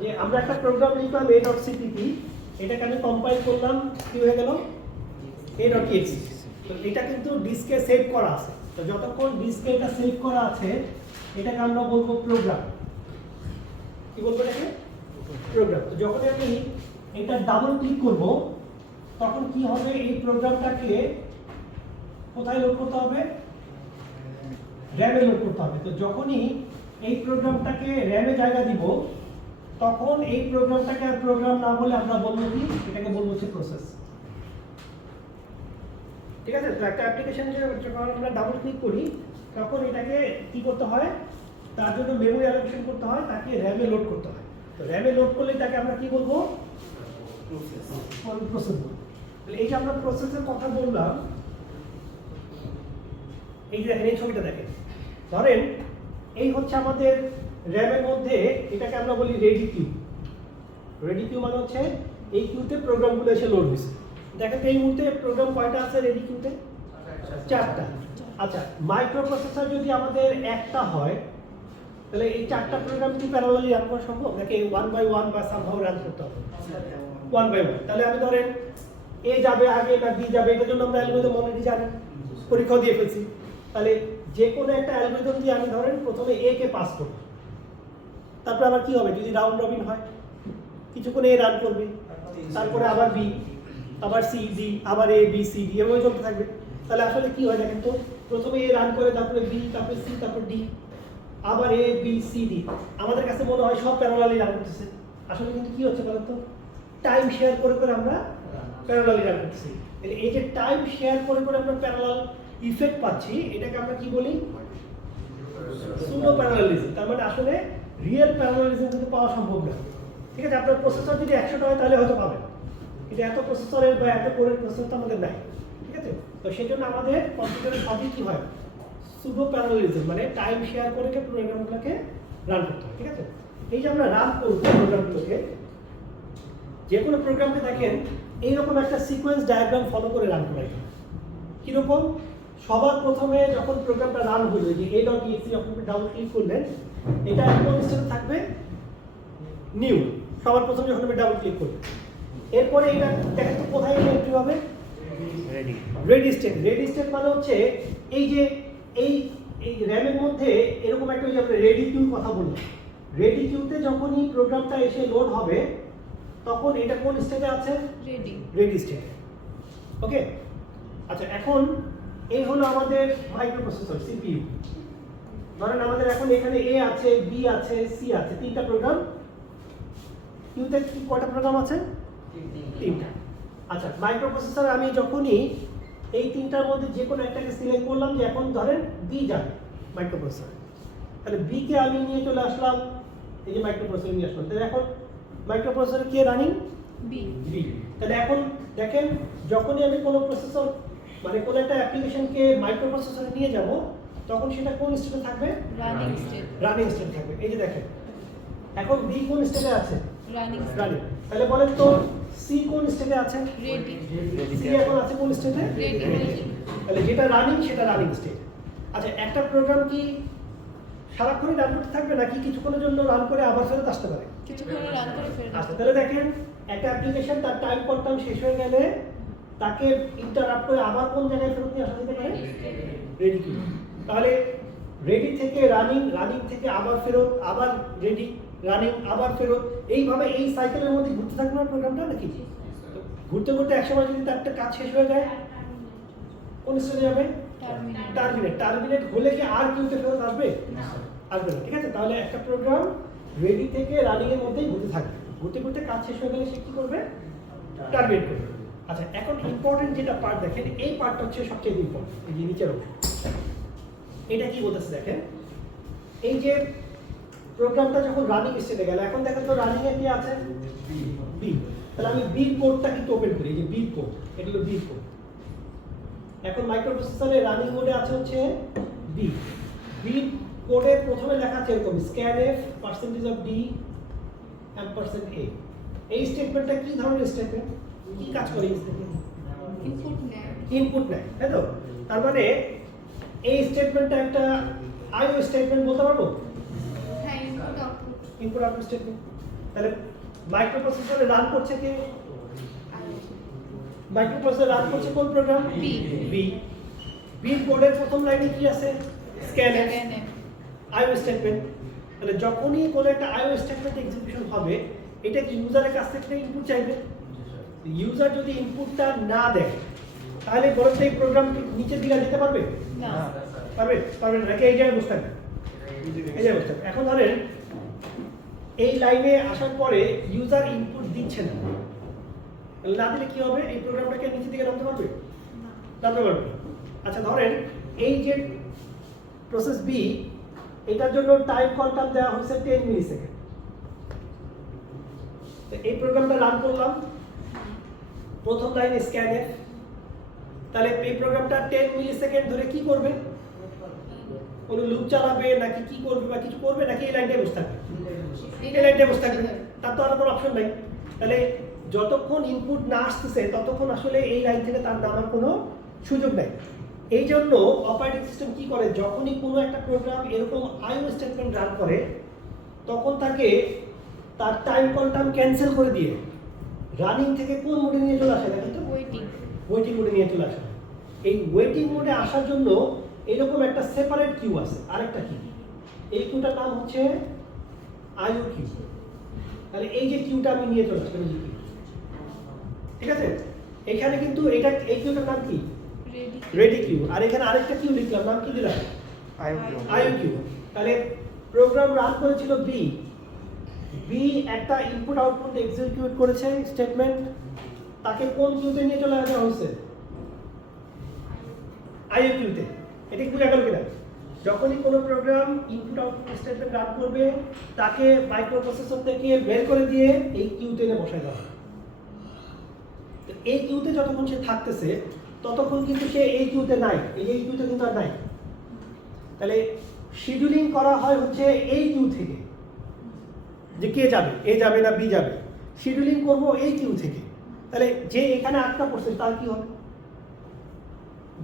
যে আমরা একটা প্রোগ্রাম লিখলাম a.cpp, এটাকে আমি কম্পাইল করলাম, কি হয়ে গেল a.exe। তো এটা কিন্তু ডিস্কে সেভ করা আছে, তো যতক্ষণ ডিস্কে এটা সেভ করা আছে এটাকে আমরা বলবো প্রোগ্রাম। কি বলবো এটাকে? প্রোগ্রাম। তো যখন আমি এটা ডাবল ক্লিক করব তখন কি হবে, এই প্রোগ্রামটাকে কোথায় লোড করতে হবে? র‍্যামে লোড করতে হবে। তো যখনই এই প্রোগ্রামটাকে র‍্যামে জায়গা দিব তখন এই প্রোগ্রামটাকে আর প্রোগ্রাম না বলে আমরা বলবো কি, এটাকে বলবো হচ্ছে প্রসেস। ঠিক আছে? তো একটা অ্যাপ্লিকেশনে যখন আমরা ডাবল ক্লিক করি তখন এটাকে কি করতে হয়, তার জন্য মেমোরি অ্যালোকেশন করতে হয়, তাকে র‍্যামে লোড করতে হয়। তো র‍্যামে লোড করলে তাকে আমরা কি বলবো? প্রসেস বলবো। তাহলে এই যে আমরা প্রসেসের কথা বললাম, এই যে দেখেন এই ছবিটা দেখেন, ধরেন এই হচ্ছে আমাদের র‍্যামের মধ্যে, এটাকে আমরা বলি রেডি কিউ। রেডি কিউ মানে হচ্ছে এই কিউতে প্রোগ্রামগুলো এসে লোড হয়েছে। দেখেন তো এই মুহূর্তে প্রোগ্রাম কয়টা আছে রেডি কিউতে? 4টা। আচ্ছা, মাইক্রো প্রসেসর যদি আমাদের একটা হয় তাহলে এই 4টা প্রোগ্রাম কি প্যারালালি রান করা সম্ভব, নাকি 1 বাই 1 বা সামহাউ রান করতে হবে? 1 বাই 1। তাহলে আমি ধরেন এ যাবে আগে না বি যাবে, এটার জন্য আমরা অ্যালগরিদম অলরেডি জানি, পরীক্ষা দিয়ে ফেলছি। তাহলে যে কোনো একটা অ্যালগরিদম দিয়ে আমি ধরেন প্রথমে এ কে পাস করব, তারপর আবার কি হবে, যদি রাউন্ড রবিন হয় কিছুক্ষণ এ রান করবে, তারপরে আবার বি, আবার সি ডি, আবার এ বি সি ডি, এভাবে চলতে থাকবে। তাহলে আসলে কি হয় দেখেন তো, প্রথমে এ রান করে, তারপরে বি, তারপরে সি, তারপর ডি, আবার এ বি সি ডি। আমাদের কাছে মনে হয় সব প্যারালালি রান করতেছে, আসলে কিন্তু কি হচ্ছে বলেন তো, টাইম শেয়ার করে করে আমরা প্যারালালি রান করতেছি। এই যে টাইম শেয়ার করে করে আমরা প্যারালাল ইফেক্ট পাচ্ছি, এটাকে আমরা কি বলি? Pseudo parallelism. তার মানে আসলে রিয়েল প্যারালালিজম কিন্তু পাওয়া সম্ভব না। ঠিক আছে? আপনার প্রসেসর যদি 100টা হয় তাহলে হয়তো পাবেন, কিন্তু এত প্রসেসরের বা এত কোরের প্রসেসর তো আমাদের নাই। ঠিক আছে? তো সেই জন্য আমাদের কম্পিউটারের সবই কি হয়, সুডো প্যারালালিজম, মানে টাইম শেয়ার করে প্রোগ্রামগুলোকে রান করতে হয়। ঠিক আছে? এই যে আমরা রান করব প্রোগ্রামগুলোকে, যে কোনো প্রোগ্রামকে দেখেন এইরকম একটা সিকোয়েন্স ডায়াগ্রাম ফলো করে রান করা হয়। কিরকম? সবার প্রথমে যখন প্রোগ্রামটা রান হলো, যে a.exe যখন ডাবল ক্লিক করলেন, এটা কোন স্টেটে থাকবে? নিউ। সবার প্রথমে যখন আমি ডাবল ক্লিক করব, এরপরে এটা দেখেন তো কোথায় এন্ট্রি হবে? Ready. Ready state. Ready state মানে হচ্ছে এই যে এই র‍্যামের মধ্যে এরকম একটা, ওই যে আমরা রেডি কিউ কথা বললাম, রেডি কিউতে যখনই প্রোগ্রামটা এসে লোড হবে তখন এটা কোন স্টেটে আছে? রেডি। রেডি স্টেটে। ওকে? আচ্ছা, এখন এই হলো আমাদের মাইক্রোপ্রসেসর সিপিইউ। ধরেন আমাদের এখন এখানে এ আছে, বি আছে, সি আছে, 3টা প্রোগ্রাম। কিউতে কয়টা প্রোগ্রাম আছে? 3টা। আচ্ছা, মাইক্রোপ্রসেসরে আমি যখনই এই 3টার মধ্যে যে কোনো একটাকে সিলেক্ট করলাম, যে এখন ধরেন বি যাবে মাইক্রোপ্রসেসরে, তাহলে বি কে আমি নিয়ে চলে আসলাম, এই যে মাইক্রোপ্রসেসরে নিয়ে আসলাম। তাহলে এখন মাইক্রোপ্রসেসরে কে রানিং? বি। বি। তাহলে এখন দেখেন যখনই আমি কোনো প্রসেসর মানে কোনো একটা অ্যাপ্লিকেশনকে মাইক্রোপ্রসেসরে নিয়ে যাব তখন সেটা কোন স্টেটে থাকবে? Running state. রানিং স্টেট থাকবে। এই যে দেখেন এখন বি কোন স্টেটে আছে? রানিং। রানিং। তাহলে বলেন তো সি কোন স্টেটে আছে? রেডি। সি এখন আছে কোন স্টেটে? রেডি। তাহলে যেটা রানিং সেটা রানিং স্টেট। আচ্ছা, একটা প্রোগ্রাম কি সারাক্ষণই রান করতে থাকবে, নাকি কিছুক্ষণের জন্য রান করে আবার ফেরত আসতে পারে? কিছুক্ষণ রান করে ফেরত আসতে। তাহলে দেখেন একটা অ্যাপ্লিকেশন তার টাইম কোয়ান্টাম শেষ হয়ে গেলে তাকে ইন্টারাপ্ট করে আবার কোন জায়গায় ফেরত নিয়ে আসা যেতে পারে? Ready queue. তাহলে রেডি থেকে রানিং, রানিং থেকে আবার ফেরত, আবার রেডি, রানিং, আবার ফেরত, এইভাবে এই সাইকেলের মধ্যে ঘুরতে থাকবে না প্রোগ্রামটা, নাকি? ঘুরতে ঘুরতে একসময় যদি তার একটা কাজ শেষ হয়ে যায় কোন স্টেজে যাবে? টার্মিনেট। টার্মিনেট হলে কি আর কিউতে ফেরত আসবে? আসবে না। ঠিক আছে? তাহলে একটা প্রোগ্রাম রেডি থেকে রানিং এর মধ্যেই ঘুরতে থাকবে, ঘুরতে ঘুরতে কাজ শেষ হয়ে গেলে সে কি করবে? টার্মিনেট করবে। আচ্ছা, এখন ইম্পর্টেন্ট যেটা পার্ট দেখেন, এই পার্টটা হচ্ছে সবচেয়ে ইম্পর্টেন্ট। এই যে নিচের অংশ, এটা কি বলতেছে দেখেন, এই যে প্রোগ্রামটা যখন রানিং স্টেটে গেল, এখন দেখেন তো রানিং এ কি আছে? বি। তাহলে আমি বি কোডটা কিন্তু ওপেন করি, এই যে বি কোড, এটা হলো বি কোড। এখন মাইক্রোপ্রসেসরে রানিং মোডে আছে হচ্ছে বি। বি কোডে প্রথমে লেখা আছে এরকম scanf %d %a। এই স্টেটমেন্টটা কি ধরনের স্টেটমেন্ট, কি কাজ করে? এই স্টেটমেন্ট ইনপুট নেয়। ইনপুট নেয়, তাই তো? তার মানে এই স্টেটমেন্টটা একটা আইও স্টেটমেন্ট বলতে পারবো? হ্যাঁ, input output. Input output statement. তাহলে মাইক্রোপ্রসেসরে রান করছে কে? মাইক্রোপ্রসেসর রান করছে কোন প্রোগ্রাম? বি। বি কোডের প্রথম লাইনে কি আছে? স্ক্যানএফ আইও স্টেটমেন্ট। তাহলে যখনই কোনো একটা আইও স্টেটমেন্ট এক্সিকিউশন হবে, এটা কি ইউজারের কাছ থেকে ইনপুট চাইবে? ইউজার যদি ইনপুটটা না দেয় তাহলে বরং এই প্রোগ্রাম নিচের দিকে যেতে পারবে না। পারবে পারবে না, নাকি এই জায়গায় বসে থাকবে? এই জায়গায় বসে থাকবে। এখন ধরেন এই লাইনে আসার পরে ইউজার ইনপুট দিচ্ছে না, তাহলে না দিলে কি হবে? এই প্রোগ্রামটাকে নিচের দিকে নামতে পারবে? নামতে পারবে। আচ্ছা ধরেন এই যে প্রসেস বি, এটার জন্য টাইম কোয়ান্টাম দেওয়া হয়েছে 10 মিলিসেকেন্ড। তো এই প্রোগ্রামটা রান করলাম, প্রথম লাইনে স্ক্যানএফ। তাহলে এই প্রোগ্রামটা 10 মিলিসেকেন্ড ধরে কি করবে? কোনো লুপ চালাবে নাকি কি করবে বা কিছু করবে, নাকি এই লাইনটায় বসে থাকবে? এই লাইনটায় বসে থাকবে, তার তো আর কোনো অপশন নাই। তাহলে যতক্ষণ ইনপুট না আসতেছে ততক্ষণ আসলে এই লাইন থেকে তার নামার কোনো সুযোগ নাই। এই জন্য অপারেটিং সিস্টেম কি করে, যখনই কোনো একটা প্রোগ্রাম এরকম আইও স্টেটমেন্ট রান করে তখন তাকে তার টাইম কোয়ান্টাম ক্যান্সেল করে দিয়ে রানিং থেকে কোন মোডে নিয়ে চলে আসে? দেখেন তো, ওয়েটিং মোডে নিয়ে চলে আসে। এই ওয়েটিং মোডে আসার জন্য এরকম একটা সেপারেট কিউ আছে, আরেকটা কি, এই কিউটার নাম হচ্ছে আইও কিউ। তাহলে এই যে কিউটা আমি নিয়ে চলে আসলাম, ঠিক আছে, এখানে কিন্তু এটা এই কিউটার নাম কি? Ready Q. আর এখানে আরেকটা কিউ লিখলাম, নাম কি দিলাম? আইও কিউ। তাহলে প্রোগ্রাম রান করেছিল বি, বি একটা ইনপুট আউটপুট এক্সিকিউট করেছে স্টেটমেন্ট, তাকে কোন কিউতে নিয়ে চলে আসা হয়েছে? আইও কিউতে। এটা কি বোঝা গেল কিনা? যখনই কোনো program input output statement run করবে তাকে মাইক্রোপ্রসেসর থেকে বের করে দিয়ে এই কিউতে এনে বসায় দেওয়া হয়। এই কিউতে যতক্ষণ সে থাকতেছে ততক্ষণ কিন্তু সে এই কিউতে নাই, এই কিউতে কিন্তু আর নাই। তাহলে শিডিউলিং করা হয় হচ্ছে এই কিউ থেকে, যে কে যাবে, এ যাবে না বি যাবে, শিডিউলিং করব এই কিউ থেকে। তাহলে যে এখানে আটকা পড়ছে তার কি হবে?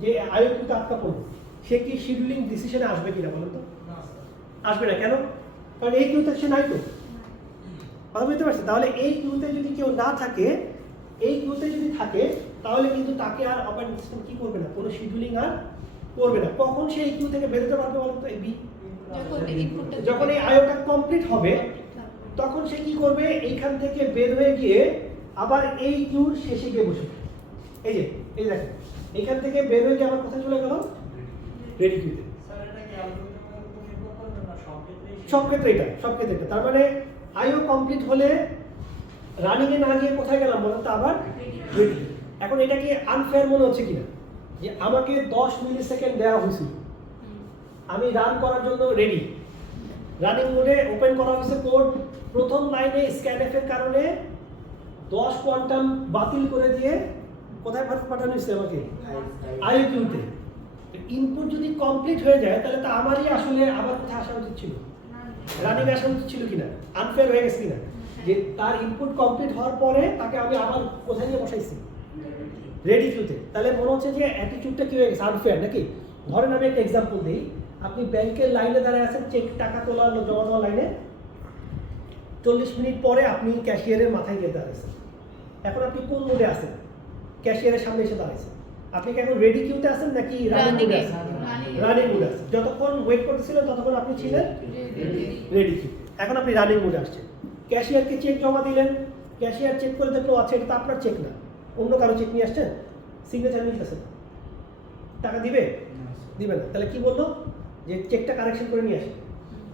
যে আইও কিউতে আটকা পড়বে সে কি শিডিউলিং ডিসিশনে আসবে কিনা বলেন তো? আসবে না। কেন? কারণ এই কিউতে সে নাই তো। কথা বুঝতে পারছি? তাহলে এই কিউতে যদি কেউ না থাকে, এই কিউতে যদি থাকে তাহলে কিন্তু তাকে আর অপারেটিং সিস্টেম কি করবে না, কোনো শিডিউলিং আর করবে না। কখন সে এই কিউ থেকে বেরোতে পারবে বলুন তো? এই বি যখন এই আইওটা কমপ্লিট হবে তখন সে কি করবে? এইখান থেকে বের হয়ে গিয়ে আবার এই কিউর শেষে গিয়ে বসে, এই যে এই দেখেন এইখান থেকে বের হয়ে গিয়ে আবার কোথায় চলে গেল? রেডি কিউতে। সব ক্ষেত্রে এটা, সব ক্ষেত্রে এটা। তার মানে আইও কমপ্লিট হলে রানিং এ না গিয়ে কোথায় গেলাম বলেন তো? আবার রেডি। এখন এটা কি আনফেয়ার মনে হচ্ছে কিনা, যে আমাকে 10 মিলিসেকেন্ড দেওয়া হয়েছিল, আমি রান করার জন্য রেডি, রানিং মোডে ওপেন করা হয়েছে কোড, প্রথম লাইনে স্ক্যানএফ এর কারণে 10 কোয়ান্টাম বাতিল করে দিয়ে কোথায় পাঠানো হয়েছে? আমাকে আইও কিউতে। ইনপুট যদি কমপ্লিট হয়ে যায় তাহলে তো আমারই আসলে আবার কোথায় আসা উচিত ছিল? রানিং আসা উচিত ছিল কিনা? আনফেয়ার হয়ে গেছে কিনা? যে তার ইনপুট কমপ্লিট হওয়ার পরে তাকে আমি আবার কোথায় নিয়ে বসাইছি? রেডি কিউতে। তাহলে মনে হচ্ছে যে অ্যাটিটিউডটা কি হয়ে গেছে? আনফেয়ার নাকি? ধরেন আমি একটা এক্সাম্পল দিই, আপনি ব্যাংকের লাইনে দাঁড়ায় আছেন, চেক টাকা তোলা জমা দেওয়া লাইনে, 40 মিনিট পরে আপনি ক্যাশিয়ারের মাথায় গিয়ে দাঁড়াইছেন। এখন আপনি কোন মোডে আছেন? ক্যাশিয়ারের সামনে এসে দাঁড়াইছেন। আপনি কি এখন রেডি কিউতে আছেন নাকি রানিং মোডে আছেন? রানিং মোডে আছেন। যতক্ষণ ওয়েট করতেছিলেন ততক্ষণ আপনি ছিলেন রেডি কিউ। এখন আপনি রানিং মোডে আসছেন, ক্যাশিয়ারকে চেক জমা দিলেন, ক্যাশিয়ার চেক করে দেখলো আচ্ছা এটা তো আপনার চেক না, অন্য কারো চেক নিয়ে আসছেন, সিগনেচার নিতেছেন, টাকা দিবে? দিবে না। তাহলে কি বললো? যে চেকটা কারেকশন করে নিয়ে আসে।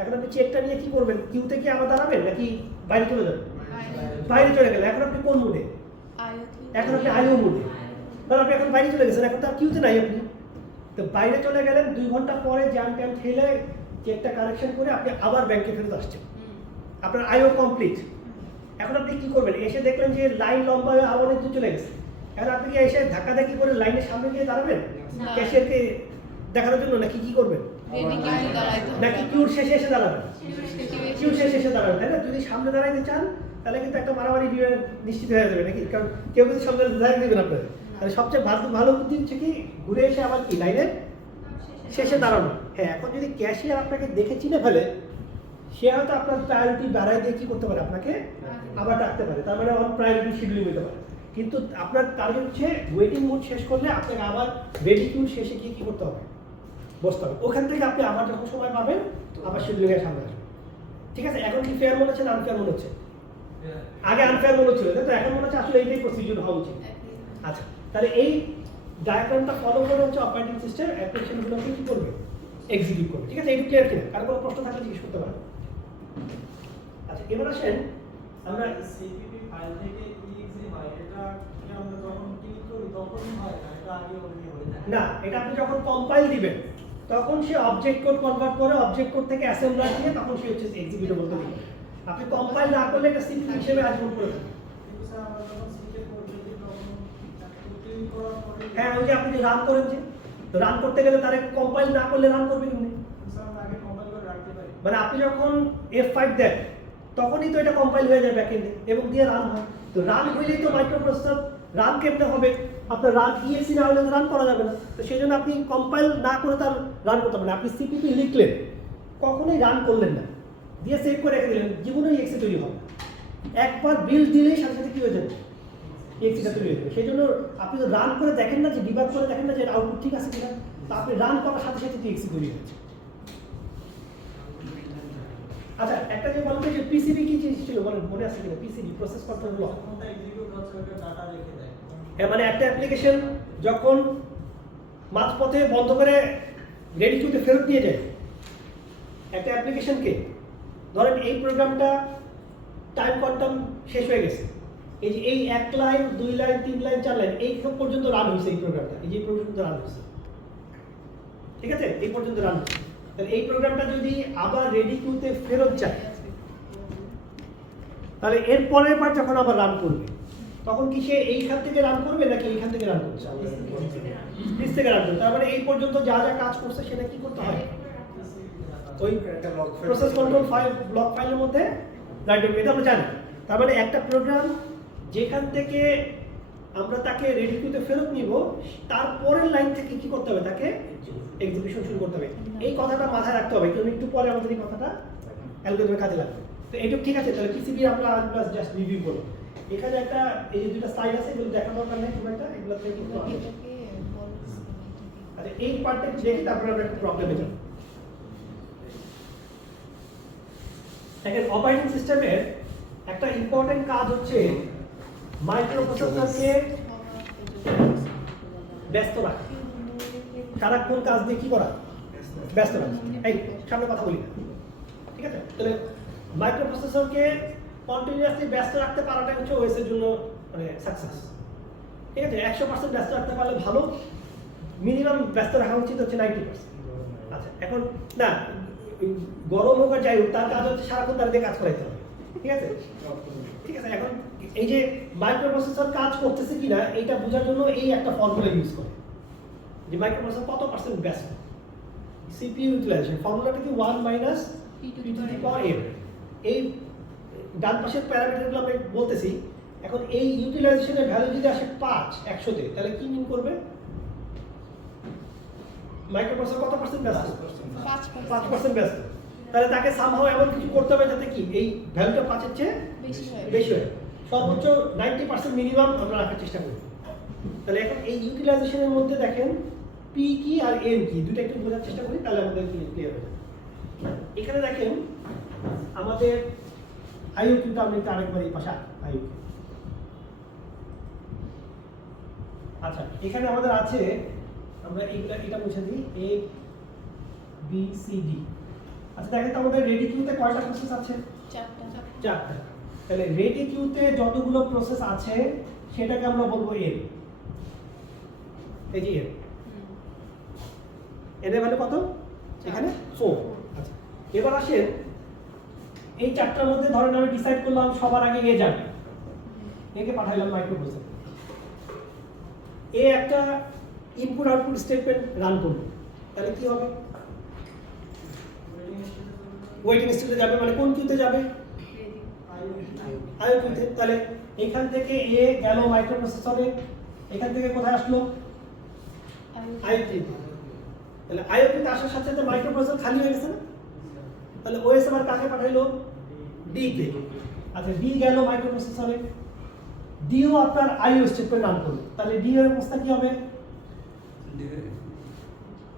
এখন আপনি চেকটা নিয়ে কি করবেন? কিউতে কি আবার দাঁড়াবেন নাকি বাইরে চলে যাবেন? বাইরে চলে গেলেন। এখন আপনি কোন মোডে? এখন আপনি আইও মোডে। কারণ আপনি এখন বাইরে চলে গেছেন, এখন তো আর কিউতে নাই আপনি। তো বাইরে চলে গেলেন, 2 ঘন্টা পরে জ্যাম ট্যাম ঠেলে চেকটা কারেকশন করে আপনি আবার ব্যাংকে ফেরত আসছেন, আপনার আইও কমপ্লিট। এখন আপনি কি করবেন? এসে দেখলেন যে লাইন লম্বা হয়ে আবার অনেক দূর চলে গেছে। এখন আপনি কি এসে ধাক্কাধাক্কি করে লাইনের সামনে গিয়ে দাঁড়াবেন ক্যাশিয়ারকে দেখানোর জন্য, নাকি কি করবেন? নাকি কিউর শেষে এসে দাঁড়াবেন? কিউর শেষে এসে দাঁড়াবেন, তাই না? যদি সামনে দাঁড়াইতে চান তাহলে কিন্তু একটা মারামারি নিশ্চিত হয়ে যাবে নাকি, কারণ কেউ কিন্তু সামনে দাঁড়িয়ে দেবেন আপনার। তাহলে সবচেয়ে ভালো বুদ্ধি হচ্ছে কি ঘুরে এসে আবার কি লাইনের শেষে দাঁড়ানো। হ্যাঁ, এখন যদি ক্যাশিয়ার আপনাকে দেখে চিনে ফেলে, সে হয়তো আপনার প্রায়োরিটি বাড়ায় দিয়ে কি করতে পারে, আপনাকে আবার ডাকতে পারে, তার মানে অন প্রায়োরিটি শিডিউলিং হতে পারে। কিন্তু আপনার টার্গেট হচ্ছে ওয়েটিং মোড শেষ করলে আপনাকে আবার রেডি কিউ শেষে গিয়ে কি করতে হবে, বসতে হবে। ওখান থেকে আপনি আবার যখন সময় পাবেন আবার শিডিউলিংয়ের সামনে আসবেন। ঠিক আছে, এখন কি ফেয়ার মনে হচ্ছে না আনফেয়ার মনে হচ্ছে? আগে আনফেয়ার মনে হচ্ছিল, তাই তো এখন মনে হচ্ছে আসলে এইটাই প্রসিডিউর হওয়া উচিত। আচ্ছা, তাহলে এই ডায়াগ্রামটা ফলো করে হচ্ছে অপারেটিং সিস্টেম অ্যাপ্লিকেশনগুলোকে কি করবে, এক্সিকিউট করবে। ঠিক আছে, এটা ক্লিয়ার কিনা? কার কোনো প্রশ্ন থাকলে জিজ্ঞেস করতে পারেন। আচ্ছা, এবার আসেন আমরা সিপিপি ফাইল থেকে exe হয়, এটা কি আমরা যখন ক্লিক করি তখন হয় না, এটা আগে অলরেডি হয়ে যায়? না, এটা আপনি যখন কম্পাইল দিবেন তখন সে অবজেক্ট কোড কনভার্ট করে, অবজেক্ট কোড থেকে অ্যাসেম্বলার দিয়ে তখন সে হচ্ছে এক্সিকিউটেবল করে দিবে। আপনি কম্পাইল না করলে এটা সিপিপি হিসেবে আজীবন করে থাকবে। কিন্তু স্যার আমরা যখন সিকে কোড লিখি তখন ক্লিক করার পরে হ্যাঁ, ওই যে আপনি যে রান করেন, যে রান করতে গেলে তারে কম্পাইল না করলে রান করবে কেমনি? স্যার আমরা আগে কম্পাইল করে রাখতে পারি। মানে আপনি যখন F5 দেন তখনই তো এটা কম্পাইল হয়ে যায় ব্যাকএন্ডে এবং দিয়ে রান হয়। তো রান হইলেই তো মাইক্রোপ্রসেসর রান কেমনে হবে, আপনার রান exe না হলে রান করা যাবে না। তো সেই জন্য আপনি কম্পাইল না করে তার রান করতে পারেন। আপনি সিপিপি লিখলেন, কখনোই রান করলেন না, দিয়ে সেভ করে রেখে দিলেন, জীবনেই এক্সে তৈরি হবে না। একবার বিল দিলেই সাথে সাথে কি হয়ে যাবে, এক্সিটা তৈরি হয়ে যাবে। সেই জন্য আপনি তো রান করে দেখেন না, যে ডিবাগ করে দেখেন না যে আউটপুট ঠিক আছে কিনা, তা আপনি রান করার সাথে সাথে এক্সি তৈরি হয়েছে। আচ্ছা, একটা যে বলতে যে পিসিবি কি জিনিস ছিল বলেন, মনে আছে কিনা? PCB process control block. কোনটা এক্সিকিউট হচ্ছে ওটা ডাটা রেখে দেয়। হ্যাঁ, মানে একটা অ্যাপ্লিকেশন যখন মাঝপথে বন্ধ করে রেডি কিউতে ফেরত দিয়ে যায়, একটা অ্যাপ্লিকেশনকে ধরেন এই প্রোগ্রামটা টাইম কোয়ান্টাম শেষ হয়ে গেছে, এই যে এই 1 লাইন 2 লাইন 3 লাইন 4 লাইন এই পর্যন্ত রান হয়েছে এই প্রোগ্রামটা, এই যে পর্যন্ত রান হয়েছে, ঠিক আছে, এই পর্যন্ত রান হয়েছে। তাহলে এই প্রোগ্রামটা যদি আবার রেডি কিউতে ফেরত যায়, তাহলে এর পরের বার যখন আবার রান করবে তখন কি সে এইখান থেকে রান করবে নাকি এইখান থেকে রান করছে? নিচ থেকে রান করবে। তার মানে এই পর্যন্ত যা যা কাজ করছে সেটা কি করতে হয়, ওই প্রসেস কন্ট্রোল ফাইল ব্লক ফাইলের মধ্যে রাইট করবে। এটা আমরা জানি। তার মানে একটা প্রোগ্রাম যেখান থেকে আমরা তাকে রেডি কিউতে ফেরত নিব, তার পরের লাইন থেকে কি করতে হবে, তাকে এক্সিকিউশন শুরু করতে হবে। এই কথাটা মাথায় রাখতে হবে, কারণ একটু পরে আমাদের এই কথাটা অ্যালগরিদমে কাজে লাগবে। তো এটা ঠিক আছে, তাহলে পিসিবি আমরা প্লাস জাস্ট রিভিউ করব। এখানে একটা এই যে দুটো স্লাইড আছে, এগুলো দেখার দরকার নেই খুব একটা, এগুলো থেকে কিন্তু আচ্ছা এই পার্টটা দেখি, তারপরে আমরা একটা প্রবলেমে যাব। দেখেন, অপারেটিং সিস্টেমের একটা ইম্পর্টেন্ট কাজ হচ্ছে মাইক্রোপ্রসেসরকে ব্যস্ত রাখা, সারাক্ষণ কাজ দিয়ে কি করা, ব্যস্ত রাখা। এই সামনে কথা বলি না, ঠিক আছে? তাহলে মাইক্রোপ্রসেসরকে কন্টিনিউয়াসলি ব্যস্ত রাখতে পারাটা হচ্ছে ওএস এর জন্য মানে সাকসেস। ঠিক আছে, 100% ব্যস্ত রাখতে পারলে ভালো, মিনিমাম ব্যস্ত রাখা উচিত হচ্ছে 90%। আচ্ছা, এখন না গরম হোক আর যাই হোক, তার কাজ হচ্ছে সারাক্ষণ তার দিয়ে কাজ করাইতে হবে, ঠিক আছে? ঠিক আছে, এখন এই যে মাইক্রোপ্রসেসর কাজ করতেছে কিনা এইটা বোঝার জন্য এই একটা ফর্মুলা ইউজ করে, যে মাইক্রোপ্রসেসর কত পার্সেন্ট ব্যস্ত। সিপিইউ ইউটিলাইজেশন ফর্মুলাটা কি 1 minus p to the power n। এই ডান পাশের প্যারামিটারগুলো আমি বলতেছি। এখন এই ইউটিলাইজেশনের ভ্যালু যদি আসে 5 100-তে, তাহলে কি মিন করবে, মাইক্রোপ্রসেসর কত পার্সেন্ট ব্যস্ত, 5% ব্যস্ত। তাহলে তাকে সামহাও এমন কিছু করতে হবে যাতে কি এই ভ্যালুটা 5 এর চেয়ে বেশি হয়, সর্বোচ্চ 90% মিনিমাম আমরা রাখার চেষ্টা করি। তাহলে এখন এই ইউটিলাইজেশনের মধ্যে দেখেন পি কি আর এন কি দুটো একটু বোঝার চেষ্টা করি, তাহলে আমাদের ক্লিয়ার হবে। এখানে দেখেন আমাদের আইও কিন্তু আমি আরেকবার এই পাশে আইও। আচ্ছা, এখানে আমাদের আছে, আমরা এটা মুছে দিই, এ বি সি ডি। আচ্ছা দেখেন তো আমাদের রেডি কিউতে কয়টা প্রসেস আছে? 4টা। তাহলে রেডি কিউতে যতগুলো প্রসেস আছে সেটাকে আমরা বলবো এন। এই যে এন, এর ভ্যালু কত এখানে 4। আচ্ছা, এবার আসেন এই 4টার মধ্যে ধরেন আমি ডিসাইড করলাম সবার আগে এ যাবে, একে পাঠাইলাম মাইক্রোপ্রসেসর, এ একটা ইনপুট আউটপুট স্টেটমেন্ট রান করবে, তাহলে কি হবে, ওয়েটিং স্টেটে যাবে। মানে কোন কিউতে যাবে, আইও কিউতে। তাহলে এখান থেকে এ গেল মাইক্রোপ্রসেসরে, এখান থেকে কোথায় আসলো, আইও কিউতে। তাহলে আইও কিউতে আসার সাথে সাথে মাইক্রোপ্রসেসর খালি হয়ে গেছে না, তাহলে ওএস আবার কাকে পাঠাইলো? ডি কে। আচ্ছা ডি গেল মাইক্রোপ্রসেসরে, ডিও আপনার আইও স্টেটমেন্ট রান করলো, তাহলে ডি এর অবস্থা কি হবে?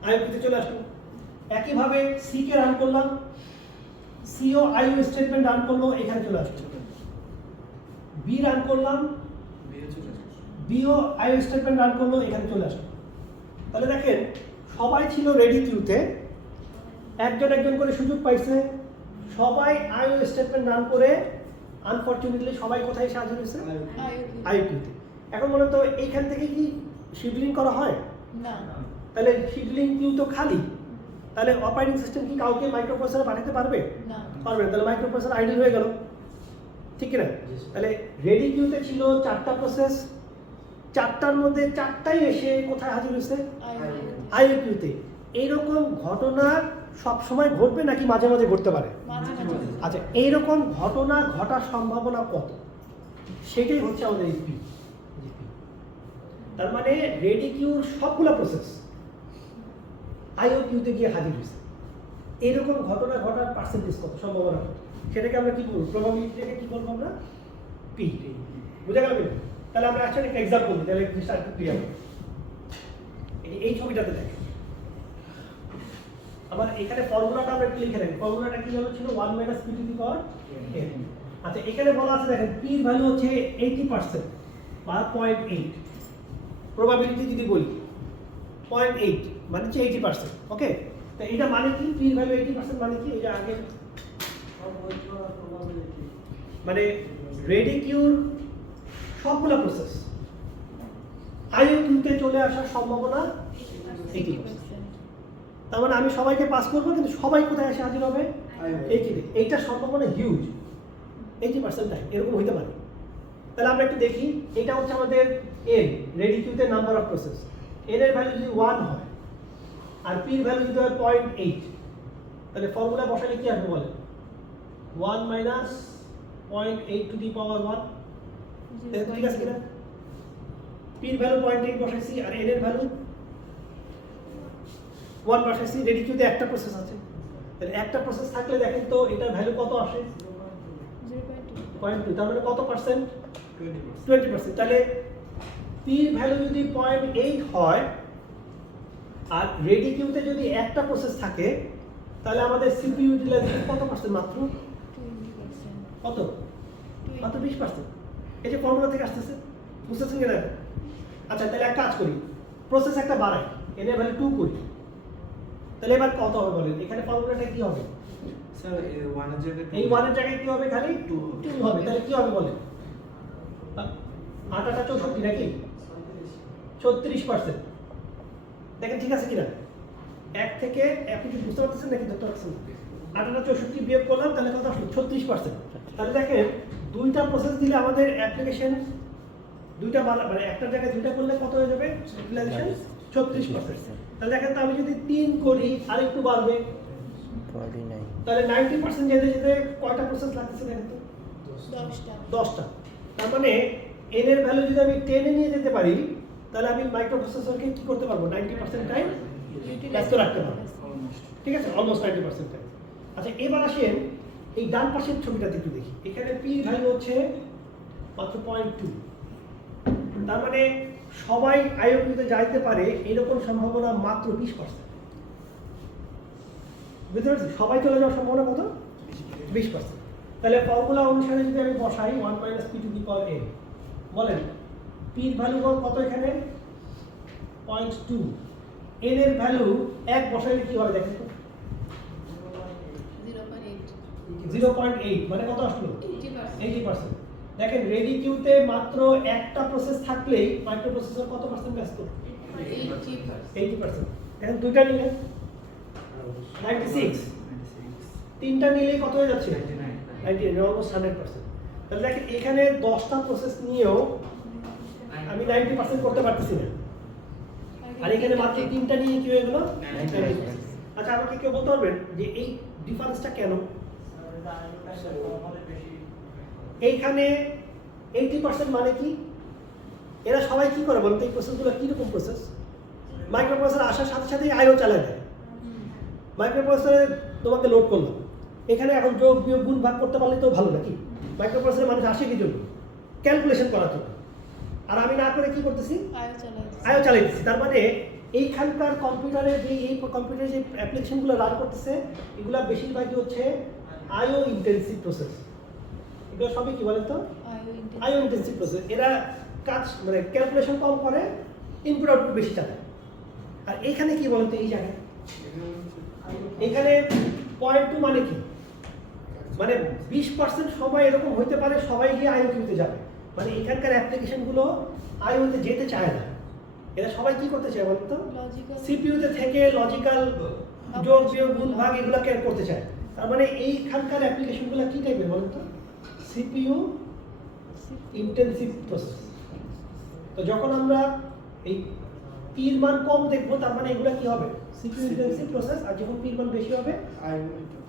আইও তে চলে আসলো। একইভাবে সি কে রান করলাম, সিও আইও স্টেটমেন্ট রান করলো, এখানে চলে আসলো। বি রান করলাম, বিও আইও স্টেটমেন্ট রান করলো, এখানে চলে আসলো। তাহলে দেখেন সবাই ছিল রেডি কিউতে, একজন একজন করে সুযোগ পাইছে, সবাই আইও স্টেটমেন্ট রান করে আনফরচুনেটলি সবাই কোথায় এসে হাজির হয়েছে? আইও কিউতে। এখন বলেন তো এইখান থেকে কি শিডিউলিং করা হয়? না। তাহলে শিডিউলিং কিউ তো খালি, তাহলে অপারেটিং সিস্টেম কি কাউকে মাইক্রোপ্রসেসরে পাঠাতে পারবে? না। পারবে না, তাহলে মাইক্রোপ্রসেসর আইডল হয়ে গেল, ঠিক কি না? তাহলে রেডি কিউতে ছিল 4টা প্রসেস, 4টার মধ্যে 4টাই এসে কোথায় হাজির হয়েছে? আইও কিউতে। এইরকম ঘটনা সব সময় ঘটবে নাকি মাঝে মাঝে ঘটতে পারে? মাঝে মাঝে। আচ্ছা এইরকম ঘটনা ঘটার সম্ভাবনা কত, সেটাই হচ্ছে আমাদের এই পি। তার মানে রেডি কিউর সবগুলো প্রসেস আইও কিউতে গিয়ে হাজির হয়েছে, এরকম ঘটনা ঘটার পার্সেন্টেজ কত, সম্ভাবনা কত, সেটাকে আমরা কি বলবো? প্রবাবিলিটিটাকে কি বলবো আমরা? পি। বুঝা গেল? তাহলে আমরা আসলে একটা এক্সাম্পল দিই, তাহলে জিনিসটা একটু ক্লিয়ার হবে। এই ছবিটাতে দেখেন, আমার এখানে ফর্মুলাটা আমরা একটু লিখে রাখি। ফর্মুলাটা কি হলো? ছিল 1 minus P to the power n। আচ্ছা এখানে বলা আছে দেখেন p এর ভ্যালু হচ্ছে 80% বা 0.8। প্রবাবিলিটি যদি বলি 0.8 মানে হচ্ছে 80%, ওকে? তো এটা মানে কি? p এর ভ্যালু 80% মানে কি? এটা আগে মানে রেডি কিউর সবগুলা প্রসেস আইও কিউতে চলে আসার সম্ভাবনা 80%। তার মানে আমি সবাইকে পাস করবো, কিন্তু সবাই কোথায় এসে হাজির হবে? এইটার সম্ভাবনা হিউজ, 80% টাইম এরকম হইতে পারে। তাহলে আমরা একটু দেখি, এটা হচ্ছে আমাদের এন, রেডি কিউতে নাম্বার অফ প্রসেস। এন এর ভ্যালু যদি 1 হয় আর পি এর ভ্যালু যদি হয় 0.8, তাহলে ফর্মুলা বসালে কি আসবে বলেন? 1 মাইনাস 0.8 টু দি পাওয়ার 1, ঠিক আছে কিনা? পি এর ভ্যালু 0.8 বসাইছি আর এন এর ভ্যালু 1 বসাইছি। রেডি কিউতে একটা প্রসেস আছে, তাহলে একটা প্রসেস থাকলে দেখেন তো এটার ভ্যালু কত আসে? 0.2। তার মানে কত পার্সেন্ট? 20%। তাহলে পি এর ভ্যালু যদি 0.8 হয় আর রেডি কিউতে যদি একটা প্রসেস থাকে, তাহলে আমাদের সিপিইউ ইউটিলাইজেশন কত পার্সেন্ট? মাত্র 20%। কত? মাত্র 20%। এই যে ফর্মুলা থেকে আসতেছে, বুঝতেছেন কিনা? আচ্ছা তাহলে এক কাজ করি, প্রসেস একটা বাড়াই, এর ভ্যালু 2 করি, তাহলে এবার কত হবে বলেন? এখানে ফর্মুলাটা কি হবে? স্যার এই 1 এর জায়গায় এই 1 এর জায়গায় কি হবে? খালি 2 হবে। তাহলে কি হবে বলেন? 8 8 64 নাকি? 36%। দেখেন ঠিক আছে কিনা? এক থেকে আপনি কি বুঝতে পারতেছেন নাকি ধরতে পারছেন? 8 8 64 বিয়োগ করলাম, তাহলে কত আসলো? 36%। তাহলে দেখেন দুইটা প্রসেস দিলে আমাদের অ্যাপ্লিকেশন দুইটা মানে একটার জায়গায় দুইটা করলে কত হয়ে যাবে? ইউটিলাইজেশন 36%। তাহলে দেখেন তো আমি যদি 3 করি আর একটু বাড়বে, তাহলে 90% যেতে যেতে কয়টা প্রসেস লাগতেছে দেখেন তো? 10টা। তার মানে n এর ভ্যালু যদি আমি 10 এ নিয়ে যেতে পারি, তাহলে আমি মাইক্রোপ্রসেসরকে কি করতে পারবো? 90% টাইম ব্যস্ত রাখতে পারবো, ঠিক আছে? Almost 90% time. আচ্ছা এবার আসেন এই ডান পাশের ছবিটাতে একটু দেখি। এখানে p ভ্যালু হচ্ছে মাত্র 0.2। তার মানে সবাই আইও কিউতে যাইতে পারে এরকম সম্ভাবনা মাত্র 20%। বুঝতে পারছি? সবাই চলে যাওয়ার সম্ভাবনা কত? 20%। তাহলে ফর্মুলা অনুসারে যদি আমি বসাই 1 minus P to the power n, বলেন p এর ভ্যালু কত এখানে? 0.2। n এর ভ্যালু 1 বসাইলে কি হয় দেখেন তো? 0.8 মানে কত আসলো? 80%। দেখেন রেডি কিউতে মাত্র একটা প্রসেস থাকলেই মাইক্রোপ্রসেসর কত পার্সেন্ট ব্যস্ত? 80%। এখন দুইটা নিলে 96, তিনটা নিলেই কত হয়ে যাচ্ছে? 99, অলমোস্ট 100%। তাহলে দেখেন এখানে 10টা প্রসেস নিয়েও আমি 90% করতে পারতেছি না, আর এখানে মাত্র 3টা নিয়ে কি হয়ে গেল? 90%। আচ্ছা আমাকে কেউ বলতে পারবেন যে এই ডিফারেন্সটা কেন? এইখানে 80% মানে কি? এরা সবাই কি করে বলতে? এই প্রসেসগুলো কিরকম প্রসেস? মাইক্রোপ্রসেসর আসার সাথে সাথেই আইও চালায় দেয়। মাইক্রোপ্রসেসরে তোমাকে লোড করলাম, এখানে এখন যোগ বিয়োগ গুণ ভাগ করতে পারলে তো ভালো নাকি? মাইক্রোপ্রসেসরে মানুষ আসে কি জন্য? ক্যালকুলেশন করার জন্য। আর আমি না করে কি করতেছি? আয়ো চালাইতেছি। তার মানে এইখানকার কম্পিউটারে এই কম্পিউটারে যে অ্যাপ্লিকেশনগুলো রান করতেছে এগুলো বেশিরভাগই হচ্ছে আইও ইন্টেন্সিভ প্রসেস। এগুলো সবই কি বলেন তো? আইও ইন্টেন্সিভ প্রসেস। এরা কাজ মানে ক্যালকুলেশন কম করে, ইনপুট আউটপুট বেশি চালায়। আর এইখানে কি বলেন তো এই জায়গায়? এখানে 0.2 মানে কি? মানে 20% সময় এরকম হইতে পারে সবাই গিয়ে আইওকিউতে যাবে। মানে এখানকার অ্যাপ্লিকেশনগুলো আইওতে যেতে চায় না। এরা সবাই কি করতে চায় বলেন তো? সিপিইউতে থেকে লজিক্যাল যোগ বিয়োগ গুণ ভাগ এগুলো করতে চায়। তার মানে এইখানকার অ্যাপ্লিকেশনগুলো কি টাইপের বলেন তো? CPU intensive process. তো যখন আমরা এই পির মান কম দেখবো তার মানে এগুলো কি হবে? CPU intensive process. আর যখন পির মান বেশি হবে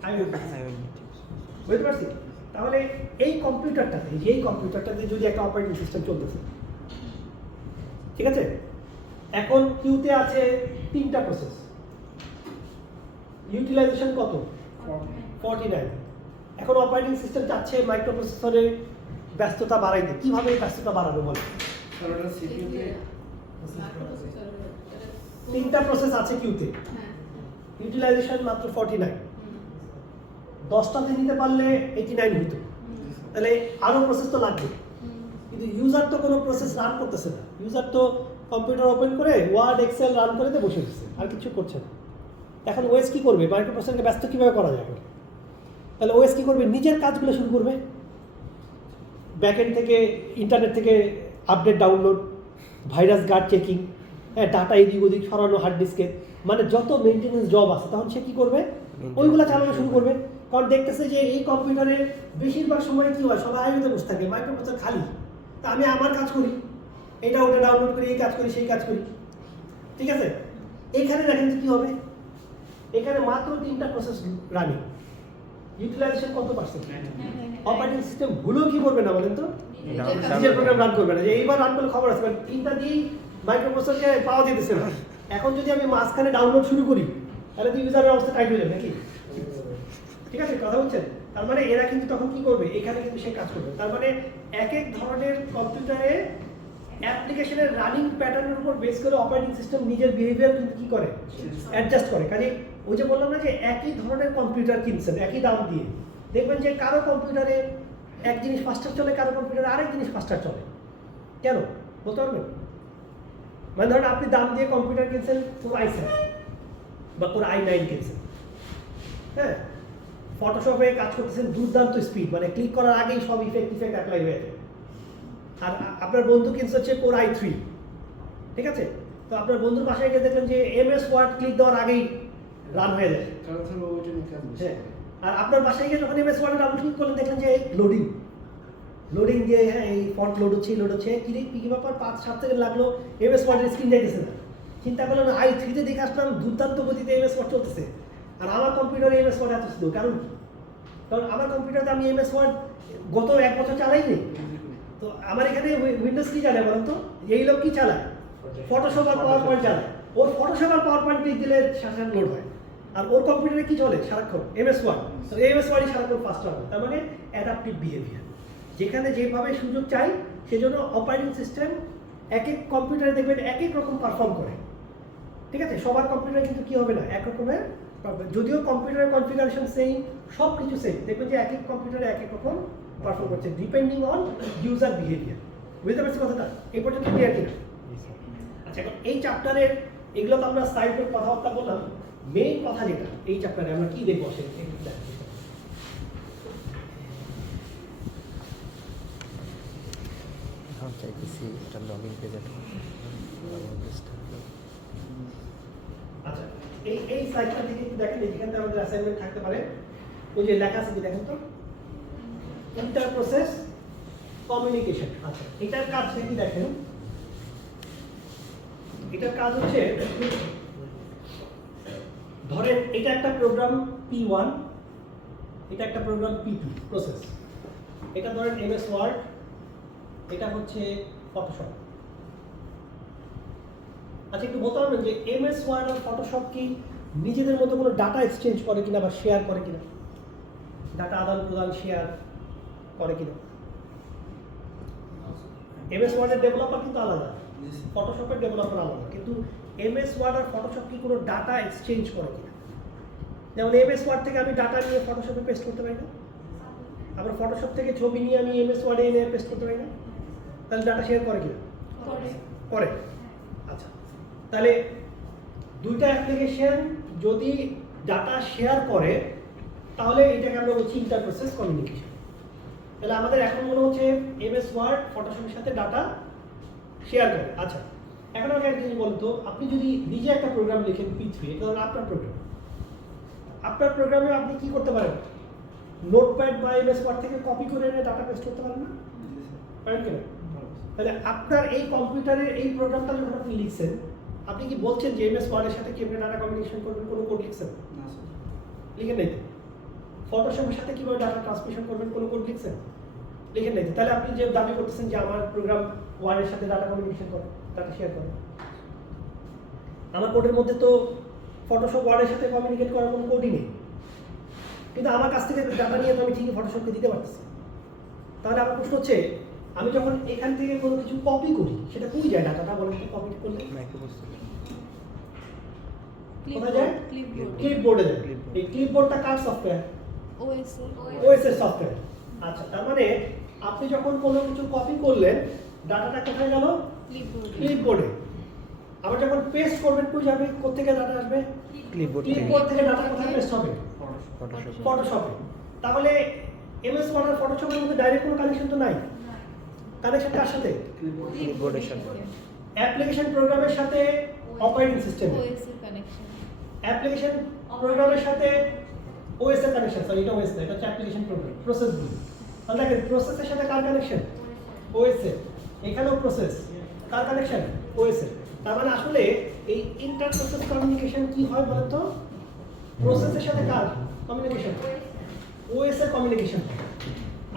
আইও। বুঝতে পারছি? তাহলে এই কম্পিউটারটাতে যদি একটা অপারেটিং সিস্টেম চলতেছে, ঠিক আছে? এখন কিউতে আছে 3টা প্রসেস, ইউটিলাইজেশন কত? 49। এখন অপারেটিং সিস্টেম চাচ্ছে মাইক্রোপ্রসেসরে ব্যস্ততা বাড়াইতে। কিভাবে ব্যস্ততা বাড়াবে বলে? 3টা প্রসেস আছে কিউতে, ইউটিলাইজেশন মাত্র 49। 10টাতে নিতে পারলে 89 হইতো। তাহলে আরো প্রসেস তো লাগবে, কিন্তু ইউজার তো কোনো প্রসেস রান করতেছে না। ইউজার তো কম্পিউটার ওপেন করে ওয়ার্ড এক্সেল রান করে দিয়ে বসে দিচ্ছে, আর কিছু করছে না। এখন ওএস কি করবে? মাইক্রোপ্রসেসরকে ব্যস্ত কিভাবে করা যায়? তাহলে ওএস কি করবে? নিজের কাজগুলো শুরু করবে। ব্যাকএন্ড থেকে, ইন্টারনেট থেকে update download, virus guard checking, হ্যাঁ, ডাটা এদিক ওদিক সরানো হার্ড ডিস্কে, মানে যত মেনটেন্যান্স জব আছে তখন সে কি করবে? ওইগুলো চালানো শুরু করবে। কারণ দেখতেছে যে এই কম্পিউটারে বেশিরভাগ সময় কি হয়, সবাই আইওতে বসে থাকে, মাইক্রোপ্রসেসর খালি। তা আমি আমার কাজ করি, এটা ওটা ডাউনলোড করি, এই কাজ করি সেই কাজ করি, ঠিক আছে? এইখানে দেখেন কি হবে, এখানে মাত্র 3টা প্রসেস রানিং, ইউটিলাইজেশন কত পার্সেন্ট? অপারেটিং সিস্টেম ভুলেও কি করবে না বলেন তো? নিজের প্রোগ্রাম রান করবে না। যে এইবার রান করলে খবর আছে, কারণ 3টা দিয়েই মাইক্রোপ্রসেসরকে পাওয়া যেতেছে না। এখন যদি আমি মাঝখানে ডাউনলোড শুরু করি তাহলে তো ইউজারের অবস্থা টাইট হয়ে যাবে নাকি? ঠিক আছে, কথা বলছেন? তার মানে এরা কিন্তু তখন কি করবে? এখানে কিন্তু সে কাজ করবে। তার মানে এক এক ধরনের কম্পিউটারে অ্যাপ্লিকেশনের রানিং প্যাটার্নের উপর বেস করে অপারেটিং সিস্টেম নিজের বিহেভিয়ার কিন্তু কি করে? অ্যাডজাস্ট করে। কাজে ওই যে বললাম না যে একই ধরনের কম্পিউটার কিনছেন একই দাম দিয়ে, দেখবেন যে কারো কম্পিউটারে এক জিনিস ফাস্টার চলে, কারো কম্পিউটারে আরেক জিনিস ফাস্টার চলে। কেন বলতে পারবেন? মানে ধরেন আপনি দাম দিয়ে কম্পিউটার কিনছেন Core i7 বা Core i9 কিনছেন, হ্যাঁ, ফটোশপে কাজ করতেছেন দুর্দান্ত স্পিড, মানে ক্লিক করার আগেই সব ইফেক্ট অ্যাপ্লাই হয়ে যায়। আর আপনার বন্ধু কিনছে হচ্ছে Core i3, ঠিক আছে? তো আপনার বন্ধুর বাসায় গিয়ে দেখলেন যে MS ওয়ার্ড ক্লিক দেওয়ার আগেই রান হয়ে যায়। হ্যাঁ, আর আপনার বাসায় গিয়ে যখন MS ওয়ার্ডে ডাবল ক্লিক করলেন দেখলেন যে লোডিং দিয়ে, হ্যাঁ, এই ফন্ট লোড হচ্ছে কি ব্যাপার, 5-7 সেকেন্ড লাগলো, MS ওয়ার্ডের স্ক্রিন যাইতেছে না। চিন্তা করলেন i3-তে দেখে আসলাম দুর্দান্ত গতিতে MS ওয়ার্ড চলতেছে, আর আমার কম্পিউটারে MS ওয়ার্ড এত স্লো। কারণ আমার কম্পিউটারে আমি MS ওয়ার্ড গত 1 বছর চালাইনি। তো আমার এখানে উইন্ডোজ কি চালায় বলেন তো? এই লোক কি চালায়? ফটোশপ আর পাওয়ার পয়েন্ট চালায়। ওর ফটোশপ আর পাওয়ার পয়েন্ট ক্লিক দিলে সারাক্ষণ লোড হয়। আর ওর কম্পিউটারে কি চলে সারাক্ষণ? MS word. তো MS ওয়ার্ডই সারাক্ষণ ফাস্ট হবে। তার মানে অ্যাডাপটিভ বিহেভিয়ার। যেখানে যেভাবে সুযোগ চাই সেজন্য অপারেটিং সিস্টেম এক এক কম্পিউটারে দেখবেন এক এক রকম পারফর্ম করে, ঠিক আছে? সবার কম্পিউটারে কিন্তু কি হবে না এক রকমের, যদিও কম্পিউটারের কনফিগারেশন সেম, সব কিছু সেম, দেখবেন যে এক এক কম্পিউটারে এক এক রকম পারফর্ম করছে ডিপেন্ডিং অন ইউজার বিহেভিয়ার। বুঝতে পারছি কথাটা? এই পর্যন্ত ক্লিয়ার কিনা? আচ্ছা, এখন এই চ্যাপ্টারের এগুলো তো আমরা সাইডের কথাবার্তা বললাম, মেইন কথা যেটা এই চ্যাপ্টারে আমরা কি দেখবো সেটা চাইতেছি এটা লগইন পেজে। আচ্ছা, এই সাইটটা থেকে একটু দেখেন, যেখানে আমাদের অ্যাসাইনমেন্ট থাকতে পারে। ওই যে লেখা আছে, দেখেন তো, ইন্টার প্রসেস কমিউনিকেশন। আচ্ছা, এটার কাজটা কি দেখেন? এটার কাজ হচ্ছে, ধরেন এটা একটা প্রোগ্রাম P1, এটা একটা প্রোগ্রাম P2 প্রসেস। এটা ধরেন MS ওয়ার্ড, এটা হচ্ছে ফটোশপ। আচ্ছা, একটু বলতে পারবেন যে MS ওয়ার্ড আর ফটোশপ কি নিজেদের মধ্যে কোনো ডাটা এক্সচেঞ্জ করে কিনা বা শেয়ার করে কিনা? ডাটা আদান প্রদান শেয়ার করে কিনা? এমএস ওয়ার্ডের ডেভেলপার কিন্তু আলাদা, ফটোশপের ডেভেলপার আলাদা, কিন্তু এমএস ওয়ার্ড আর ফটোশপ কি কোনো ডাটা এক্সচেঞ্জ করে কিনা? যেমন এমএস ওয়ার্ড থেকে আমি ডাটা নিয়ে ফটোশপে পেস্ট করতে পারি না, আবার ফটোশপ থেকে ছবি নিয়ে আমি এমএস ওয়ার্ডে এনে পেস্ট করতে পারি না, তাহলে ডাটা শেয়ার করে কিনা? করে। আচ্ছা, তাহলে দুইটা অ্যাপ্লিকেশন যদি ডাটা শেয়ার করে তাহলে এটাকে আমরা বলছি ইন্টার প্রসেস কমিউনিকেশন। তাহলে আমাদের এখন মনে হচ্ছে এমএস ওয়ার্ড ফটোশপের সাথে ডাটা শেয়ার করে। আচ্ছা, এখন আমাকে একটা জিনিস বলতো, আপনি যদি নিজে একটা প্রোগ্রাম লিখেন P3, এটা হলো আপনার প্রোগ্রাম, আপনার প্রোগ্রামে আপনি কি করতে পারেন? নোটপ্যাড বা এমএস ওয়ার্ড থেকে কপি করে এনে ডাটা পেস্ট করতে পারেন না? পারেন কিনা? তাহলে আপনার এই কম্পিউটারের এই প্রোগ্রামটা যখন আপনি লিখছেন, আপনি কি বলছেন যে এমএস ওয়ার্ডের সাথে কিভাবে ডাটা কমিউনিকেশন করবেন কোনো কোড লিখছেন? লিখেন নাই তো। ফটোশপের সাথে কিভাবে ডাটা ট্রান্সমিশন করবেন কোনো কোড লিখছেন? লিখেন নাই তো। তাহলে আপনি যে দাবি করতেছেন যে আমার প্রোগ্রাম ওয়ার্ডের সাথে ডাটা কমিউনিকেশন করে, ডাটা শেয়ার করে, আমার কোডের মধ্যে তো ফটোশপ ওয়ার্ডের সাথে কমিউনিকেট করার কোনো কোডই নেই, কিন্তু আমার কাছ থেকে ডাটা নিয়ে তো আমি ঠিকই ফটোশপকে দিতে পারতেছি। তাহলে আমার প্রশ্ন হচ্ছে, আমি যখন এখান থেকে কোনো কিছু কপি করি সেটা কই যায় ডাটাটা? বলেন তো, কপি করলে কোথায় যায়? ক্লিপবোর্ডে যায়। এই ক্লিপবোর্ডটা কার সফটওয়্যার? ওএস এর সফটওয়্যার। আচ্ছা, তার মানে আপনি যখন কোনো কিছু কপি করলেন, ডাটাটা কোথায় গেল? ক্লিপবোর্ডে। আবার যখন পেস্ট করবেন কই যাবে? কোথা থেকে ডাটা আসবে? ক্লিপবোর্ড থেকে ডাটা কোথায় পেস্ট হবে? ফটোশপে। তাহলে এমএস ওয়ার্ড আর ফটোশপের মধ্যে ডাইরেক্ট কোনো কানেকশন তো নাই। কানেকশন কার সাথে? ক্লিপবোর্ডের সাথে। অ্যাপ্লিকেশন প্রোগ্রামের সাথে অপারেটিং সিস্টেম, অ্যাপ্লিকেশন প্রোগ্রামের সাথে ওএস এর কানেকশন। সরি, এটা ওএস না, এটা হচ্ছে অ্যাপ্লিকেশন প্রোগ্রাম, প্রসেস গুলো। তাহলে দেখেন, প্রসেসের সাথে কার কানেকশন? ওএস এর। এখানেও প্রসেস, কার কানেকশন? ওএস এর। তার মানে আসলে এই ইন্টার প্রসেস কমিউনিকেশন কি হয় বলেন তো? প্রসেসের সাথে কার কমিউনিকেশন? ওএস এর কমিউনিকেশন।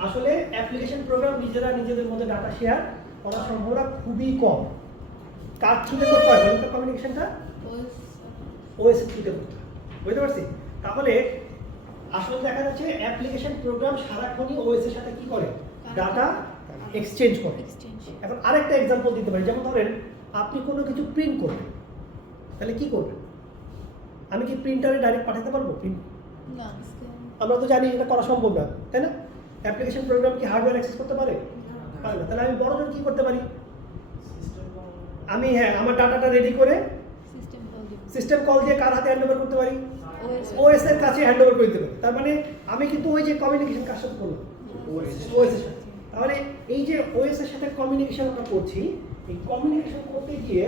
আসলে অ্যাপ্লিকেশন প্রোগ্রাম নিজেরা নিজেদের মধ্যে ডাটা শেয়ার করার সম্ভাবনা খুবই কম। কার থ্রুতে করতে হয় বলেন তো কমিউনিকেশনটা? ওএস এর থ্রুতে করতে হয়। বুঝতে পারছি? তাহলে আসলে দেখা যাচ্ছে অ্যাপ্লিকেশন প্রোগ্রাম সারাক্ষণই ওএস এর সাথে কি করে? ডাটা এক্সচেঞ্জ করে। এখন আরেকটা এক্সাম্পল দিতে পারি, যেমন ধরেন আপনি কোনো কিছু প্রিন্ট করবেন, তাহলে কি করবেন? আমি কি প্রিন্টারে ডাইরেক্ট পাঠাতে পারবো প্রিন্ট? আমরা তো জানি এটা করা সম্ভব না, তাই না? অ্যাপ্লিকেশন প্রোগ্রাম কি হার্ডওয়্যার অ্যাক্সেস করতে পারে? পারে না। তাহলে আমি বড়জন কি করতে পারি? আমি আমার ডাটাটা রেডি করে সিস্টেম কল দিয়ে কার হাতে হ্যান্ডওভার করতে পারি? ওএস এর কাছে হ্যান্ডওভার করে দিতে পারি। তার মানে আমি কিন্তু ওই যে কমিউনিকেশন কার সাথে করলাম? ওএস এর সাথে। তাহলে এই যে ওএস এর সাথে কমিউনিকেশন আমরা করছি, এই কমিউনিকেশন করতে গিয়ে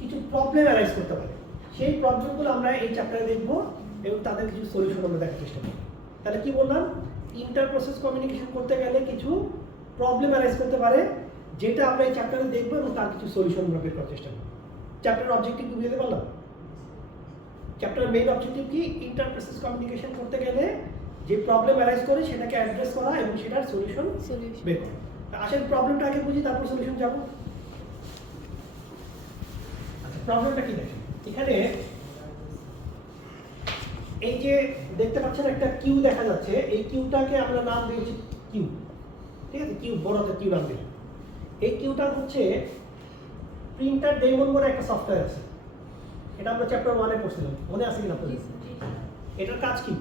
কিছু প্রবলেম অ্যারাইজ করতে পারে। সেই প্রবলেমগুলো আমরা এই চ্যাপ্টারে দেখব এবং তাদের কিছু সলিউশন আমরা দেখার চেষ্টা করব। তাহলে কি বললাম? ইন্টার প্রসেস কমিউনিকেশন করতে গেলে কিছু প্রবলেম অ্যারাইজ করতে পারে, যেটা আমরা এই চ্যাপ্টারে দেখবো এবং তার কিছু সলিউশন আমরা বের করার চেষ্টা করব। চ্যাপ্টারের অবজেক্টিভ কি বুঝতে পারলাম? চ্যাপ্টারের মেইন অবজেক্টিভ কি? ইন্টার প্রসেস কমিউনিকেশন করতে গেলে যে প্রবলেম অ্যারাইজ করে সেটাকে অ্যাড্রেস করা এবং সেটার সলিউশন বের করা। আসলে প্রবলেমটা আগে বুঝি, তারপর সলিউশন যাব। আচ্ছা, প্রবলেমটা কি দেখেন এখানে, এই যে দেখতে পাচ্ছেন একটা কিউ দেখা যাচ্ছে, এই কিউটাকে আমরা নাম দিয়েছি কিউ, ঠিক আছে? কিউ, বড় হাতের কিউ নাম দিই। এই কিউটা হচ্ছে প্রিন্টার ডেমন বলে একটা সফটওয়্যার আছে, এটা আমরা চ্যাপ্টার 1 এ পড়ছিলাম, মনে আছে কিনা আপনাদের? এটার কাজ কি?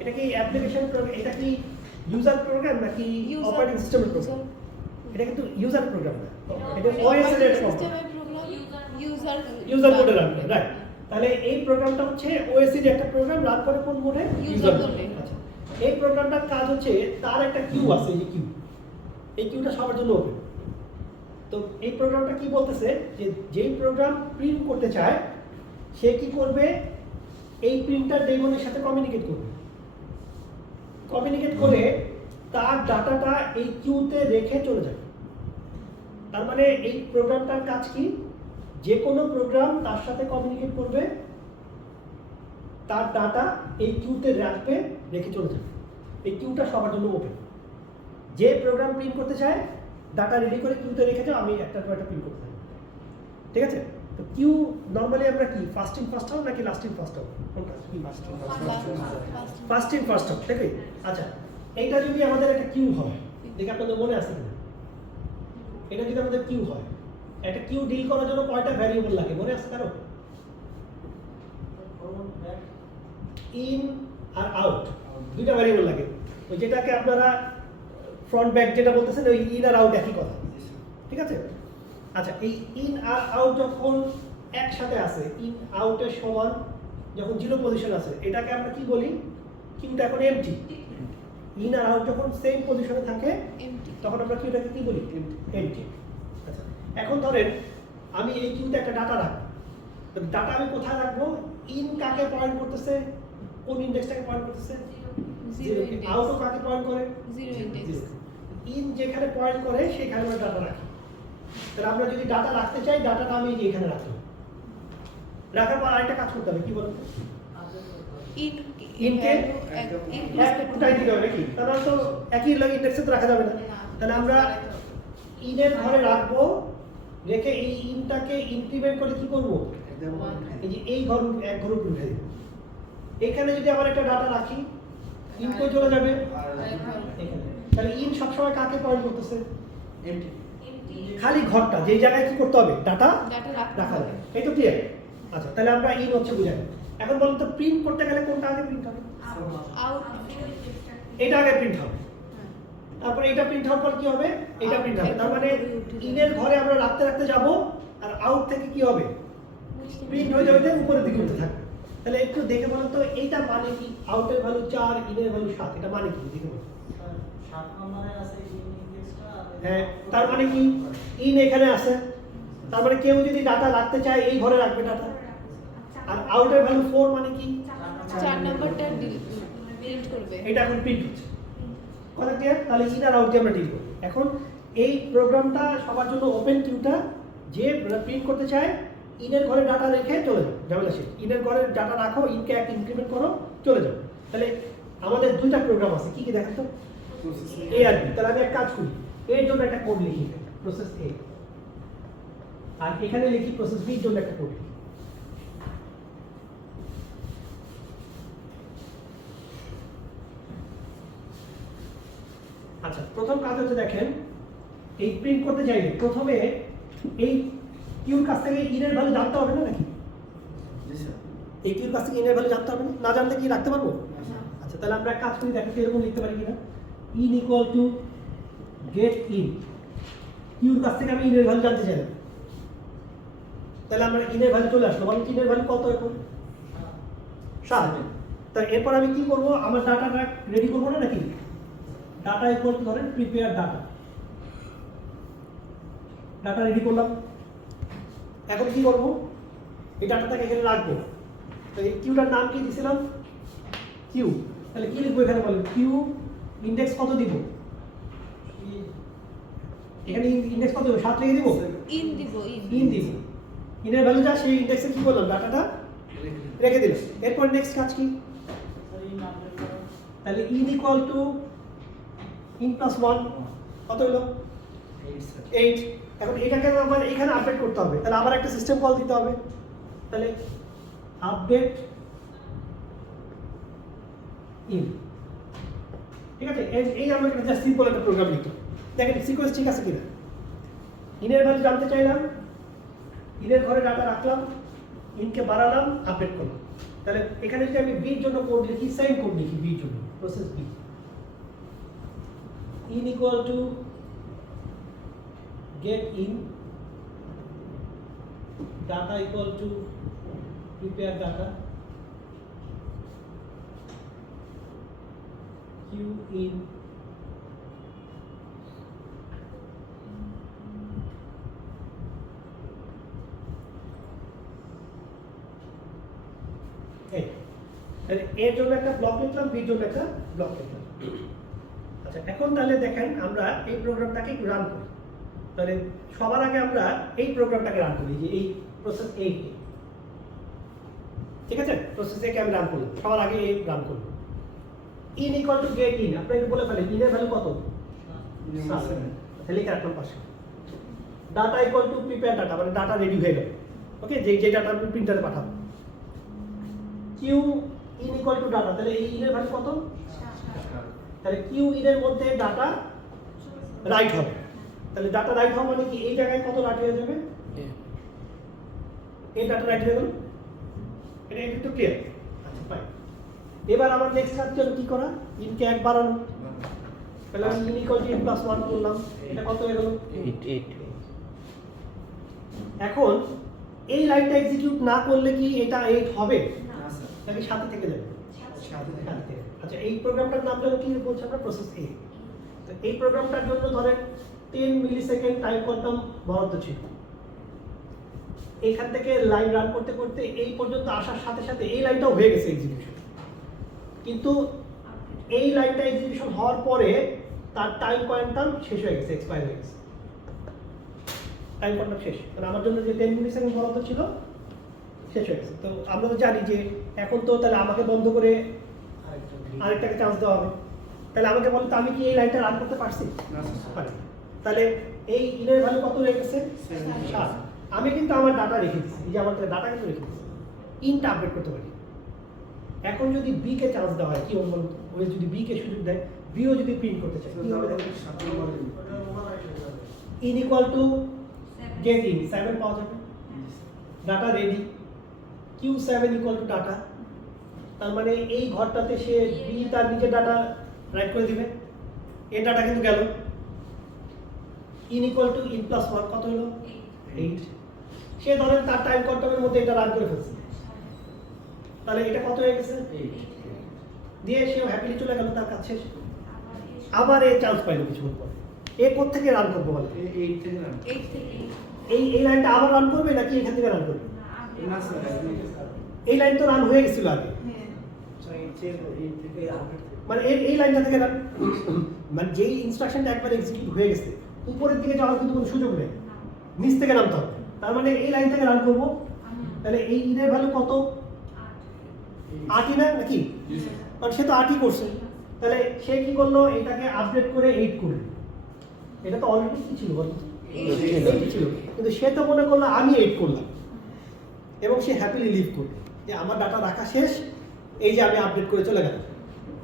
এটা কি অ্যাপ্লিকেশন প্রোগ্রাম? এটা কি ইউজার প্রোগ্রাম নাকি অপারেটিং সিস্টেমের প্রোগ্রাম? এটা কিন্তু ইউজার প্রোগ্রাম না, এটা ওএস এর প্রোগ্রাম, ইউজার কোডে রান করে, রাইট? তাহলে এই প্রোগ্রামটা হচ্ছে ওএস এর একটা প্রোগ্রাম, রান করে কোন মোডে? ইউজার মোডে। আচ্ছা, এই প্রোগ্রামটার কাজ হচ্ছে তার একটা কিউ আছে, এই যে কিউ, এই কিউটা সবার জন্য ওপেন। তো এই প্রোগ্রামটা কি বলতেছে যে যেই প্রোগ্রাম প্রিন্ট করতে চায় সে কি করবে? এই প্রিন্টার ডেমনের সাথে কমিউনিকেট করবে, কমিউনিকেট করে তার ডাটাটা এই কিউতে রেখে চলে যাবে। তার মানে এই প্রোগ্রামটার কাজ কি? যে কোনো প্রোগ্রাম তার সাথে কমিউনিকেট করবে, তার ডাটা এই কিউতে রাখবে, রেখে চলে যাবে। এই কিউটা সবার জন্য ওপেন। যে প্রোগ্রাম প্রিন্ট করতে চায় ডাটা রেডি করে কিউতে রেখে যাও, আমি একটা পর একটা প্রিন্ট করতে চাই, ঠিক আছে? তো তো কিউ নরমালি আমরা কি ফার্স্ট ইন ফার্স্ট আউট নাকি লাস্ট ইন ফার্স্ট আউট কোনটা ফার্স্ট ইন ফার্স্ট আউট ঠিক আছে। আচ্ছা এইটা যদি আমাদের একটা কিউ হয়, দেখি আপনাদের মনে আছে কিনা, এটা যদি আমাদের কিউ হয়, একটা কিউ ডিল করার জন্য কয়টা ভ্যারিয়েবল লাগে মনে আছে কারো? ইন আর আউট দুইটা ভ্যারিয়েবল লাগে। ওই যেটাকে আপনারা ফ্রন্ট ব্যাক যেটা বলতেছেন ওই ইন আর আউট একই কথা, ঠিক আছে। আচ্ছা এই ইন আর আউট যখন একসাথে আছে, ইন আউটের সমান যখন জিরো পজিশন আছে, এটাকে আমরা কি বলি? কিউটা এখন এমটি। ইন আর আউট যখন সেম পজিশনে থাকে তখন আমরা কিউটাকে কি বলি? এমটি। আচ্ছা এখন ধরেন আমি এই কিউতে একটা ডাটা রাখবো, তো ডাটা আমি কোথায় রাখবো? ইন কাকে পয়েন্ট করতেছে? কোন ইন্ডেক্সটাকে পয়েন্ট করতেছে? জিরো আউট কাকে পয়েন্ট করে? Zero index. ইন যেখানে পয়েন্ট করে সেখানে আমরা ডাটা রাখি। তাহলে আমরা যদি ডাটা রাখতে চাই, ডাটাটা আমি এখানে রাখলাম। রাখার পর আরেকটা কাজ করতে হবে, কি বলুন? ইনকে উঠাই দিতে হবে নাকি? তাহলে তো একই লাগে ইন্ডেক্সে তো রাখা যাবে না। তাহলে আমরা ইনের ঘরে রাখবো, রেখে এই ইনটাকে ইনক্রিমেন্ট করে কি করব? এই যে এই ঘর এক ঘর উপরে উঠে দিব। এখানে যদি আবার একটা ডাটা রাখি, ইন কই চলে যাবে? এখানে। তাহলে ইন সবসময় কাকে পয়েন্ট করতেছে? খালি ঘরটা, যেই জায়গায় কি করতে হবে? ডাটা রাখা হবে। এই তো ক্লিয়ার? আচ্ছা তাহলে আমরা ইন হচ্ছে বুঝাই। এখন বলুন তো প্রিন্ট করতে গেলে কোনটা আগে প্রিন্ট হবে? আউট। এটা আগে প্রিন্ট হবে, তারপরে এটা প্রিন্ট হওয়ার পর কি হবে? এটা প্রিন্ট হবে। তার মানে ইনের ঘরে আমরা রাখতে রাখতে যাব, আর আউট থেকে কি হবে? প্রিন্ট হয়ে যাবে, উপরের দিকে উঠতে থাকবে। তাহলে একটু দেখে বলুন তো এইটা মানে কি? আউটের ভ্যালু 4, ইনের ভ্যালু 7, এটা মানে কি দেখে বলুন। 7 নম্বরে আছে ইন ইন্ডেক্সটা। হ্যাঁ তার মানে কি? ইন এখানে আছে, তার মানে কেউ যদি ডাটা রাখতে চায় এই ঘরে রাখবে ডাটা। আর আউটের ভ্যালু 4 মানে কি? 4 নাম্বারটা প্রিন্ট করবে। এটা এখন প্রিন্ট হচ্ছে। কথা ক্লিয়ার? তাহলে ইন আর আউট দিয়ে আমরা ডিল করি। এখন এই প্রোগ্রামটা সবার জন্য ওপেন, কিউটা যে প্রিন্ট করতে চায় ইনের ঘরে ডাটা রেখে চলে যাও, ঝামেলা শেষ। ইনের ঘরে ডাটা রাখো, ইনকে এক ইনক্রিমেন্ট করো, চলে যাও। তাহলে আমাদের দুইটা প্রোগ্রাম আছে, কি কি দেখেন তো? এ আর বি। তাহলে আমি এক কাজ করি, এর জন্য একটা কোড লিখি, প্রসেস এ, আর এখানে লিখি প্রসেস বি এর জন্য একটা কোড লিখি। আচ্ছা প্রথম কাজ হচ্ছে দেখেন, এই প্রিন্ট করতে চাইলে প্রথমে এই কিউর কাছ থেকে ইনের ভ্যালু জানতে হবে না নাকি? এই কিউর কাছ থেকে ইনের ভ্যালু জানতে হবে না? না জানলে কি রাখতে পারবো? আচ্ছা তাহলে আমরা এক কাজ করি, দেখেন এরকম লিখতে পারি কিনা। In equal to get in, কিউর কাছ থেকে আমি ইনের ভ্যালু জানতে চাইলাম। তাহলে আমরা ইনের ভ্যালু চলে আসলো, বলুন ইনের ভ্যালু কত এখন? 7। তা এরপর আমি কি করব? আমার ডাটাটা রেডি করবো না নাকি? ডাটা ইকুয়াল টু ধরেন প্রিপেয়ার ডাটা, ডাটা রেডি করলাম। এখন কি করব? এই ডাটাটাকে এখানে রাখবো। তো এই কিউটার নাম কি দিয়েছিলাম? কিউ। তাহলে কি লিখবো এখানে বলেন? কিউ ইন্ডেক্স কত দিব? এখানে ইন্ডেক্স কত দেব? 7 লিখে দিব? ইন দিব। ইন দিব। ইনের ভ্যালু যা সেই ইন্ডেক্সে কি করলাম? ডাটাটা রেখে দিলাম। এরপর নেক্সট কাজ কি? তাহলে in equal to in plus 1 কত হলো? 8। এখন এটাকে আবার এখানে আপডেট করতে হবে, তাহলে আবার একটা সিস্টেম কল দিতে হবে। তাহলে আপডেট ইন, ঠিক আছে। এই আমরা একটা জাস্ট সিম্পল একটা প্রোগ্রাম লিখলাম। দেখেন সিকোয়েন্স ঠিক আছে কিনা। ইনের ভ্যালু জানতে চাইলাম, ইনের ঘরে ডাটা রাখলাম, ইনকে বাড়ালাম, আপডেট করলাম। তাহলে এখানে যদি আমি বির জন্য কোড লিখি, সেম কোড লিখি বির জন্য, process B. in equal to get in, data equal to prepare data, q in এই তাহলে এর জন্য একটা ব্লক লিখলাম, বির জন্য একটা ব্লক লিখলাম। আচ্ছা এখন তাহলে দেখেন আমরা এই প্রোগ্রামটাকে একটু রান করি। তাহলে সবার আগে আমরা এই প্রোগ্রামটাকে রান করি, যে এই প্রসেস এ, ঠিক আছে। প্রসেস এ কে আমি রান করলাম, সবার আগে এই রান করব। In equal to get in, আপনি একটু বলে ফেলেন ইনের ভ্যালু কত? 7। লিখে রাখলাম পাশে। Data equal to prepare data, মানে ডাটা রেডি হয়ে গেল। ওকে, যে ডাটা আমি প্রিন্টারে পাঠাবো। Q in equal to data, তাহলে এই ইনের ভ্যালু কত? তাহলে কিউ ইনের মধ্যে ডাটা রাইট হবে। তাহলে ডাটা রাইট হওয়া মানে কি এই জায়গায় কত রাইট হয়ে যাবে? এই ডাটা রাইট হয়ে গেল। এটা একটু ক্লিয়ার? আচ্ছা ফাইন। এবার আমার নেক্সট কাজ হলো কি করা? ইনকে এক বাড়ানো। তাহলে আমি in equal two n plus 1 করলাম, এটা কত হয়ে গেল? 8 এখন এই লাইনটা এক্সিকিউট না করলে কি এটা 8 হবে না স্যার, নাকি সাথে থেকে যাবে? সাথে থেকে। সাথে থেকে। আচ্ছা, এই প্রোগ্রামটার নাম যেন কি বলছে আমরা? প্রসেস এ। তো এই প্রোগ্রামটার জন্য ধরেন 10 মিলিসেকেন্ড টাইম কোয়ান্টাম বরাদ্দ ছিল। এখান থেকে লাইন রান করতে করতে এই পর্যন্ত আসার সাথে সাথে এই লাইনটাও হয়ে গেছে এক্সিকিউশন, কিন্তু এই লাইনটা এক্সিকিউশন হওয়ার পরে তার টাইম কোয়ান্টাম শেষ হয়ে গেছে, এক্সপায়ার হয়ে গেছে, টাইম কোয়ান্টাম শেষ। মানে আমার জন্য যে 10 মিলিসেকেন্ড বরাদ্দ ছিল শেষ হয়ে গেছে। তো আমরা তো জানি যে এখন তো তাহলে আমাকে বন্ধ করে আরেকটাকে চান্স দেওয়া হবে। তাহলে আমাকে বলো তো আমি কি এই লাইনটা রান করতে পারছি? না স্যার, পারি। তাহলে এই ইনের ভ্যালু কত হয়ে গেছে? 7। আমি কিন্তু আমার ডাটা রেখে দিচ্ছি, এই যে আমার ডাটা কিন্তু রেখে দিচ্ছি, ইনটা আপডেট করতে পারি। এখন যদি বি কে চান্স দেওয়া হয় কি হবে বলুন? ওই যদি বি কে সুযোগ দেয়, বিও যদি প্রিন্ট করতে চায় কি হবে দেখুন? ওটা ওভাররাইট হয়ে যাবে। In equal to get in 7 পাওয়া যাবে, data ready. Q 7 equal to data, তার মানে এই ঘরটাতে সে বি তার নিজের ডাটা রাইট করে দিবে, এর ডাটা কিন্তু গেল। In equal to in plus 1 কত হলো? 8। সে ধরেন তার টাইম কোয়ান্টামের মধ্যে এটা রান করে ফেলছে, তাহলে এটা কত হয়ে গেছে? 8 দিয়ে সেও হ্যাপিলি চলে গেল, তার কাজ শেষ। আবার এই চান্স পাইলো কিছুক্ষণ পর, এ কোত্থেকে রান করবো বলে? 8 থেকে না। 8 থেকে এই লাইনটা আবার রান করবে নাকি এখান থেকে রান করবে? না স্যার, এই লাইন তো রান হয়ে গেছিল আগে, স্যার 8 থেকে আপডেট থেকে। মানে এই লাইনটা থেকে রান মানে যেই ইনস্ট্রাকশনটা একবার এক্সিকিউট হয়ে গেছে উপরের দিকে যাওয়ার কিন্তু কোনো সুযোগ নেই, নিচ থেকে নামতে হবে। তার মানে এই লাইন থেকে রান করবো, তাহলে এই ইনের ভ্যালু কত? 8ই না নাকি? কারণ সে তো 8ই করছে, তাহলে সে কি করলো? এটাকে আপডেট করে 8 করলো। এটা তো অলরেডি কি ছিল বলো? 8 ছিল, কিন্তু সে তো মনে করলো আমি 8 করলাম এবং সে হ্যাপিলি লিভ করলো যে আমার ডাটা রাখা শেষ, এই যে আমি আপডেট করে চলে গেলাম।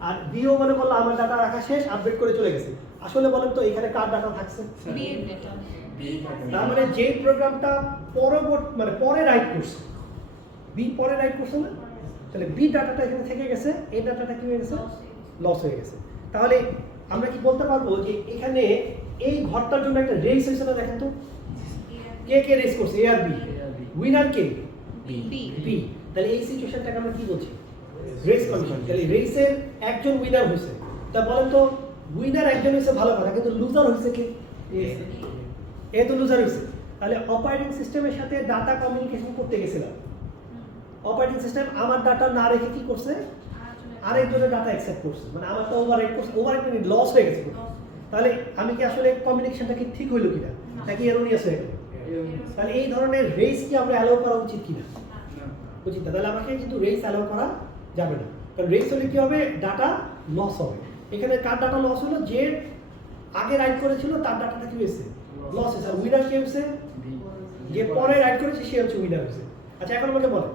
আর বিও মনে করলো আমার ডাটা রাখা শেষ, আপডেট করে চলে গেছে। আসলে বলেন তো এখানে কার ডাটা থাকছে? বি এর ডেটা। তার মানে যে প্রোগ্রামটা পরবর্তী মানে পরে রাইট করছে, বি পরে রাইট করছে না, তাহলে বি ডাটাটা এখানে থেকে গেছে, এই ডাটাটা কি হয়ে গেছে? লস হয়ে গেছে। তাহলে আমরা কি বলতে পারবো যে এখানে এই ঘরটার জন্য একটা রেস হয়েছে না? দেখেন তো কে কে রেস করছে, এ আর বি। উইনার কে? B B. তাহলে এই সিচুয়েশনটাকে আমরা কি বলছি? Race condition. তাহলে রেসের একজন উইনার হয়েছে, তা বলেন তো উইনার একজন হয়েছে ভালো কথা, কিন্তু লুজার হয়েছে কে? এ তো লুজার হয়েছে। তাহলে অপারেটিং সিস্টেমের সাথে ডাটা কমিউনিকেশন করতে গেছিলাম, অপারেটিং সিস্টেম আমার ডাটা না রেখে কি করছে? আরেকজনের ডাটা অ্যাকসেপ্ট করছে, মানে আমারটা ওভাররাইট করছে, ওভাররাইট মানে লস হয়ে গেছে। তাহলে আমি কি আসলে কমিউনিকেশনটা কি ঠিক হইলো কিনা, নাকি এরোনিয়াস হয়ে গেল? তাহলে এই ধরনের রেস কি আমরা অ্যালাউ করা উচিত কিনা? উচিত না। তাহলে আমাকে কিন্তু রেস অ্যালাউ করা যাবে না, কারণ রেস হলে কি হবে? ডাটা লস হবে। এখানে কার ডাটা লস হলো? যে আগে রাইট করেছিল তার ডাটাটা কি হয়েছে? লস হয়েছে। আর উইনার কে হয়েছে? যে পরে রাইট করেছে সে হচ্ছে উইনার হয়েছে। আচ্ছা, এখন আমাকে বলেন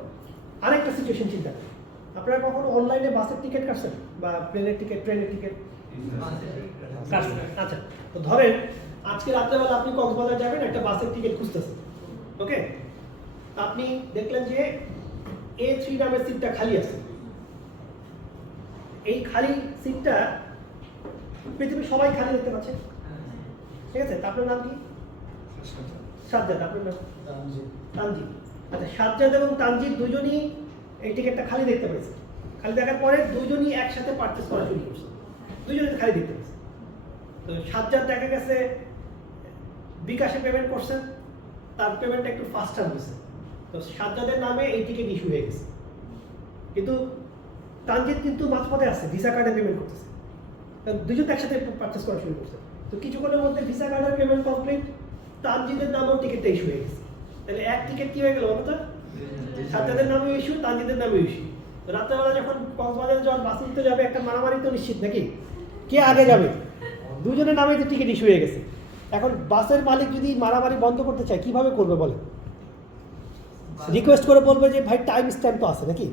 আরেকটা সিচুয়েশন চিন্তা করেন। আপনারা কখনো অনলাইনে বাসের টিকিট কাটছেন বা প্লেনের টিকিট, ট্রেনের টিকিট কাটছেন? আচ্ছা, তো ধরেন আজকে রাত্রেবেলা আপনি কক্সবাজার যাবেন, একটা বাসের টিকিট খুঁজতেছেন, ওকে? আপনি দেখলেন যে A3 নামের সিটটা খালি আছে। এই খালি সিটটা পৃথিবীর সবাই খালি দেখতে পাচ্ছে, ঠিক আছে? তা আপনার নাম কি? সাজ্জাদ। আপনার নাম? তানজিদ। আচ্ছা, সাজ্জাদ এবং তানজিদ দুজনই এই টিকিটটা খালি দেখতে পেয়েছে। খালি দেখার পরে দুজনই একসাথে পারচেজ করা শুরু করছে, দুজনে খালি দেখতে পেয়েছে। তো সাজ্জাদ দেখা গেছে বিকাশে পেমেন্ট করছে, তার পেমেন্টটা একটু ফাস্টার হয়েছে, তো সাজ্জাদের নামে এই টিকিট ইস্যু হয়ে গেছে। কিন্তু তানজিদ কিন্তু মাঝপথে আছে, ভিসা কার্ডে পেমেন্ট করতেছে, দুজন একসাথে পারচেজ করা শুরু করছে। তো কিছুক্ষণের মধ্যে ভিসা কার্ডের পেমেন্ট কমপ্লিট, তানজিদের নামেও টিকিটটা ইস্যু হয়ে গেছে। তাহলে এক টিকিট কি হয়ে গেল বলো তো? সাজ্জাদের নামে ইস্যু, তানজিদের নামে ইস্যু। তো রাত্রেবেলা যখন কক্সবাজারে যখন বাস উঠতে যাবে, একটা মারামারি তো নিশ্চিত নাকি? কে আগে যাবে? দুজনের নামে তো টিকিট ইস্যু হয়ে গেছে। এখন বাসের মালিক যদি মারামারি বন্ধ করতে চায় কিভাবে করবে বলে? রিকোয়েস্ট করে বলবে যে ভাই টাইম স্ট্যাম্প তো আছে নাকি,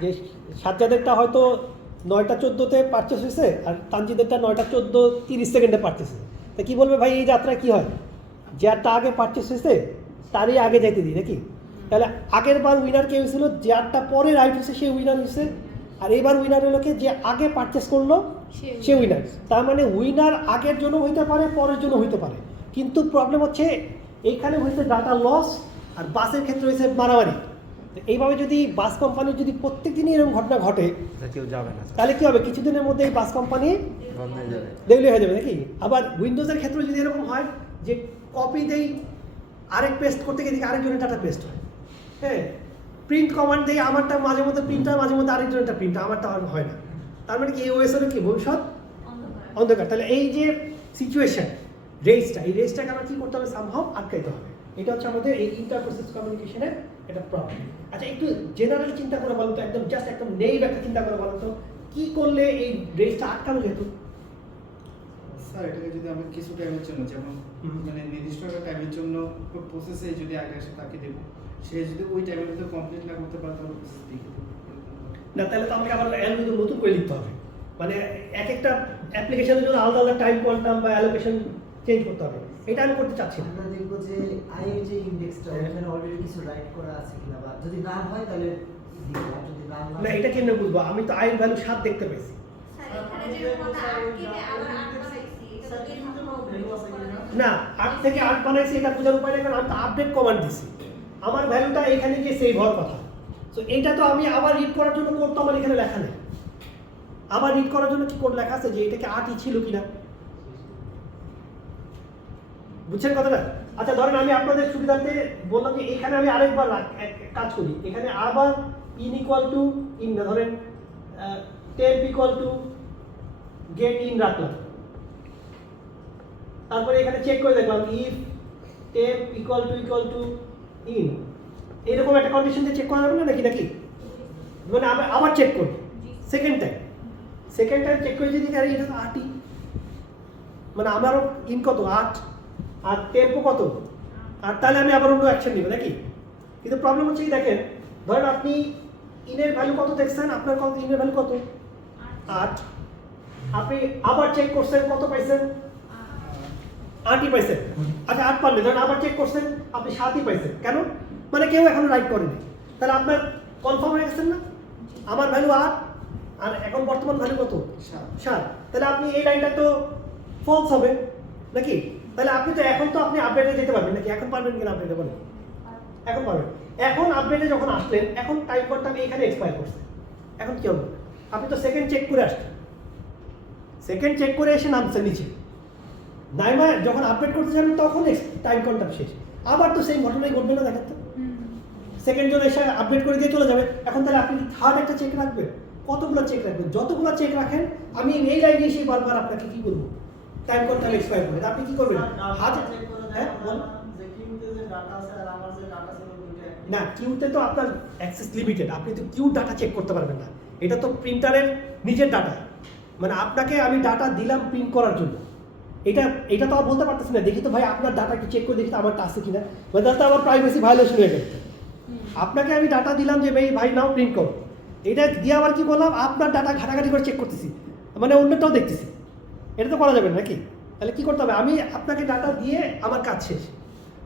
যে সাজ্জাদেরটা হয়তো 9:14 পারচেস হয়েছে আর তানজিদেরটা 9:14:30 পারচেস হয়েছে, তা কি বলবে ভাই এই যাত্রায় কি হয়, যারটা আগে পারচেস হয়েছে তারই আগে যাইতে দিই নাকি। তাহলে আগের বার উইনার কে হয়েছিল, যারটা পরে রাইট হয়েছে সে উইনার হয়েছে, আর এবার উইনার হলো কি যে আগে পারচেস করলো সে উইনার। তার মানে উইনার আগের জন্য হইতে পারে পরের জন্য হইতে পারে, কিন্তু প্রবলেম হচ্ছে এইখানে হয়েছে ডাটা লস আর বাসের ক্ষেত্রে হয়েছে মারামারি। তো এইভাবে যদি বাস কোম্পানির যদি প্রত্যেক দিনই এরকম ঘটনা ঘটে কেউ যাবে না, তাহলে কি হবে, কিছুদিনের মধ্যে এই বাস কোম্পানি বন্ধ হয়ে যাবে। দেউলিয়া হয়ে যাবে নাকি। আবার উইন্ডোজের ক্ষেত্রে যদি এরকম হয় যে কপি দেই আরেক পেস্ট করতে গিয়ে দেখি আরেকজনের ডাটা পেস্ট হয়, হ্যাঁ প্রিন্ট কমান্ড দেই আমারটা মাঝে মধ্যে প্রিন্ট হয় মাঝে মধ্যে আরেকজনেরটা প্রিন্ট আমারটা হয় না, তার মানে কি এই ওএস হলো কি ভবিষ্যৎ অন্ধকার। তাহলে এই যে সিচুয়েশন রেসটা, এই রেসটাকে আমরা কি করতে হবে, সামহাও আটকাইতে হবে। এটা হচ্ছে আমাদের এই ইন্টার প্রসেস কমিউনিকেশনের একটা প্রবলেম। আচ্ছা একটু জেনারেল চিন্তা করে বলতো, একদম জাস্ট একদম নেইভ একটা চিন্তা করে বলতো কি করলে এই রেসটা আটকানো যেত। স্যার এটাকে যদি আমরা কিছু টাইমের জন্য, যেমন মানে নির্দিষ্ট একটা টাইমের জন্য প্রসেসে যদি আগে এসে তাকে দেবো, সে যদি ওই টাইমের মধ্যে কমপ্লিট না করতে পারে তাহলে প্রসেস দেখে দেবো না, তাহলে তো আমাকে আবার অ্যালগরিদম নতুন করে লিখতে হবে, মানে এক একটা অ্যাপ্লিকেশনের জন্য আলাদা আলাদা টাইম কোয়ান্টাম বা অ্যালোকেশন চেঞ্জ করতে হবে, এটা আমি করতে চাচ্ছি না। আমরা দেখবো যে আই এর যে ইন্ডেক্সটা ওখানে অলরেডি কিছু রাইট করা আছে কিনা, বা যদি না হয় তাহলে দিব, আর যদি না হয় না এটা কেন বুঝবো, আমি তো আইন ভ্যালু 7 দেখতে পেয়েছি। না 8 থেকে 8 বানাইছি এটা বোঝার উপায় নেই, কারণ আমি তো আপডেট কমান্ড দিছি, আমার ভ্যালুটা এখানে গিয়ে সেভ হওয়ার কথা। সো এইটা তো আমি আবার রিড করার জন্য কোড তো আমার এখানে লেখা নেই, আবার রিড করার জন্য কি কোড লেখা আছে যে এটাকে 8ই ছিল কিনা, বুঝছেন কথাটা। আচ্ছা ধরেন আমি আপনাদের সুবিধার্থে বললাম যে এখানে আমি আরেকবার কাজ করি, এখানে আবার ইন ইকুয়াল টু ইন ধরেন temp equal to get in রাখলাম, তারপরে এখানে চেক করে দেখলাম if temp equal to in, এরকম একটা কন্ডিশন দিয়ে চেক করা যাবে না নাকি নাকি, মানে আবার চেক করি সেকেন্ড টাইম চেক করে যদি আরে এটা তো 8ই, মানে আমারও ইন কত 8 আর টেম্পো কত, আর তাহলে আমি আবার অন্য অ্যাকশন নিব নাকি। কিন্তু প্রবলেম হচ্ছে কি দেখেন, ধরেন আপনি ইনের ভ্যালু কত দেখছেন, আপনার কত ইনের ভ্যালু কত 8, আপনি আবার চেক করছেন কত পাইছেন 8ই পাইছেন। আচ্ছা 8 পারলে ধরেন আবার চেক করছেন আপনি 7ই পাইছেন, কেন, মানে কেউ এখনো রাইট করেনি, তাহলে আপনার কনফার্ম হয়ে গেছেন না, আমার ভ্যালু 8 আর এখন বর্তমান ভ্যালু কত 7, তাহলে আপনি এই লাইনটা তো ফলস হবে নাকি। তাহলে আপনি তো এখন তো আপনি আপডেটে যেতে পারবেন নাকি, এখন পারবেন কিনা আপডেটে বলেন, এখন পারবেন। এখন আপডেটে যখন আসলেন এখন টাইম কোডটা আমি এখানে এক্সপায়ার করছে, এখন কি হবে, আপনি তো সেকেন্ড চেক করে আসছেন, সেকেন্ড চেক করে এসে নামছেন নিচে, নাইমা যখন আপডেট করতে যাবেন তখন টাইম কোডটা শেষ, আবার তো সেই ঘটনাই ঘটবে না দেখেন তো, সেকেন্ড জন এসে আপডেট করে দিয়ে চলে যাবে। এখন তাহলে আপনি থার্ড একটা চেক রাখবেন, কতগুলো চেক রাখবেন, যতগুলো চেক রাখেন আমি এই লাইনে এসে বারবার আপনাকে কি করবো টাইম কোডটা এক্সপায়ার করে, আপনি কি করবেন হাতে হ্যাঁ বল না, কিউতে তো আপনার অ্যাক্সেস লিমিটেড, আপনি তো কিউ ডাটা চেক করতে পারবেন না, এটা তো প্রিন্টারের নিজের ডাটা, মানে আপনাকে আমি ডাটা দিলাম প্রিন্ট করার জন্য, এটা তো আর বলতে পারতেছি না দেখি তো ভাই আপনার ডাটা একটু চেক করে দেখি তো আমারটা আছে কিনা, মানে তাহলে তো আমার প্রাইভেসি ভায়োলেশন হয়ে গেছে। আপনাকে আমি ডাটা দিলাম যে ভাই নাও প্রিন্ট করো, এটা দিয়ে আবার কি বললাম আপনার ডাটা ঘাটাঘাটি করে চেক করতেছি, মানে অন্যটাও দেখতেছি, এটা তো করা যাবে না নাকি। তাহলে কি করতে হবে, আমি আপনাকে ডাটা দিয়ে আমার কাজ শেষ।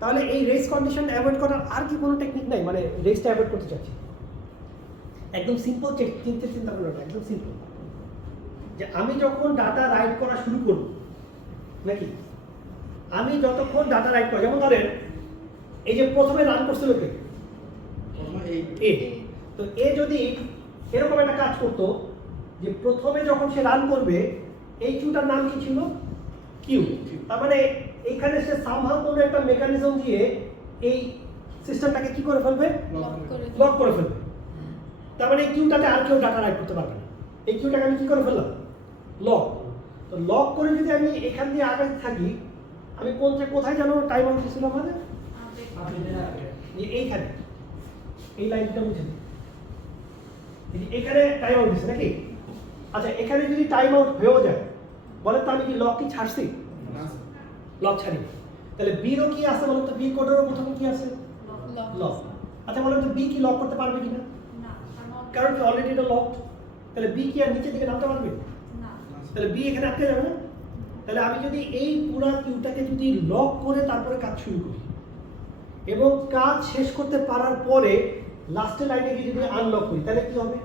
তাহলে এই রেস কন্ডিশন অ্যাভয়েড করার আর কি কোনো টেকনিক নাই, মানে রেসটা অ্যাভয়েড করতে চাচ্ছি, একদম সিম্পল চিন্তা করো, একদম সিম্পল, যে আমি যখন ডাটা রাইট করা শুরু করব নাকি, আমি যতক্ষণ ডাটা রাইট করি, যেমন ধরেন এই যে প্রথমে রান করছিল কে এ, তো এ যদি এরকম একটা কাজ করতো যে প্রথমে যখন সে রান করবে এই কিউটার নাম কি ছিল কিউ, তার মানে এইখানে সে সামহাউ কোনো একটা মেকানিজম দিয়ে এই সিস্টেমটাকে কি করে ফেলবে, লক করে ফেলবে, তার মানে এই কিউটাতে আর কেউ ডাটা রাইট করতে পারবে না, এই কিউটাকে আমি কি করে ফেললাম লক। তো লক করে যদি আমি এখান দিয়ে আগাতে থাকি, আমি কোথায় জানো টাইম আউট ছিল আমাদের এইখানে, এই লাইনটা বুঝে দিই এখানে টাইম আউট দিচ্ছে নাকি। আচ্ছা এখানে যদি টাইম আউট হয়েও যায় বলেন তো আমি কি লক কি ছাড়ছি, লক ছাড়ি, তাহলে বিরও কি আছে বলেন তো, বি কোডেরও প্রথমে কি আছে লক, আচ্ছা বলেন তো বি কি লক করতে পারবে কিনা? কারণ কি অলরেডি এটা লকড, তাহলে বি কি আর নিচের দিকে নামতে পারবে? তাহলে বি এখানে আটকে যাবে না? তাহলে আমি যদি এই পুরা কিউটাকে যদি লক করে তারপরে কাজ শুরু করি এবং কাজ শেষ করতে পারার পরে লাস্টের লাইনে গিয়ে যদি আনলক করি তাহলে কি হবে?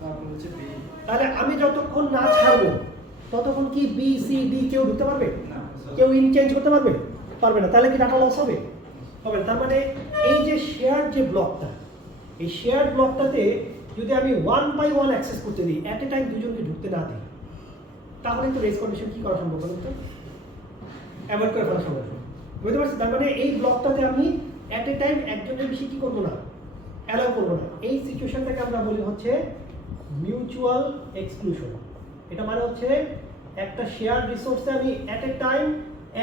তারপর হচ্ছে বি। তাহলে আমি যতক্ষণ না ছাড়বো ততক্ষণ কি বি সি ডি কেউ ঢুকতে পারবে? না। কেউ ইন চেঞ্জ করতে পারবে? পারবে না। তাহলে কি ডাটা লস হবে? হবে না। তার মানে এই যে শেয়ার যে ব্লকটা, এই শেয়ার ব্লকটাতে যদি আমি 1 বাই 1 অ্যাক্সেস করতে দিই, অ্যাট এ টাইম দুজনকে ঢুকতে না দিই, তাহলে তো রেস কন্ডিশন কি করা সম্ভব? বলুন তো, অ্যাভয়েড করে ফেলা সম্ভব। বুঝতে পারছি? তার মানে এই ব্লকটাতে আমি অ্যাট এ টাইম একজনের বেশি কি করবো না, অ্যালাউ করবো না। এই সিচুয়েশনটাকে আমরা বলি হচ্ছে মিউচুয়াল এক্সক্লুশন। এটা মানে হচ্ছে একটা শেয়ার রিসোর্সে আমি অ্যাট এ টাইম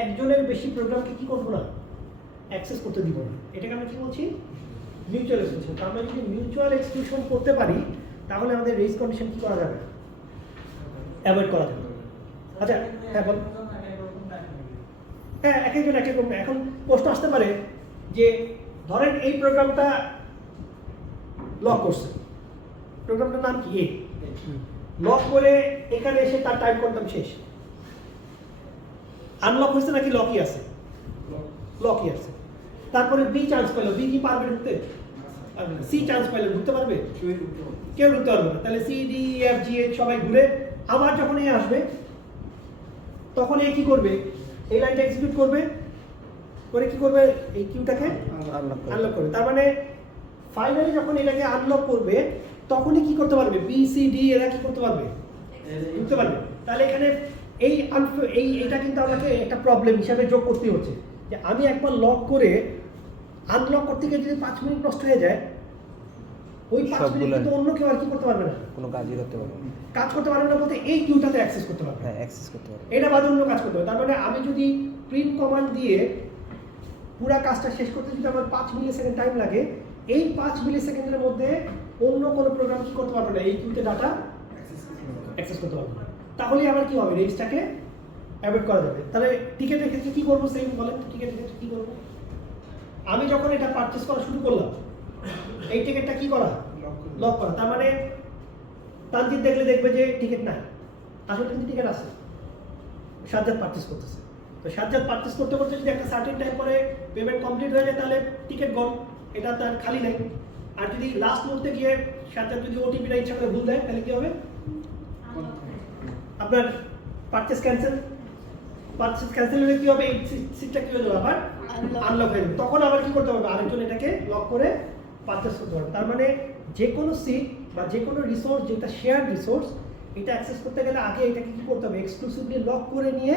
একজনের বেশি প্রোগ্রামকে কি করবো না, অ্যাক্সেস করতে দিব না। এটাকে আমরা কি বলছি? Mutual exclusion. আমরা যদি মিউচুয়াল এক্সক্লুশন করতে পারি তাহলে আমাদের রেস কন্ডিশন কি করা যাবে? অ্যাভয়েড করা যাবে। আচ্ছা হ্যাঁ বল। হ্যাঁ, এক একজন এক এক রকম। এখন প্রশ্ন আসতে পারে যে ধরেন এই প্রোগ্রামটা লক করছে, প্রোগ্রামটার নাম কি? লক করে এখানে এসে তার টাইম কোয়ান্টাম শেষ। আনলক হয়েছে নাকি লকই আছে? লকই আছে। তারপরে বি চান্স পেলো, বি কি পারবে ঢুকতে? সি চান্স পেলো, ঢুকতে পারবে? কেউ ঢুকতে পারবে না। তাহলে C D F G H সবাই ঘুরে আবার যখন এ আসবে তখন এ কি করবে? এই লাইনটা এক্সিকিউট করবে, করে কি করবে? এই কিউটাকে আনলক করবে। তার মানে ফাইনালি যখন এটাকে আনলক করবে তখনই কি করতে পারবে? বি সি ডি এরা কি করতে পারবে? ঢুকতে পারবে। তাহলে এখানে এইটা কিন্তু আমাকে একটা প্রবলেম হিসাবে যোগ করতে হচ্ছে যে আমি একবার লক করে আনলক করতে গিয়ে যদি 5 মিনিট নষ্ট হয়ে যায়, ওই 5 মিনিট সবগুলো- কিন্তু অন্য কেউ আর কি করতে পারবে না, কোনো কাজই করতে পারবো না। কাজ করতে পারবে না বলতে এই কিউটাতে অ্যাক্সেস করতে পারবে। হ্যাঁ, অ্যাক্সেস করতে পারবো। এটা বাদে অন্য কাজ করতে হবে। তার মানে আমি যদি প্রিন্ট কমান্ড দিয়ে পুরো কাজটা শেষ করতে যদি আমার 5 মিলি সেকেন্ড টাইম লাগে, এই 5 মিলি সেকেন্ডের মধ্যে অন্য কোনো প্রোগ্রাম কি করতে পারবে না, এই কিউতে ডাটা অ্যাক্সেস করতে পারবে না। তাহলে আবার কি হবে? রেঞ্জটাকে অ্যাভয়েড করা যাবে। তাহলে টিকেটের ক্ষেত্রে কি করবো? সেম বলেন, টিকেটের ক্ষেত্রে কি করবো? আমি যখন এটা পারচেস করা শুরু করলাম, এই টিকেটটা কি করা? লক করা। তার মানে তানজিদ দেখলে দেখবে যে টিকিট নাই, আসলে কিন্তু টিকিট আছে, সাজ্জাদ পারচেস করতেছে। তো সাজ্জাদ পারচেস করতে করতে যদি একটা সার্টেন টাইম পরে পেমেন্ট কমপ্লিট হয়ে যায় তাহলে টিকিট গন, এটা তার খালি নেই। আর যদি লাস্ট মুহূর্তে গিয়ে সাজ্জাদ যদি ওটিপিটা ইচ্ছা করে ভুল দেয় তাহলে কি হবে? আপনার পারচেস ক্যান্সেল। পারচেস ক্যান্সেল হলে কি হবে? এই সিটটা কি হয়ে যাবে? আবার আনলক হয়ে যাবে। তখন আবার কি করতে হবে? আরেকজন এটাকে লক করে পারচেস করতে পারবে। তার মানে যে কোনো সিট বা যে কোনো রিসোর্স যেটা শেয়ার রিসোর্স, এটা অ্যাক্সেস করতে গেলে আগে এটাকে কি করতে হবে? এক্সক্লুসিভলি লক করে নিয়ে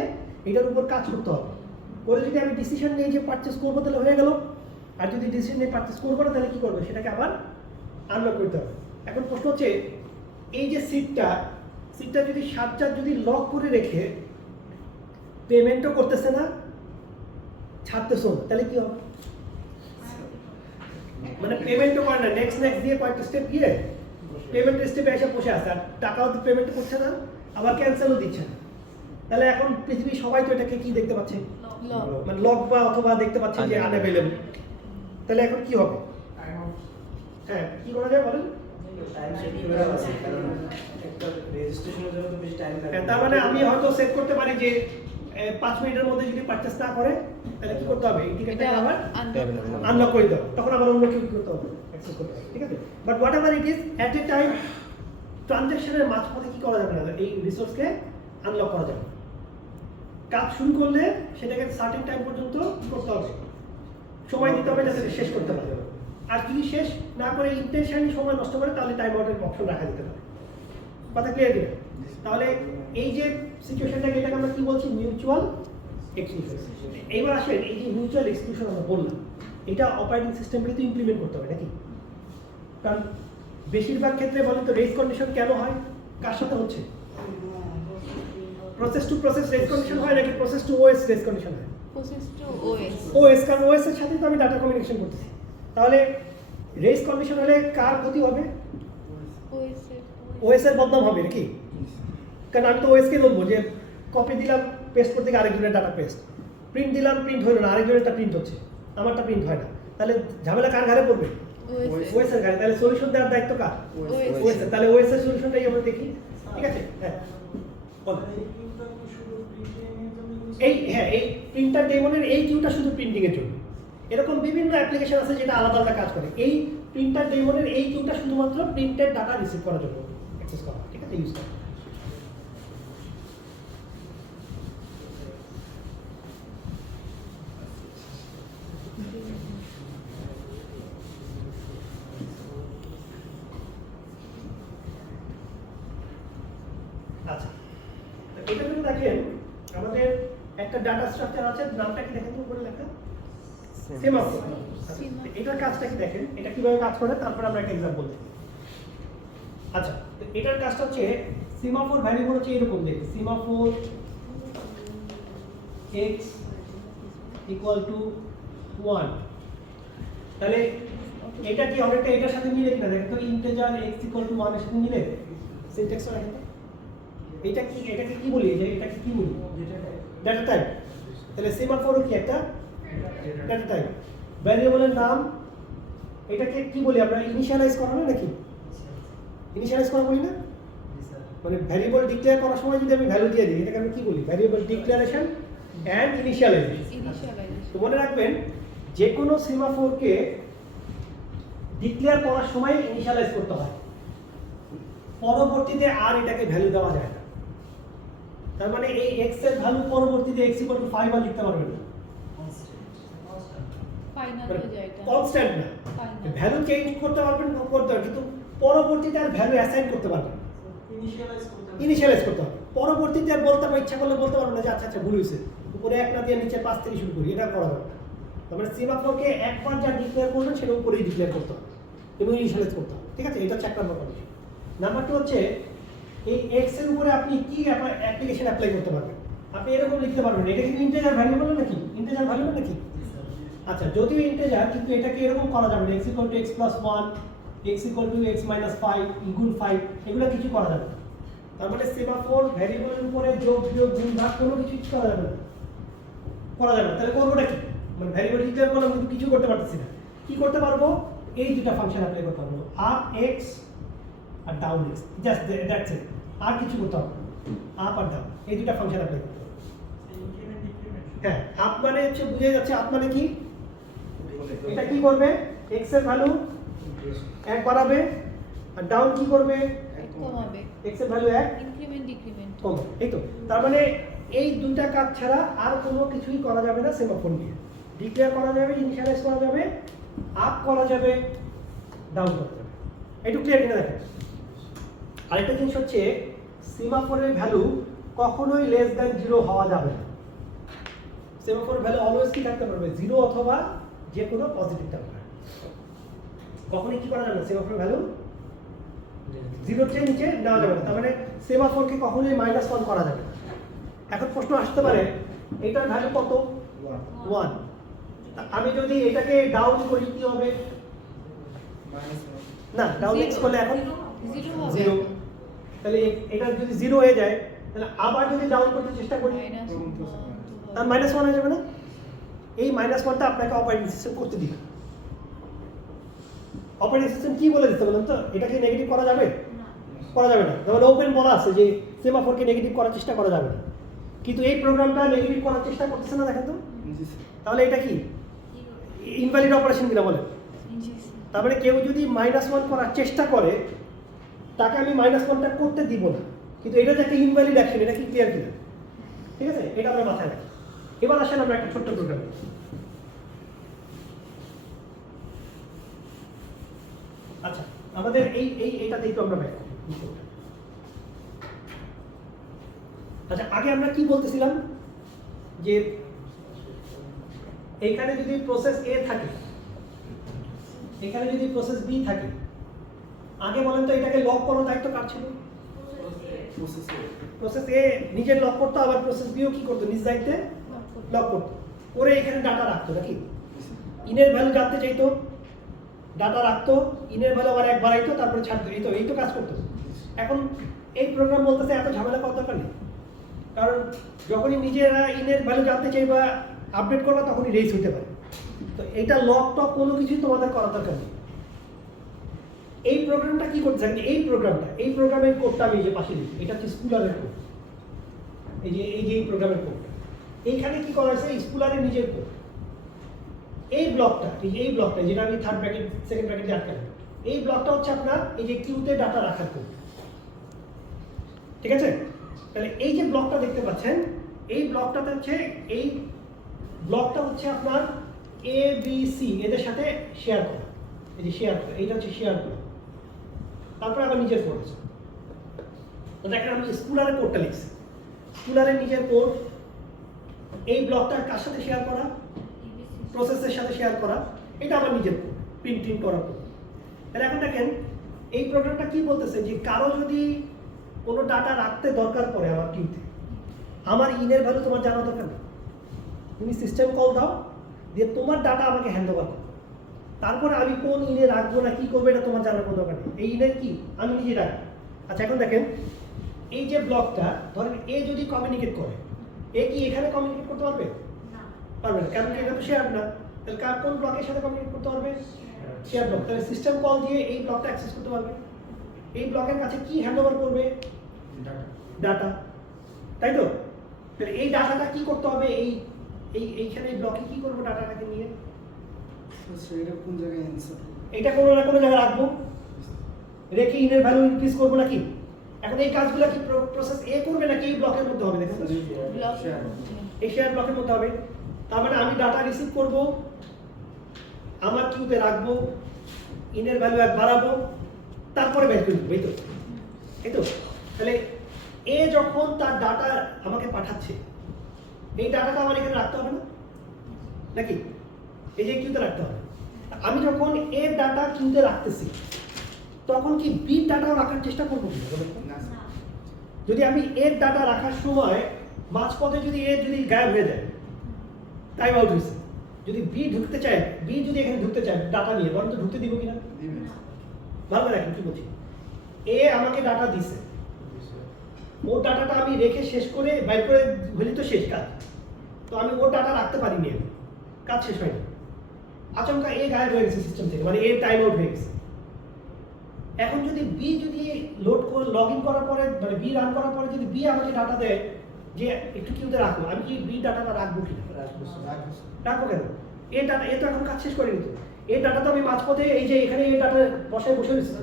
এটার উপর কাজ করতে হবে। করে যদি আমি ডিসিশন নিই যে পারচেস করবো তাহলে হয়ে গেল, আর যদি ডিসিশন নিয়ে পারচেস করবো না তাহলে কি করবে? সেটাকে আবার আনলক করতে হবে। এখন প্রশ্ন হচ্ছে এই যে সিটটা যদি সাজ্জাদ যদি লক করে রেখে পেমেন্টও করতেছে না, ছাড়তেছো না, তাহলে কি হবে? মানে পেমেন্টও করে না, নেক্সট দিয়ে কয়েকটা স্টেপ গিয়ে পেমেন্টের স্টেপে এসে বসে আছে, আর টাকাও পেমেন্ট করছে না, আবার ক্যান্সেলও দিচ্ছে না। তাহলে এখন পৃথিবীর সবাই তো এটাকে কি দেখতে পাচ্ছে? লক। মানে লক বা অথবা দেখতে পাচ্ছে যে আনঅ্যাভেলেবল। তাহলে এখন কি হবে? হ্যাঁ, কি করা যায় বলেন? তার মানে আমি হয়তো সেট করতে পারি যে 5 মিনিটের মধ্যে যদি পারচেস না করে তাহলে কি করতে হবে? এই টিকেটটা আবার আনলক করে দাও, তখন আবার অন্য কেউ করতে হবে, অ্যাক্সেস করতে হবে। ঠিক আছে? But whatever it is, at a time ট্রানজ্যাকশনের মাঝপথে কি করা যাবে না, এই রিসোর্সকে আনলক করা যাবে। কাজ শুরু করলে সেটাকে সার্টেন টাইম পর্যন্ত কি করতে হবে? সময় দিতে হবে যাতে শেষ করতে পারে। আর যদি শেষ না করে ইন্টেনশনালি সময় নষ্ট করে তাহলে টাইম আউটের অপশন রাখা যেতে পারে। কথা ক্লিয়ার দিবে? তাহলে এই যে সিচুয়েশনটাকে এটাকে আমরা কি বলছি? Mutual exclusion. এইবার আসেন এই যে মিউচুয়াল এক্সক্লুশন আমরা বললাম, এটা অপারেটিং সিস্টেমকে তো ইমপ্লিমেন্ট করতে হবে নাকি? কারণ বেশিরভাগ ক্ষেত্রে বলেন তো রেস কন্ডিশন কেন হয়? কার সাথে হচ্ছে? Process to process race condition হয় নাকি process to OS race condition হয়? Process to OS. ওএস, কারণ ওএস এর সাথে তো আমি ডাটা কমিউনিকেশন করতেছি। তাহলে রেস কন্ডিশন হলে কার ক্ষতি হবে? ওএস এর। ওএস এর বদনাম হবে নাকি? কারণ আমি তো ওএস কে বলবো যে কপি দিলাম পেস্ট করতে গিয়ে আরেকজনের ডাটা পেস্ট, প্রিন্ট দিলাম প্রিন্ট হলো না, আরেকজনেরটা প্রিন্ট হচ্ছে, আমারটা প্রিন্ট হয় না। তাহলে ঝামেলা কার ঘাড়ে পড়বে? ওএস ওএস এর ঘাড়ে। তাহলে সলিউশন দেওয়ার দায়িত্ব কার? OS ওএস এর। তাহলে ওএস এর সলিউশনটাই আমরা দেখি, ঠিক আছে? হ্যাঁ বল। এই প্রিন্টার ডেমনের এই কিউটা শুধু প্রিন্টিং এর জন্য। এরকম বিভিন্ন অ্যাপ্লিকেশন আছে যেটা আলাদা আলাদা কাজ করে। এই প্রিন্টার ডেমনের এই কিউটা শুধুমাত্র প্রিন্টেড ডাটা রিসিভ করার জন্য অ্যাক্সেস করা, ঠিক আছে? ইউজ করা। আচ্ছা, তো এটা যদি দেখেন আমাদের একটা ডাটা স্ট্রাকচার আছে, নামটা কি দেখেন তো উপরে লেখা? সেমাফোর। এটার কাজটা কি দেখেন, এটা কিভাবে কাজ করে তারপর আমরা একটা एग्जांपल দেখি। আচ্ছা, তো এটার কাজটা হচ্ছে সেমাফোর ভ্যারিয়েবল হচ্ছে এরকম দেখতে, সেমাফোর x ইকুয়াল টু 1। তাহলে এটা কি অনেকটা এটার সাথে মিলে কিনা দেখেন তো, ইন্টিজার x ইকুয়াল টু 1 এর সাথে মিলে সিনট্যাক্সটা দেখেন তো। এটাকে কি বলি, যে এটাকে কি বলি? Data type. তাহলে সেমাফোরও কি একটা ডেটা টাইপ। ভ্যারিয়েবলের নাম এটাকে কি বলি আমরা? ইনিশিয়ালাইজ করা হয় নাকি? ইনিশিয়ালাইজ করা বলি না? মানে ভ্যারিয়েবল ডিক্লেয়ার করার সময় যদি আমি ভ্যালু দিয়ে দিই, এটাকে আমি কি বলি? Variable declaration and initialization. তো ইনিশিয়ালাইজেশন। মনে রাখবেন যে কোনো সেমাফোরকে ডিক্লেয়ার করার সময় ইনিশিয়ালাইজ করতে হয়, পরবর্তীতে আর এটাকে ভ্যালু দেওয়া যায় না। তার মানে এই x এর ভ্যালু পরবর্তীতে x 5 আর লিখতে পারবেন না, ফাইনাল হয়ে যায় এটা। কনস্ট্যান্ট না। Final। ভ্যালু চেঞ্জ করতে পারবেন, করতে পারবেন, কিন্তু পরবর্তীতে আর ভ্যালু অ্যাসাইন করতে পারবেন, ইনিশিয়ালাইজ করতে হবে। পরবর্তীতে আর বলতে পারবেন, ইচ্ছা করলে বলতে পারবেন না যে আচ্ছা আচ্ছা ভুল হয়েছে, উপরে 1 না দিয়ে নিচে 5 থেকে শুরু করি, এটা করা যাবে না। তার মানে সেমাফোরকে একবার যা ডিক্লেয়ার করবেন সেটা উপরেই ডিক্লেয়ার করতে হবে এবং ইনিশিয়ালাইজ করতে হবে, ঠিক আছে? এটা হচ্ছে এক নম্বর কন্ডিশন। নাম্বার 2 হচ্ছে এই x এর উপরে আপনি কি অ্যাপ্লিকেশন অ্যাপ্লাই করতে পারবেন। আপনি এরকম লিখতে পারবেন, এটা কি ইন্টিজার ভ্যারিয়েবল নাকি? ইন্টিজার ভ্যারিয়েবল নাকি? আচ্ছা, যদিও ইন্টিজার, কিন্তু এটাকে এরকম করা যাবে না, x = x + 1, x = x - 5 equal 5, এগুলো কিছু করা যাবে না। তার মানে সেমাফোর ভ্যারিয়েবলের উপরে যোগ বিয়োগ গুণ ভাগ কোনো কিছু করা যাবে না, করা যাবে না। তাহলে করবোটা কি? মানে ভ্যারিয়েবল ডিক্লেয়ার করলাম কিন্তু কিছু করতে পারতেছি না। কি করতে পারবো? এই দুটো ফাংশন অ্যাপ্লাই করতে পারবো, আপ x আর down x, just that's it. আর কিছু করতে হবে না, আপ আর ডাউন এই দুটো ফাংশন অ্যাপ্লাই করতে হবে। হ্যাঁ, আপ মানে হচ্ছে বুঝে যাচ্ছে, আপ মানে কি? এটা কি করবে? x এর ভ্যালু 1 বাড়াবে, আর ডাউন কি করবে? কমাবে। x এর ভ্যালু 1 ইনক্রিমেন্ট ডিক্রিমেন্ট। কমাবে। এই তো, তার মানে এই দুইটা কাজ ছাড়া আর কোনো কিছুই করা যাবে না সেমাফোর নিয়ে। ডিক্লেয়ার করা যাবে, ইনিশিয়ালাইজ করা যাবে, আপ করা যাবে, ডাউন করা যাবে। একটু ক্লিয়ার কিনা দেখেন। আরেকটা জিনিস হচ্ছে সেমাফোরের ভ্যালু কখনোই লেস দ্যান 0 হওয়া যাবে না। সেমাফোরের ভ্যালু অলওয়েজ কি থাকতে পারবে? 0 অথবা যে কোনো পজিটিভ থাকতে পারে। কখনোই কি করা যাবে না? সেমাফোরের ভ্যালু 0 চেয়ে নিচে নেওয়া যাবে না। তার মানে সেমাফোরকে কখনোই -1 করা যাবে না। এখন প্রশ্ন আসতে পারে এটার ভ্যালু কত? 1। আমি যদি এটাকে ডাউন করি কি হবে? না, ডাউন x করলে এখন 0 হবে। 0। তাহলে এটা যদি 0 হয়ে যায়, তাহলে আবার যদি ডাউন করতে চেষ্টা করি তার -1 হয়ে যাবে না? এই -1টা আপনাকে অপারেটিং সিস্টেম করতে দিবে। অপারেটিং সিস্টেম কি বলে দিতে বলেন তো? এটাকে নেগেটিভ করা যাবে? করা যাবে না। যেমন ওপেন বলা আছে যে সেমাফোরকে নেগেটিভ করার চেষ্টা করা যাবে না, কিন্তু এই প্রোগ্রামটা নেগেটিভ করার চেষ্টা করতেছে না, দেখেন তো। তাহলে এটা কি ইনভ্যালিড অপারেশন কিনা বলেন? তার মানে কেউ যদি -1 করার চেষ্টা করে তাকে আমি -1টা করতে দিব না, কিন্তু এটা যে একটা ইনভ্যালিড অ্যাকশন, এটা কি ক্লিয়ার কিনা? ঠিক আছে, এটা আমরা মাথায় রাখি। এবার আসেন আমরা একটা ছোট্ট প্রোগ্রাম। আচ্ছা, আমাদের এইটাতেই তো আমরা ব্যাক। আচ্ছা, আগে আমরা কি বলতেছিলাম যে এখানে যদি প্রসেস A থাকে, এখানে যদি প্রসেস B থাকে, আগে বলেন তো এটাকে লক করার দায়িত্ব কার ছিল? প্রসেস A নিজে লক করতো, আবার প্রসেস B ও কি করতো? নিজ দায়িত্বে লক করতো, করে এখানে ডাটা রাখতো নাকি? ইনের ভ্যালু জানতে চাইতো, ডাটা রাখতো, ইনের ভ্যালু আবার 1 বাড়াইতো, তারপরে ছাড়তো। এই তো কাজ করতো। এখন এই প্রোগ্রাম বলতেছে এত ঝামেলা করার দরকার নেই, কারণ যখনই নিজেরা ইনের ভ্যালু জানতে চাই বা আপডেট করবা তখনই রেস হতে পারে। তো এটা লক টক কোনো কিছুই তোমাদের করার দরকার নেই। এই প্রোগ্রামটা কি করতে থাকেন, এই প্রোগ্রামের কোডটা আমি এই যে পাশে দিচ্ছি, এটা হচ্ছে স্কুলারের কোড। এই যে এই প্রোগ্রামের কোডটা এইখানে কি করা হয়েছে, স্কুলারের নিজের কোড। এই ব্লকটা যেটা আমি থার্ড ব্র্যাকেট সেকেন্ড ব্র্যাকেট দিয়ে আটকালাম, এই ব্লকটা হচ্ছে আপনার এই যে কিউতে ডাটা রাখার কোড। ঠিক আছে, তাহলে এই যে ব্লকটা দেখতে পাচ্ছেন, এই ব্লকটাতে হচ্ছে আপনার এ বি সি এদের সাথে শেয়ার করা, এই যে শেয়ার করা, এইটা হচ্ছে শেয়ার করা। তারপরে আবার নিজের কোড আছে। তো দেখেন আমি স্কুলারের কোডটা লিখছি, স্কুলারের নিজের কোড। এই ব্লকটা কার সাথে শেয়ার করা, প্রসেসের সাথে শেয়ার করা, এটা আবার নিজের কোড, প্রিন্টিং করার কোড। তাহলে এখন দেখেন এই প্রোগ্রামটা কি বলতেছে যে কারো যদি কোনো ডাটা রাখতে দরকার পড়ে আমার কিউতে, আমার ইনের ভ্যালু তোমার জানা দরকার নেই। তুমি সিস্টেম কল দাও, দিয়ে তোমার ডাটা আমাকে হ্যান্ড ওভার করো। তারপরে আমি কোন ইনে রাখবো না কি করবো এটা তোমার জানার কোনো দরকার নেই। এই ইনের কি আমি নিজে রাখবো। আচ্ছা এখন দেখেন এই যে ব্লকটা, ধরেন এ যদি কমিউনিকেট করে, এ কি এখানে কমিউনিকেট করতে পারবে? পারবে না, কারণ এটা তো শেয়ার না। তাহলে কোন ব্লকের সাথে কমিউনিকেট করতে পারবে? Share block. তাহলে সিস্টেম কল দিয়ে এই ব্লকটা অ্যাক্সেস করতে পারবে। এই ব্লকের কাছে কি হ্যান্ড ওভার করবে? ডাটা, তাই তো? তাহলে এই ডাটাটা কি করতে হবে, এইখানে ব্লকে কি করবো ডাটাটাকে নিয়ে? এটা কোন জায়গায় ইনসার্ট এটা কোনো না কোনো জায়গায় রাখবো, রেখে ইনের ভ্যালু ইনক্রিজ করবো নাকি? এখন এই কাজগুলো কি প্রসেস এ করবে নাকি এই ব্লকের মধ্যে হবে? দেখুন এই শেয়ার ব্লকের মধ্যে হবে। তার মানে আমি ডাটা রিসিভ করব, আমার কিউতে রাখবো, ইনের ভ্যালু এক বাড়াবো, তারপরে বের করে দেবো। এই তো তাহলে এ যখন তার ডাটা আমাকে পাঠাচ্ছে, এই ডাটাটা আমার এখানে রাখতে হবে না নাকি? এই যে কিউতে রাখতে হবে। আমি যখন এর ডাটা কিউতে রাখতেছি, তখন কি বি ডাটাও রাখার চেষ্টা করবো কি? যদি আমি এর ডাটা রাখার সময় মাঝপথে যদি এ যদি গায়েব হয়ে যায়, টাইম আউট হয়েছে, যদি বি ঢুকতে চায়, বি যদি এখানে ঢুকতে চায় ডাটা নিয়ে, বরং তো ঢুকতে দিব কিনা? ভালো রাখেন কি বলছি। এ আমাকে ডাটা দিছে, ওর ডাটাটা আমি রেখে শেষ করে বাইর করে হলে তো শেষ কাজ। তো আমি ওর ডাটা রাখতে পারিনি, কাজ শেষ হয়নি। আচমকা এ গায়েব হয়ে গেছে সিস্টেম থেকে, মানে এ টাইম আউট হয়ে গেছে। এখন যদি বি যদি লোড করে লগ ইন করার পরে, মানে বি রান করার পরে যদি বি আমাকে ডাটা দেয় যে একটু কিউতে রাখো, আমি কি বি ডাটাটা রাখবো কি? রাখবো কেন? এ ডাটা এ তো এখন কাজ শেষ করেনি তো। এই ডাটা তো আমি মাঝপথে এই যে এখানে এই ডাটা বসায় বসে দিচ্ছি।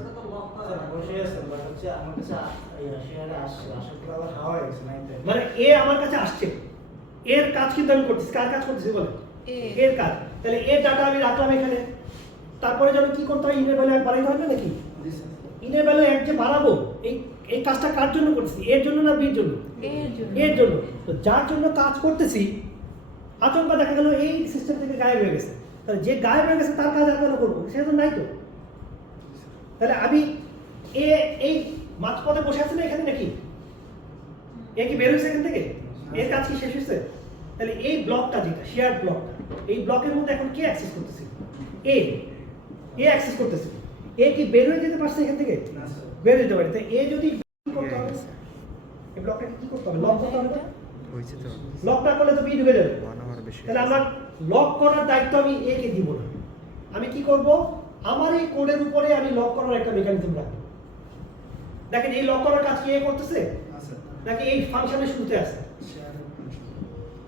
মানে এ আমার কাছে আসছে, এর কাজ কিন্তু আমি করতেছি। কার কাজ করতেছি বলে? এর কাজ। তাহলে এর ডাটা আমি রাখলাম এখানে, তারপরে যেন কি করতে হয়, ইনের ভ্যালু এক বাড়াইতে হবে নাকি? ইনের ভ্যালু এক যে বাড়াবো, এই কাজটা কার জন্য করতেছি? এর জন্য না বির জন্য? এর জন্য। তো যার জন্য কাজ করতেছি, আচমকা দেখা গেল এই সিস্টেম থেকে গায়েব হয়ে গেছে। তাহলে যে গায়েব হয়ে গেছে তার কাজ আর কেন করবো? সেটা তো নাই তো। তাহলে আমি এই মাঝপথে বসে আছি না এখানে নাকি? এ কি বের হয়েছে এখান থেকে? এর কাজ কি শেষ হয়েছে? তাহলে এই ব্লকটা যেটা শেয়ার ব্লকটা, এই ব্লকের মধ্যে এখন কে অ্যাক্সেস করতেছে? এ অ্যাক্সেস করতেছে। এ কি বের হয়ে যেতে পারছে এখান থেকে? বের হয়ে যেতে পারে। তাই এ যদি কি করতে হবে, এই ব্লকটাকে কি করতে হবে? লক করতে হবে। লক না করলে তো বি ঢুকে যাবে। তাহলে আমার লক করার দায়িত্ব আমি এ কে দিব না। আমি কি করব, আমার এই কোডের উপরে আমি লক করার একটা মেকানিজম রাখবো। দেখেন এই লক করার কাজ কি এ করতেছে নাকি এই ফাংশনের শুরুতে আছে?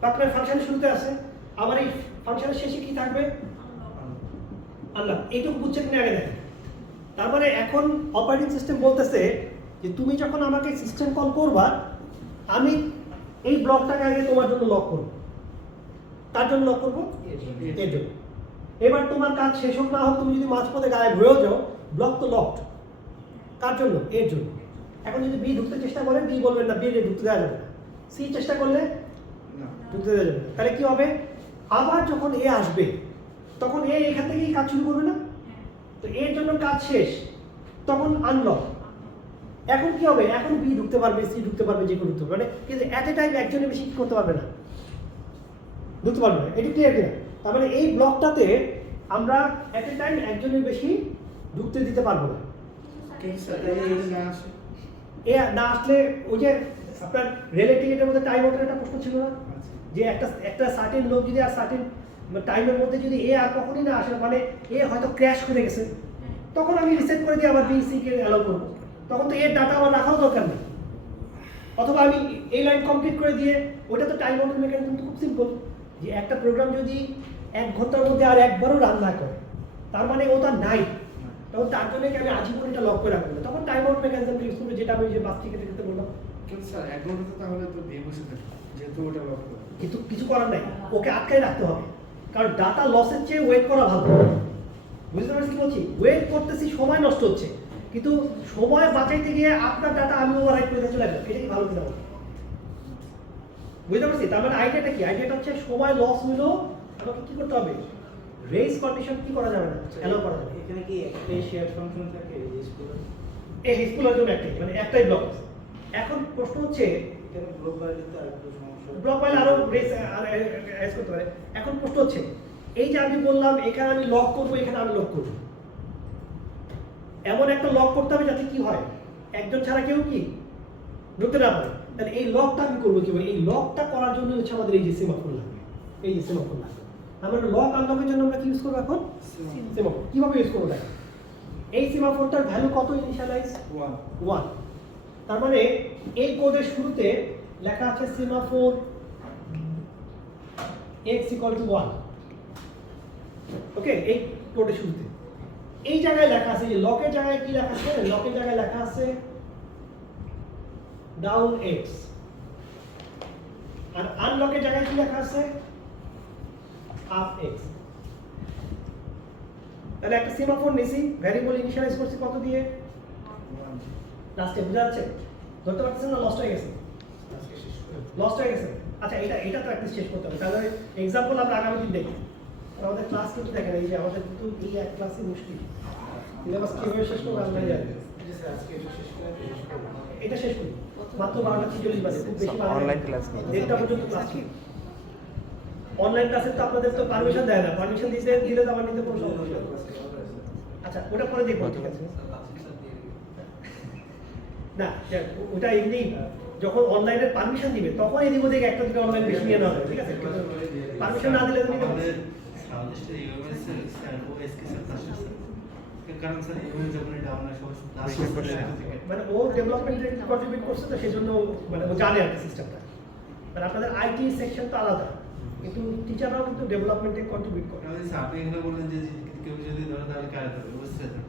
আপনার ফাংশনের শুরুতে আছে। আমার এই ফাংশনের শেষে কি থাকবে? আল্লাহ। এইটুকু বুঝছেন কিনা আগে দেখেন। তারপরে এখন অপারেটিং সিস্টেম বলতেছে যে তুমি যখন আমাকে সিস্টেম কল করবা, আমি এই ব্লকটাকে আগে তোমার জন্য লক করব। তার জন্য লক করবো এর জন্য। এবার তোমার কাজ শেষ হোক না হোক, তুমি যদি মাঝপথে গায়েব হয়েও যাও, ব্লক তো লকড। কার জন্য? এর জন্য। এখন যদি বি ঢুকতে চেষ্টা করে, বি বলবেন না, বি ঢুকতে দেওয়া যাবে না। সি চেষ্টা করলে ঢুকতে দেওয়া যাবে না। তাহলে কি হবে? আবার যখন এ আসবে, তখন এ এখান থেকেই কাজ শুরু করবে না? তো এর জন্য কাজ শেষ, তখন আনলক। এখন কি হবে? এখন বি ঢুকতে পারবে, সি ঢুকতে পারবে, যে কেউ ঢুকতে পারবে। কিন্তু অ্যাট এ টাইম একজনের বেশি কি করতে পারবে না, ঢুকতে পারবে না। এটি ক্লিয়ার কিনা? তার মানে এই ব্লকটাতে আমরা অ্যাট এ টাইম একজনের বেশি ঢুকতে দিতে পারবো না। এ না আসলে ওই যে আপনার রিলেটিভিটির মধ্যে টাইম আউটের একটা প্রশ্ন ছিল না? যে একটা সার্টেন লোক যদি আর সার্টেন টাইমের মধ্যে যদি এ আর কখনই না আসে, মানে এ হয়তো ক্র্যাশ করে গেছে, তখন আমি রিসেট করে দিয়ে আবার বি সি কে অ্যালাউ করবো, তখন তো এর ডাটা আমার রাখারও দরকার নেই। অথবা আমি এই লাইন কমপ্লিট করে দিয়ে, ওটা তো টাইম আউটের মেকানিজম খুব সিম্পল, যে একটা প্রোগ্রাম যদি 1 ঘন্টার মধ্যে আর একবারও রান না করে, তার মানে ও তার নাই, তখন তার জন্য কি আমি আজীবন এটা লক করে রাখবো না, তখন টাইম আউট মেকানিজম ইউজ করবো, যেটা আমি যে বাস টিকেট করতে বললাম। কিন্তু স্যার 1 ঘন্টা তো তাহলে তো দিয়ে বসে থাকে, যেহেতু ওটা লক করে। কিন্তু কিছু করার নাই, ওকে আটকাই রাখতে হবে, কারণ ডাটা লসের চেয়ে ওয়েট করা ভালো। বুঝতে পারছি কি বলছি? ওয়েট করতেছি, সময় নষ্ট হচ্ছে, কিন্তু সময় বাঁচাইতে গিয়ে আপনার ডাটা আমি ওভাররাইট করে চলে গেলাম, এটা কি ভালো কিনা বলুন? বুঝতে পারছি? তার মানে আইডিয়াটা কি? আইডিয়াটা হচ্ছে সময় লস হলো, আমাকে কি করতে হবে? রেস কন্ডিশন কি করা যাবে না, অ্যালাউ করা যাবে। এখানে কি একটাই শেয়ার ফাংশন থাকে এই স্কুলে? এই স্কুলের জন্য একটাই, মানে একটাই ব্লক। এখন প্রশ্ন হচ্ছে, এখানে গ্রুপ বাইরে তো আরেকটু সমস্যা। ব্লক ফাইল আরো রেস অ্যাড করতে পারে। এখন প্রশ্ন হচ্ছে, এই যে আমি বললাম এখানে আমি লক করবো, এখানে আমি লক করবো, এমন একটা লক করতে হবে যাতে কি হয়, একজন ছাড়া কেউ কি ঢুকতে না পারে। তাহলে এই লকটা আমি করবো কিভাবে? এই লকটা করার জন্য হচ্ছে আমাদের এই যে সেমাফোর লাগবে, এই যে সেমাফোর লাগবে। আমরা লক আনলকের জন্য আমরা কি ইউজ করবো এখন? সেমাফোর। কিভাবে ইউজ করবো দেখো, এই সেমাফোরটার ভ্যালু কত ইনিশিয়ালাইজ? 1। তার মানে এই কোডের শুরুতে লেখা আছে সেমাফোর x = 1। ওকে, এই কোডের শুরুতে এই জায়গায় লেখা আছে, যে লকের জায়গায় কি লেখা আছে? লকের জায়গায় লেখা আছে ডাউন x, আর আনলকের জায়গায় কি লেখা আছে? Up x। তাহলে একটা সেমাফোর নিছি, ভ্যারিয়েবল ইনিশিয়ালাইজ করছি কত দিয়ে? লাস্টে বুঝা যাচ্ছে? ধরতে পারতেছেন না? লস্ট হয়ে গেছে, লস্ট হয়ে গেছে। আচ্ছা, এটা প্র্যাকটিস শেষ করতে হবে, তাহলে এক্সাম্পল আমরা আগামী দিন দেখি। আর আমাদের ক্লাস কিন্তু দেখেন, এই যে আমাদের কিন্তু এই এক ক্লাসে মুশকিল, সিলেবাস কিভাবে শেষ করবো আমরা জানি। এটা শেষ করি মাত্র 12:43 বাজে, খুব বেশি অনলাইন ক্লাস নেই, 1টা পর্যন্ত ক্লাস নেই। অনলাইন ক্লাসে তো আপনাদের তো পারমিশন দেয় না, পারমিশন দিলে তো আমার নিতে কোনো সমস্যা নেই। আচ্ছা, ওটা পরে দেখবো, ঠিক আছে না? ওটা এমনি যখন অনলাইনের পারমিশন দিবে তখন এদিক ওদিক একটা দুটো অনলাইন বেশি নিয়ে নেওয়া হবে, ঠিক আছে? পারমিশন না দিলে তুমি আমাদের সাউথইস্টের ইউএমএস স্যার ওএসকে স্যার কারণ স্যার ইউএমএস যখন এটা আমরা সব মানে ও ডেভেলপমেন্টে কন্ট্রিবিউট করছে, তো সেই জন্য মানে ও জানে আর কি সিস্টেমটা। মানে আপনাদের আইটি সেকশন তো আলাদা, কিন্তু টিচাররাও কিন্তু ডেভেলপমেন্টে কন্ট্রিবিউট করে। আমাদের স্যার আপনি এখানে বললেন যে কেউ যদি ধরে তাহলে কাজ হবে, বুঝতে পারছেন?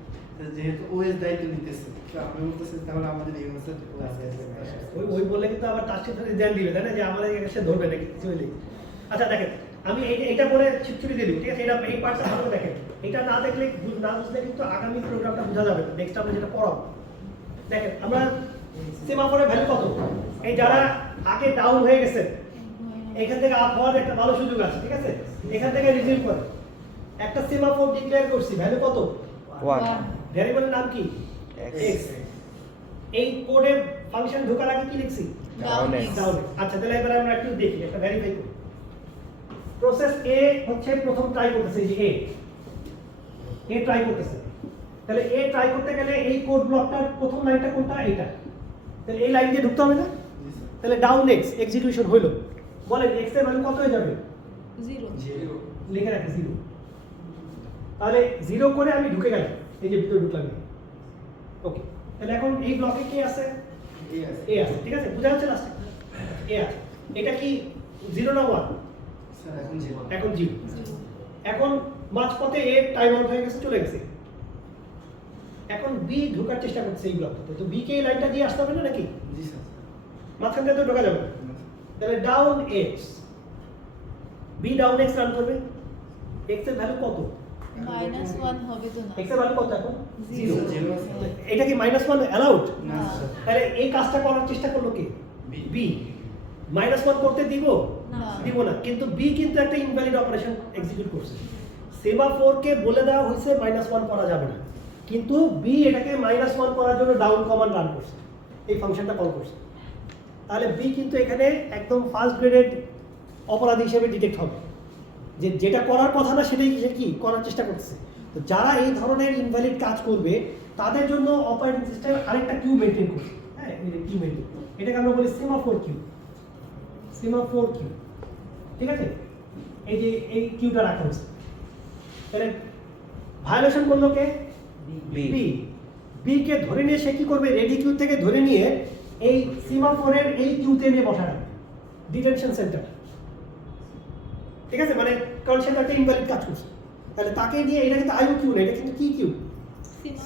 যেহেতু ওএস দায়িত্ব নিতেছে, তো আপনি বলতেছেন তাহলে আমাদের ইউএমএস ওই বললে কিন্তু আবার তার সাথে ধ্যান দিবে, তাই না? যে আমাদের এসে ধরবে নাকি কিছু হইলে। আচ্ছা দেখেন, আমি এইটা বলে ছুটি দিয়ে দিই, ঠিক আছে? এটা এই পার্টটা ভালো দেখেন, এটা না দেখলে না বুঝলে কিন্তু আগামী প্রোগ্রামটা বোঝা যাবে না, নেক্সট আমরা যেটা পড়াবো। দেখেন আমরা সেমাফোরের ভ্যালু কত, এই যারা আগে ডাউন হয়ে গেছে এখান থেকে আপ হওয়ার একটা ভালো সুযোগ আছে, ঠিক আছে? এখান থেকে রিজিউম করে একটা সেমাফোর ডিক্লেয়ার করছি, ভ্যালু কত? 1 ভ্যারিয়েবলের নাম কি? x। এই কোডের ফাংশন ঢোকার আগে কি লিখছি? Down x। ডাউন। আচ্ছা, তাহলে এবার আমরা একটু দেখি, একটা ভেরিফাই করি। প্রসেস এ হচ্ছে প্রথম ট্রাই করতেছে, এই যে এ ট্রাই করতেছে। তাহলে এ ট্রাই করতে গেলে এই কোড ব্লকটার প্রথম লাইনটা কোনটা? এইটা। তাহলে এই লাইন দিয়ে ঢুকতে হবে না? তাহলে ডাউন এক্স এক্সিকিউশন হলো। বলেন এক্স এর ভ্যালু কত হয়ে যাবে? 0 লিখে রাখি 0। তাহলে 0 করে আমি ঢুকে গেলাম, এই যে ভিতরে ঢুকলাম। ওকে, তাহলে এখন এই ব্লকে কি আছে? এ আছে, ঠিক আছে? বুঝা যাচ্ছে লাস্টে? এ আছে। এটা কি 0 না 1? স্যার এখন যে এখন 0। এখন মাঝপথে এ টাইম আউট হয়ে গেছে, চলে গেছে। এখন বি ঢোকার চেষ্টা করছে এই ব্লকটাতে, তো বি কে এই লাইনটা দিয়ে আসতে হবে না নাকি? জি স্যার। মাঝখান দিয়ে তো ঢোকা যাবে না। তাহলে down X, B down X run করবে। এক্স এর ভ্যালু কত? -1 হবে তো না। এক্স এর ভ্যালু কত এখন? 0। Zero। এটা কি -1 অ্যালাউড? না স্যার। তাহলে এই কাজটা করার চেষ্টা করলো কে? বি। -1 করতে দিব? না। দিব না, কিন্তু বি কিন্তু একটা ইনভ্যালিড অপারেশন এক্সিকিউট করছে। সেমাফোরকে বলে দেওয়া হয়েছে -1 করা যাবে না, কিন্তু বি এটাকে -1 করার জন্য ডাউন কমান্ড রান করছে, এই ফাংশনটা কল করছে। তাহলে বি কিন্তু এখানে একদম ফার্স্ট গ্রেডেড অপরাধী হিসেবে ডিটেক্ট হবে, যে যেটা করার কথা না সেটাই সে কি করার চেষ্টা করতেছে। তো যারা এই ধরনের ইনভ্যালিড কাজ করবে তাদের জন্য অপারেটিং সিস্টেম আরেকটা কিউ মেনটেন করছে। হ্যাঁ, এই কিউ মেনটেন, এটাকে আমরা বলি সেমাফোর কিউ। সেমাফোর কিউ ঠিক আছে, এই যে এই কিউটা রাখা হয়েছে, তাহলে ভায়োলেশন করলো কে? বি। বি। বি কে ধরে নিয়ে সে কি করবে? রেডি কিউ থেকে ধরে নিয়ে এই সিমাফোরের এই কিউতে নিয়ে বসা রাখবে, ডিটেনশন সেন্টার। ঠিক আছে, মানে কারণ সে তো একটা ইনভ্যালিড কাজ করছে, তাহলে তাকে নিয়ে, এটা কিন্তু আইও কিউ না, এটা কিন্তু কি কিউ?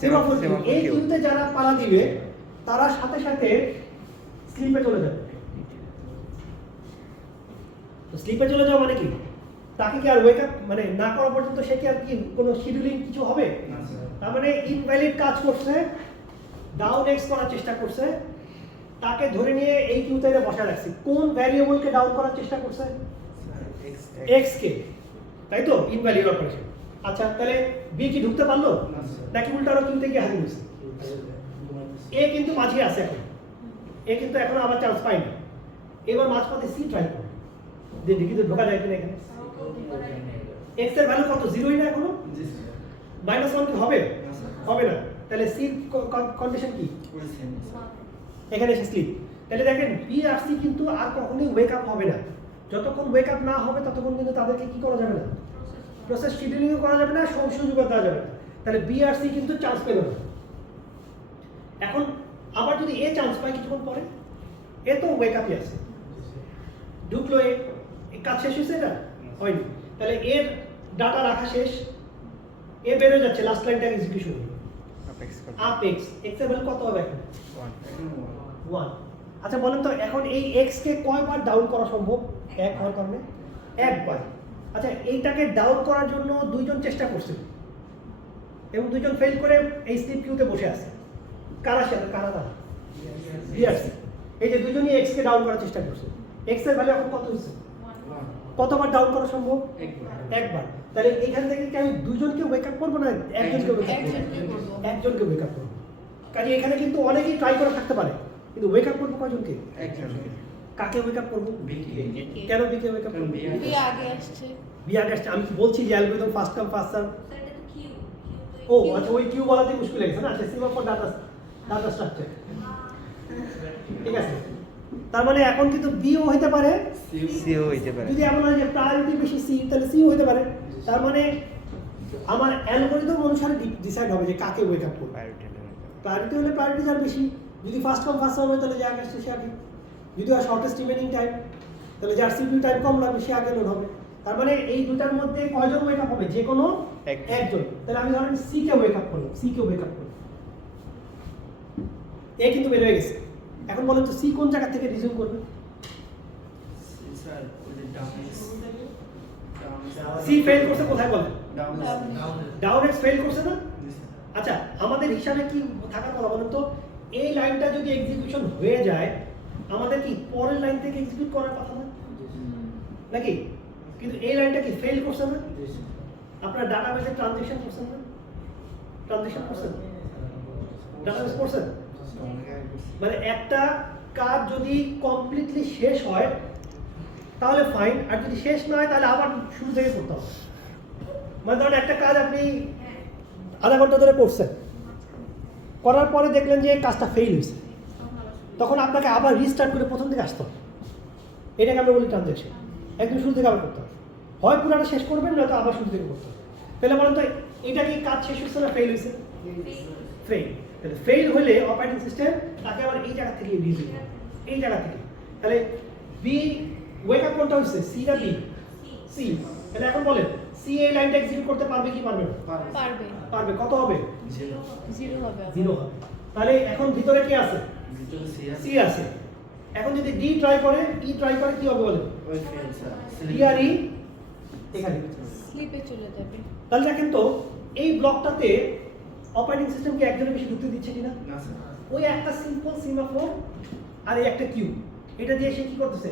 Semaphore queue. Semaphore এই queue। কিউতে যারা পালা দিবে তারা সাথে সাথে স্লিপে চলে যাবে। তো স্লিপে চলে যাওয়া মানে কি? তাকে কি আর ওয়েক আপ মানে না করা পর্যন্ত সে কি আর কি কোনো শিডিউলিং কিছু হবে? না স্যার। তার মানে ইনভ্যালিড কাজ করছে, ডাউন এক্স করার চেষ্টা করছে, তাকে ধরে নিয়ে এই কিউতে এনে বসায় রাখছি। কোন ভ্যারিয়েবলকে ডাউন করার চেষ্টা করছে? এক্স কে, তাই তো? Invalid operation. আচ্ছা, তাহলে বি কি ঢুকতে পারলো না স্যার। নাকি উল্টা আরো কিউতে গিয়ে হারিয়ে গেছে? এ কিন্তু মাঝে আছে এখন, এ কিন্তু এখন আবার চান্স পায়নি। এবার মাঝপথে সি ট্রাই করবে, যে দেখি তো ঢোকা যায় কিনা এখানে। এক্স এর ভ্যালু কত? জিরোই না এখনো? জি স্যার। -1 কি হবে? না স্যার। হবে না। তাহলে সি কন্ডিশন কি? ওই সেম স্যার। এখানে এসে স্লিপ। তাহলে দেখেন বি আর সি কিন্তু আর কখনোই ওয়েক আপ হবে না। যতক্ষণ ওয়েক আপ না হবে ততক্ষণ কিন্তু তাদেরকে কি করা যাবে না? প্রসেস শিডিউলিং করা যাবে না, সুযোগ দেওয়া যাবে না। তাহলে বি আর সি কিন্তু চান্স পেল না। এখন আবার যদি এ চান্স পায় কিছুক্ষণ পরে, এ তো ওয়েক আপই আছে, ঢুকলো, এ কাজ শেষ হয়েছে, এটা হয়নি। তাহলে এর ডাটা রাখা শেষ, এ বেরোয় যাচ্ছে, লাস্ট লাইনটা এক্সিকিউশন হলো। Apex কত? আপ এক্স, এক্স এর ভ্যালু কত হবে এখন? 1। 1। আচ্ছা বলেন তো, এখন এই এক্স কে কয়বার ডাউন করা সম্ভব? এক হওয়ার কারণে একবার। আচ্ছা, এইটাকে ডাউন করার জন্য দুইজন চেষ্টা করছে এবং দুইজন ফেল করে এই স্লিপ কিউতে বসে আছে। কারা সে? কারা তারা? বিআরসি। এই যে দুইজনই এক্স কে ডাউন করার চেষ্টা করছে। এক্স এর ভ্যালু এখন কত হয়েছে? কতবার ডাউন করা সম্ভব? একবার। তাহলে এখান থেকে কি আমি দুইজনকে ওয়েক আপ করবো না একজনকে ওয়েক আপ করবো? একজনকে করবো। একজনকে ওয়েক আপ করবো। কাজে এখানে কিন্তু অনেকেই ট্রাই করে থাকতে পারে, কিন্তু ওয়েক আপ করবো কয়জনকে? একজনকে। কাকে ওয়েক আপ করবো? বিকে। কেন বিকে ওয়েক আপ কারণ করবো? বি বি আগে আসছে। বি আগে আসছে। আমি কি বলছি যে algorithm first come first serve? ও আচ্ছা, ওই কিউ বলাতে মুশকিল লাগছে না? আচ্ছা, সিমাফোর ডাটা স্ট্রাকচার, ঠিক আছে। তার মানে এখন কিন্তু বিও হইতে পারে, সিও হইতে পারে। যদি এমন হয় যে প্রায়োরিটি বেশি সি, তাহলে সিও হইতে পারে। তার মানে আমার অ্যালগরিদম অনুসারে ডিসাইড হবে যে কাকে ওয়েক আপ করবো। Priority level। প্রায়োরিটি হলে প্রায়োরিটি যার বেশি, যদি ফার্স্ট কাম ফার্স্ট সার্ভ হয় তাহলে যে আগে আসছে সে আগে, যদি হয় শর্টেস্ট রিমেনিং টাইম তাহলে যার সিপিইউ টাইম কম লাগবে সে আগে লোড হবে। তার মানে এই দুটার মধ্যে কয়জন ওয়েক আপ হবে? যে কোনো একজন। তাহলে আমি ধরেন সি কে ওয়েক আপ করলাম, সি কে ওয়েক আপ করলাম, এ কিন্তু বের হয়ে গেছে। এখন বলেন তো সি কোন জায়গা থেকে রিজিউম করবে? স্যার ওই যে ডাউন সি ফেল করছে কোথায় বলেন? ডাউন ডাউন এক্স ফেল করছে না? জি স্যার। আচ্ছা, আমাদের হিসাবে কি থাকার কথা বলেন তো, এই লাইনটা যদি এক্সিকিউশন হয়ে যায় আমাদের কি পরের লাইন থেকে এক্সিকিউট করার কথা না নাকি? কিন্তু এই লাইনটা কি ফেল করছে না? আপনারা ডাটাবেসে ট্রানজেকশন করছেন না? ট্রানজেকশন করছেন, ডাটাবেস করছেন। মানে একটা কাজ যদি কমপ্লিটলি শেষ হয় তাহলে ফাইন, আর যদি শেষ না হয় তাহলে আবার শুরু থেকে করতে হবে। মানে ধরেন একটা কাজ আপনি আধা ঘন্টা ধরে করছেন, করার পরে দেখলেন যে কাজটা ফেল হয়েছে, তখন আপনাকে আবার রিস্টার্ট করে প্রথম থেকে আসতে হবে। এটাকে আমরা বলি ট্রানজেকশন। একদম শুরু থেকে আবার করতে হবে, হয় পুরাটা শেষ করবেন নয়তো আবার শুরু থেকে করতে হবে। তাহলে বলেন তো এটা কি কাজ শেষ হচ্ছে না ফেল হয়েছে? ফেল। তাহলে ফেল হলে অপারেটিং সিস্টেম তাকে আবার এই জায়গা থেকে রিজিউম, এই জায়গা থেকে। তাহলে বি ওয়েক আপ কোনটা হচ্ছে? সি না বি? সি। তাহলে এখন বলেন সি এই লাইনটা এক্সিকিউট করতে পারবে কি পারবে না? পারবে। পারবে। কত হবে? 0 হবে। 0 হবে। তাহলে এখন ভিতরে কি আছে? সি আছে। এখন যদি ডি ট্রাই করে, ই ট্রাই করে, কি হবে বলেন? ওই ফেল স্যার। ডি আর ই এখানে। স্লিপে চলে যাবে। তাহলে দেখেন তো এই ব্লকটাতে অপারেটিং সিস্টেমকে একজনের বেশি ঢুকতে দিচ্ছে কিনা? না স্যার। ওই একটা সিম্পল সিমাফোর আর এই একটা কিউ, এটা দিয়ে সে কি করতেছে?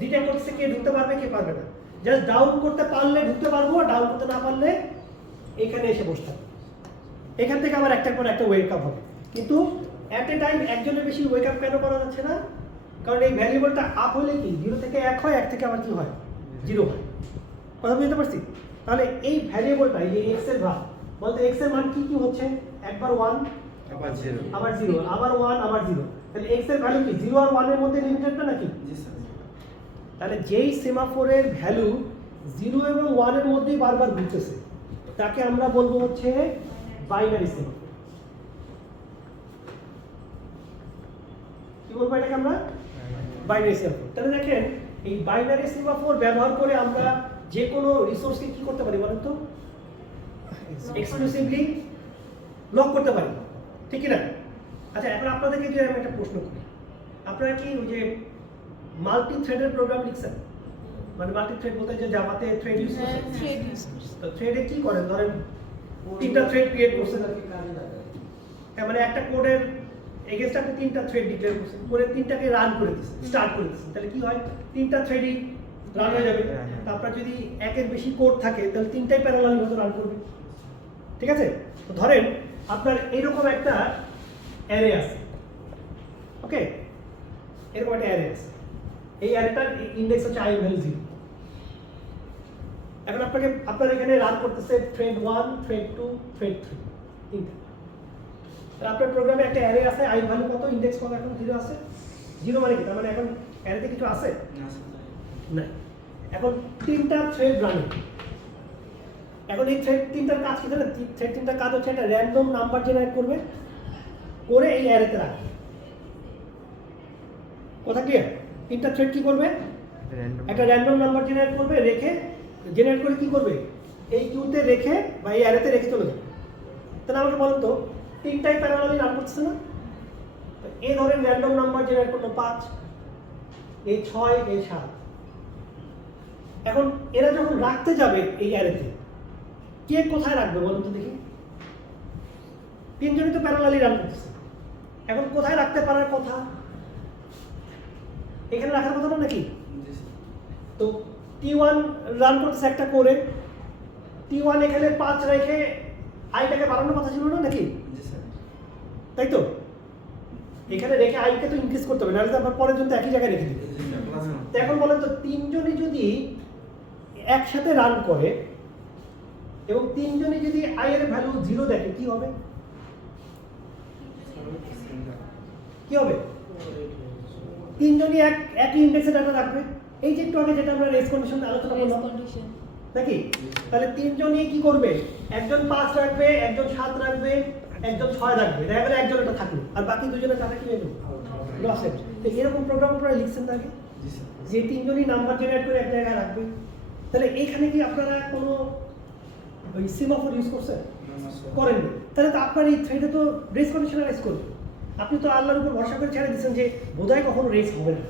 ডিটেক্ট করতেছে কে ঢুকতে পারবে কে পারবে না। জাস্ট ডাউন করতে পারলে ঢুকতে পারবো, ডাউন করতে না পারলে এখানে এসে বসতে হবে। এখান থেকে আবার একটার পর একটা ওয়েক আপ হবে। কিন্তু অ্যাট এ টাইম একজনের বেশি ওয়েক আপ কেন করা যাচ্ছে না? কারণ এই ভ্যারিয়েবলটা আপ হলে কি 0 থেকে 1 হয়, 1 থেকে আবার কি হয়? 0 হয়। কথা বুঝতে পারছি? তাহলে এই ভ্যারিয়েবলটা, এই যে এক্স এর ভাগ, বলতে এক্স এর মান কি কি হচ্ছে? একবার 1, আবার 0। আবার 0, আবার 1, আবার 0। তাহলে এক্স এর ভ্যালু কি 0 আর 1 এর মধ্যে লিমিটেড না নাকি? জি স্যার। তাহলে যেই সেমাফোরের ভ্যালু 0 এবং 1 এর মধ্যেই বারবার ঘুরতেছে তাকে আমরা বলবো হচ্ছে বাইনারি সেমাফোর। কি বলবো এটাকে আমরা? Binary semaphore. তাহলে দেখেন এই বাইনারি সেমাফোর ব্যবহার করে আমরা যে কোনো রিসোর্সকে কি করতে পারি বলেন তো? এক্সক্লুসিভলি লক করতে পারি, ঠিক কি না? আচ্ছা, এখন আপনাদেরকে যদি আমি একটা প্রশ্ন করি, আপনারা কি ওই যে মাল্টি থ্রেডের প্রোগ্রাম লিখছেন? মানে মাল্টি থ্রেড বলতে যে জাভাতে থ্রেড ইউজ করছেন, থ্রেড ইউজ করছি। তো থ্রেডে কি করেন? ধরেন তিনটা থ্রেড ক্রিয়েট করছেন, কাজে লাগায়। তার মানে একটা কোডের এগেইনস্ট আপনি তিনটা থ্রেড ডিক্লেয়ার করছেন, করে তিনটাকে রান করে দিচ্ছেন, স্টার্ট করে দিচ্ছেন, তাহলে কি হয়? তিনটা থ্রেডই রান হয়ে যাবে। তারপর যদি একের বেশি কোড থাকে তাহলে তিনটাই প্যারালালি হয়তো রান করবে, ঠিক আছে? তো ধরেন আপনার এরকম একটা অ্যারে আছে, ওকে, এরকম একটা অ্যারে আছে, এই অ্যারেটার ইন্ডেক্স হচ্ছে i ভ্যালু 0। এখন আপনার এখানে রান করতেছে থ্রেড 1, থ্রেড 2, থ্রেড 3, তিনটা। তাহলে আপনার প্রোগ্রামে একটা অ্যারে আছে, i ভ্যালু কত, ইন্ডেক্স কত, এখন 0 আছে। 0 মানে কি? তার মানে এখন অ্যারেতে কিছু আছে না। এখন তিনটা থ্রেড রানিং। এখন এই থ্রেড তিনটার কাজ কি জানেন? থ্রেড তিনটার কাজ হচ্ছে একটা র্যান্ডম নাম্বার জেনারেট করবে, করে এই অ্যারেতে রাখবে। কথা ক্লিয়ার? তিনটা থ্রেড কি করবে? একটা র্যান্ডম নাম্বার জেনারেট করবে, রেখে জেনারেট করে কি করবে? এই কিউতে রেখে বা এই অ্যারেতে রেখে চলে যাবে। তাহলে আমাকে বলেন তো, তিনটাই প্যারালালি রান করছে না? এই ধরেন র্যান্ডম নাম্বার জেনারেট করলো 5, এই 6, এই 7। এখন এরা যখন রাখতে যাবে এই অ্যারেতে, কে কোথায় রাখবে বলুন তো দেখি? তিনজনই তো প্যারালালি রান করতেছে, এখন কোথায় রাখতে পারার কথা? এখানে রাখার কথা না নাকি? তো T1 রান করতেছে একটা করে, T1 এখানে 5 রেখে আইটাকে বাড়ানোর কথা ছিল না নাকি? তাই তো? এখানে রেখে আইকে তো ইনক্রিজ করতে হবে, নাহলে তো আবার পরের জন্য একই জায়গায় রেখে দিবে। তো এখন বলেন তো, তিনজনই যদি একসাথে রান করে এবং তিনজনই যদি আই এর ভ্যালু 0 দেখে, কি হবে? কি হবে? তিনজনই একই ইন্ডেক্সে ডাটা রাখবে। এই যে একটু আগে যেটা আমরা রেস কন্ডিশন আলোচনা রেস করলাম কন্ডিশন। নাকি? তাহলে তিনজনই কি করবে? একজন 5 রাখবে, একজন 7 রাখবে, একজন 6 রাখবে, দেখা গেল একজন এটা থাকলো, আর বাকি দুজনের ডাটা কি হয়ে গেল? লস হয়ে গেল। তো এরকম প্রোগ্রাম আপনারা লিখছেন আগে যে তিনজনই নাম্বার জেনারেট করে এক জায়গায় রাখবে। তাহলে এইখানে কি আপনারা কোনো ওই সিমাফোর ইউজ করছেন? করেননি। তাহলে তো আপনার এই থ্রেডে তো রেস কন্ডিশন রাইজ করবে। আপনি তো আল্লাহর উপর ভরসা করে ছেড়ে দিচ্ছেন যে বোধহয় কখনো রেস হবে না,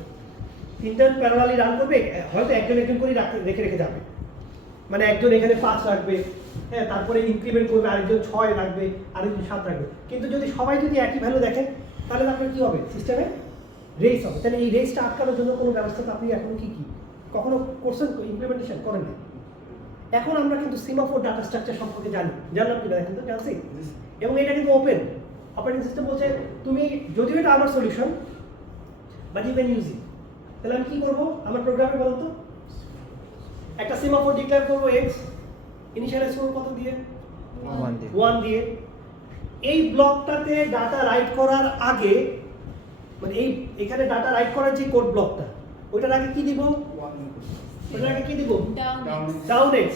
তিনজন প্যারালালি রান করবে, হয়তো একজন একজন করে রেখে রেখে যাবে। মানে একজন এখানে 5 রাখবে, হ্যাঁ, তারপরে ইনক্রিমেন্ট করবে, আরেকজন 6 রাখবে, আরেকজন 7 রাখবে। কিন্তু যদি সবাই যদি একই ভ্যালু দেখেন তাহলে আপনার কি হবে? সিস্টেমে রেস হবে। তাহলে এই রেসটা আটকানোর জন্য কোনো ব্যবস্থা আপনি এখন কি কখনো করছেন? ইমপ্লিমেন্টেশন করেন না। এখন আমরা কিন্তু সিমাফোর ডাটা স্ট্রাকচার সম্পর্কে জানলাম কিনা? কিন্তু জানছি, এবং এটা কিন্তু ওপেন। অপারেটিং সিস্টেম বলছে তুমি, যদিও এটা আমার solution, but you can use it. তাহলে আমি কি করবো? আমার প্রোগ্রামে বলুন তো, একটা সিমাফোর ডিক্লেয়ার করবো x, ইনিশিয়ালাইজ করবো কত দিয়ে? 1 দিয়ে। এই ব্লকটাতে ডাটা রাইট করার আগে, মানে এখানে ডাটা রাইট করার যে কোড ব্লকটা, ওইটার আগে কি দিব? ওইটার আগে কি দিব? Down x।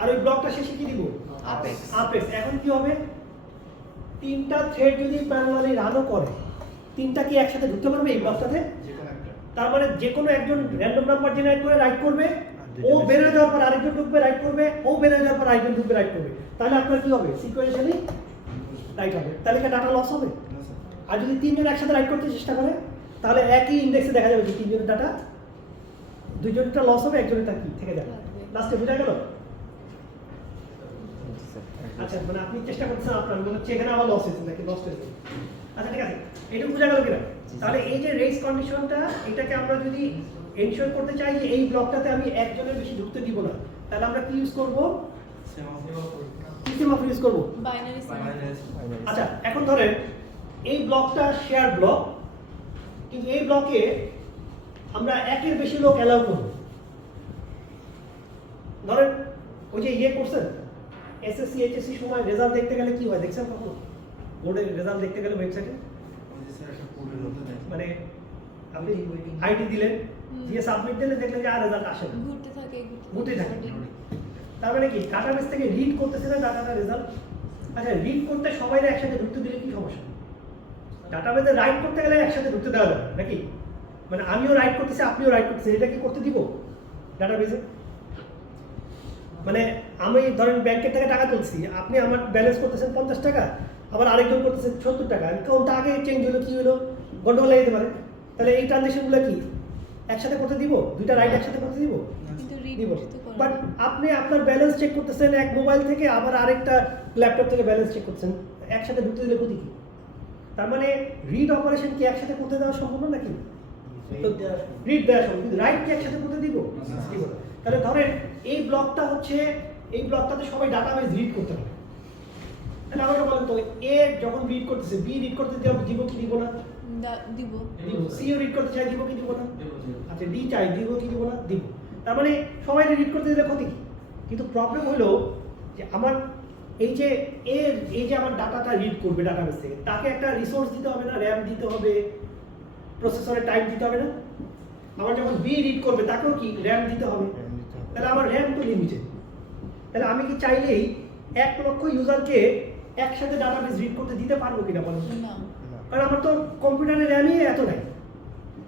আর ওই ব্লকটা শেষে কি দিব? Up x। এখন কি হবে? তিনটা থ্রেড যদি প্যারালালি রানও করে, তিনটা কি একসাথে ঢুকতে পারবে এই ব্লকটাতে? তার মানে যে কোনো একজন র্যান্ডম নাম্বার জেনারেট করে রাইট করবে, ও বেরোয় যাওয়ার পর আরেকজন ঢুকবে, রাইট করবে, ও বেরোয় যাওয়ার পর আরেকজন ঢুকবে, রাইট করবে। তাহলে আপনার কি হবে? সিকোয়েন্সিয়ালি রাইট হবে। তাহলে কি ডাটা লস হবে? আর যদি তিনজন একসাথে রাইট করতে চেষ্টা করে, তাহলে একই ইন্ডেক্সে দেখা যাবে যে তিনজনের ডাটা, দুইজনটা লস হবে, একজনেরটা কি থেকে যাবে। লাস্টে বোঝা গেল? আচ্ছা, মানে আপনি চেষ্টা করছেন, আপনার মনে হচ্ছে এখানে আবার লস হয়েছে নাকি? লস হয়েছে। আচ্ছা, ঠিক আছে, এটা বোঝা গেল কিনা? তাহলে এই যে রেস কন্ডিশনটা, এটাকে আমরা যদি এনশিওর করতে চাই যে এই ব্লকটাতে আমি একজনের বেশি ঢুকতে দিব না, তাহলে আমরা কি ইউজ করব? সিমাফোর ইউজ করব। Binary semaphore. আচ্ছা, এখন ধরেন এই ব্লকটা শেয়ার ব্লক, কিন্তু এই ব্লকে আমরা একের বেশি লোক অ্যালাউ করব। ধরেন ওই যে করছেন এসএসসি এইচএসসি সময় রেজাল্ট দেখতে গেলে কি হয় দেখছেন? কখন বোর্ডের রেজাল্ট দেখতে গেলে ওয়েবসাইটে মানে আপনি আইডি দিলেন, দিয়ে সাবমিট দিলে দেখলেন যে আর রেজাল্ট আসে না, ঘুরতে থাকে ঘুরতে থাকে। তার মানে কি ডাটাবেস থেকে রিড করতেছে না ডাটাটা রেজাল্ট? আচ্ছা, রিড করতে সবাই একসাথে ঢুকতে দিলে কি সমস্যা? ডাটাবেসে রাইট করতে গেলে একসাথে ঢুকতে দেওয়া যাবে নাকি? মানে আমিও রাইট করতেছি আপনিও রাইট করতেছেন, এটা কি করতে দিব ডাটাবেসে? মানে আমি ধরেন ব্যাংকের থেকে টাকা তুলছি, আপনি আমার ব্যালেন্স করতেছেন 50 টাকা, আবার আরেকজন করতেছেন 70 টাকা, কোনটা আগে চেঞ্জ হলো কি হলো গন্ডগোল লেগে যেতে পারে। তাহলে এই ট্রানজেকশনগুলো কি একসাথে করতে দিব? দুইটা রাইট একসাথে করতে দিব? কিন্তু রিড দিব। তো করে বাট আপনি আপনার ব্যালেন্স চেক করতেছেন এক মোবাইল থেকে, আবার আরেকটা ল্যাপটপ থেকে ব্যালেন্স চেক করতেছেন, একসাথে ঢুকতে দিলে ক্ষতি কি? তার মানে রিড অপারেশন কি একসাথে করতে দেওয়া সম্ভব না নাকি? রিড দেওয়া সম্ভব, কিন্তু রাইট কি একসাথে করতে দিব? দিব না। তাহলে ধরেন এই ব্লকটা হচ্ছে, এই ব্লকটাতে সবাই ডাটাবেস রিড করতে পারে। তাহলে আমাকে বলেন তো, এ যখন রিড করতেছে, বি রিড করতে দিব কি দিব না? দিব দিব। সিও রিড করতে চাই, দিব কি দিব না? আচ্ছা, ডি চাই, দিব কি দিব না? দিব। তার মানে সবাই রিড করতে দিলে ক্ষতি কি? কিন্তু প্রবলেম হলো যে আমার এই যে আমার ডাটাটা রিড করবে ডাটাবেস থেকে, তাকে একটা রিসোর্স দিতে হবে না? র্যাম দিতে হবে, প্রসেসরে টাইম দিতে হবে না? আমার যখন বি রিড করবে তাকেও কি র্যাম দিতে হবে? তাহলে আমার র্যাম তো লিমিটেড। তাহলে আমি কি চাইলেই 1 লক্ষ ইউজারকে একসাথে ডাটাবেস রিড করতে দিতে পারবো কিনা বলুন? না কারণ আমার তো কম্পিউটারের র্যামই এত নাই।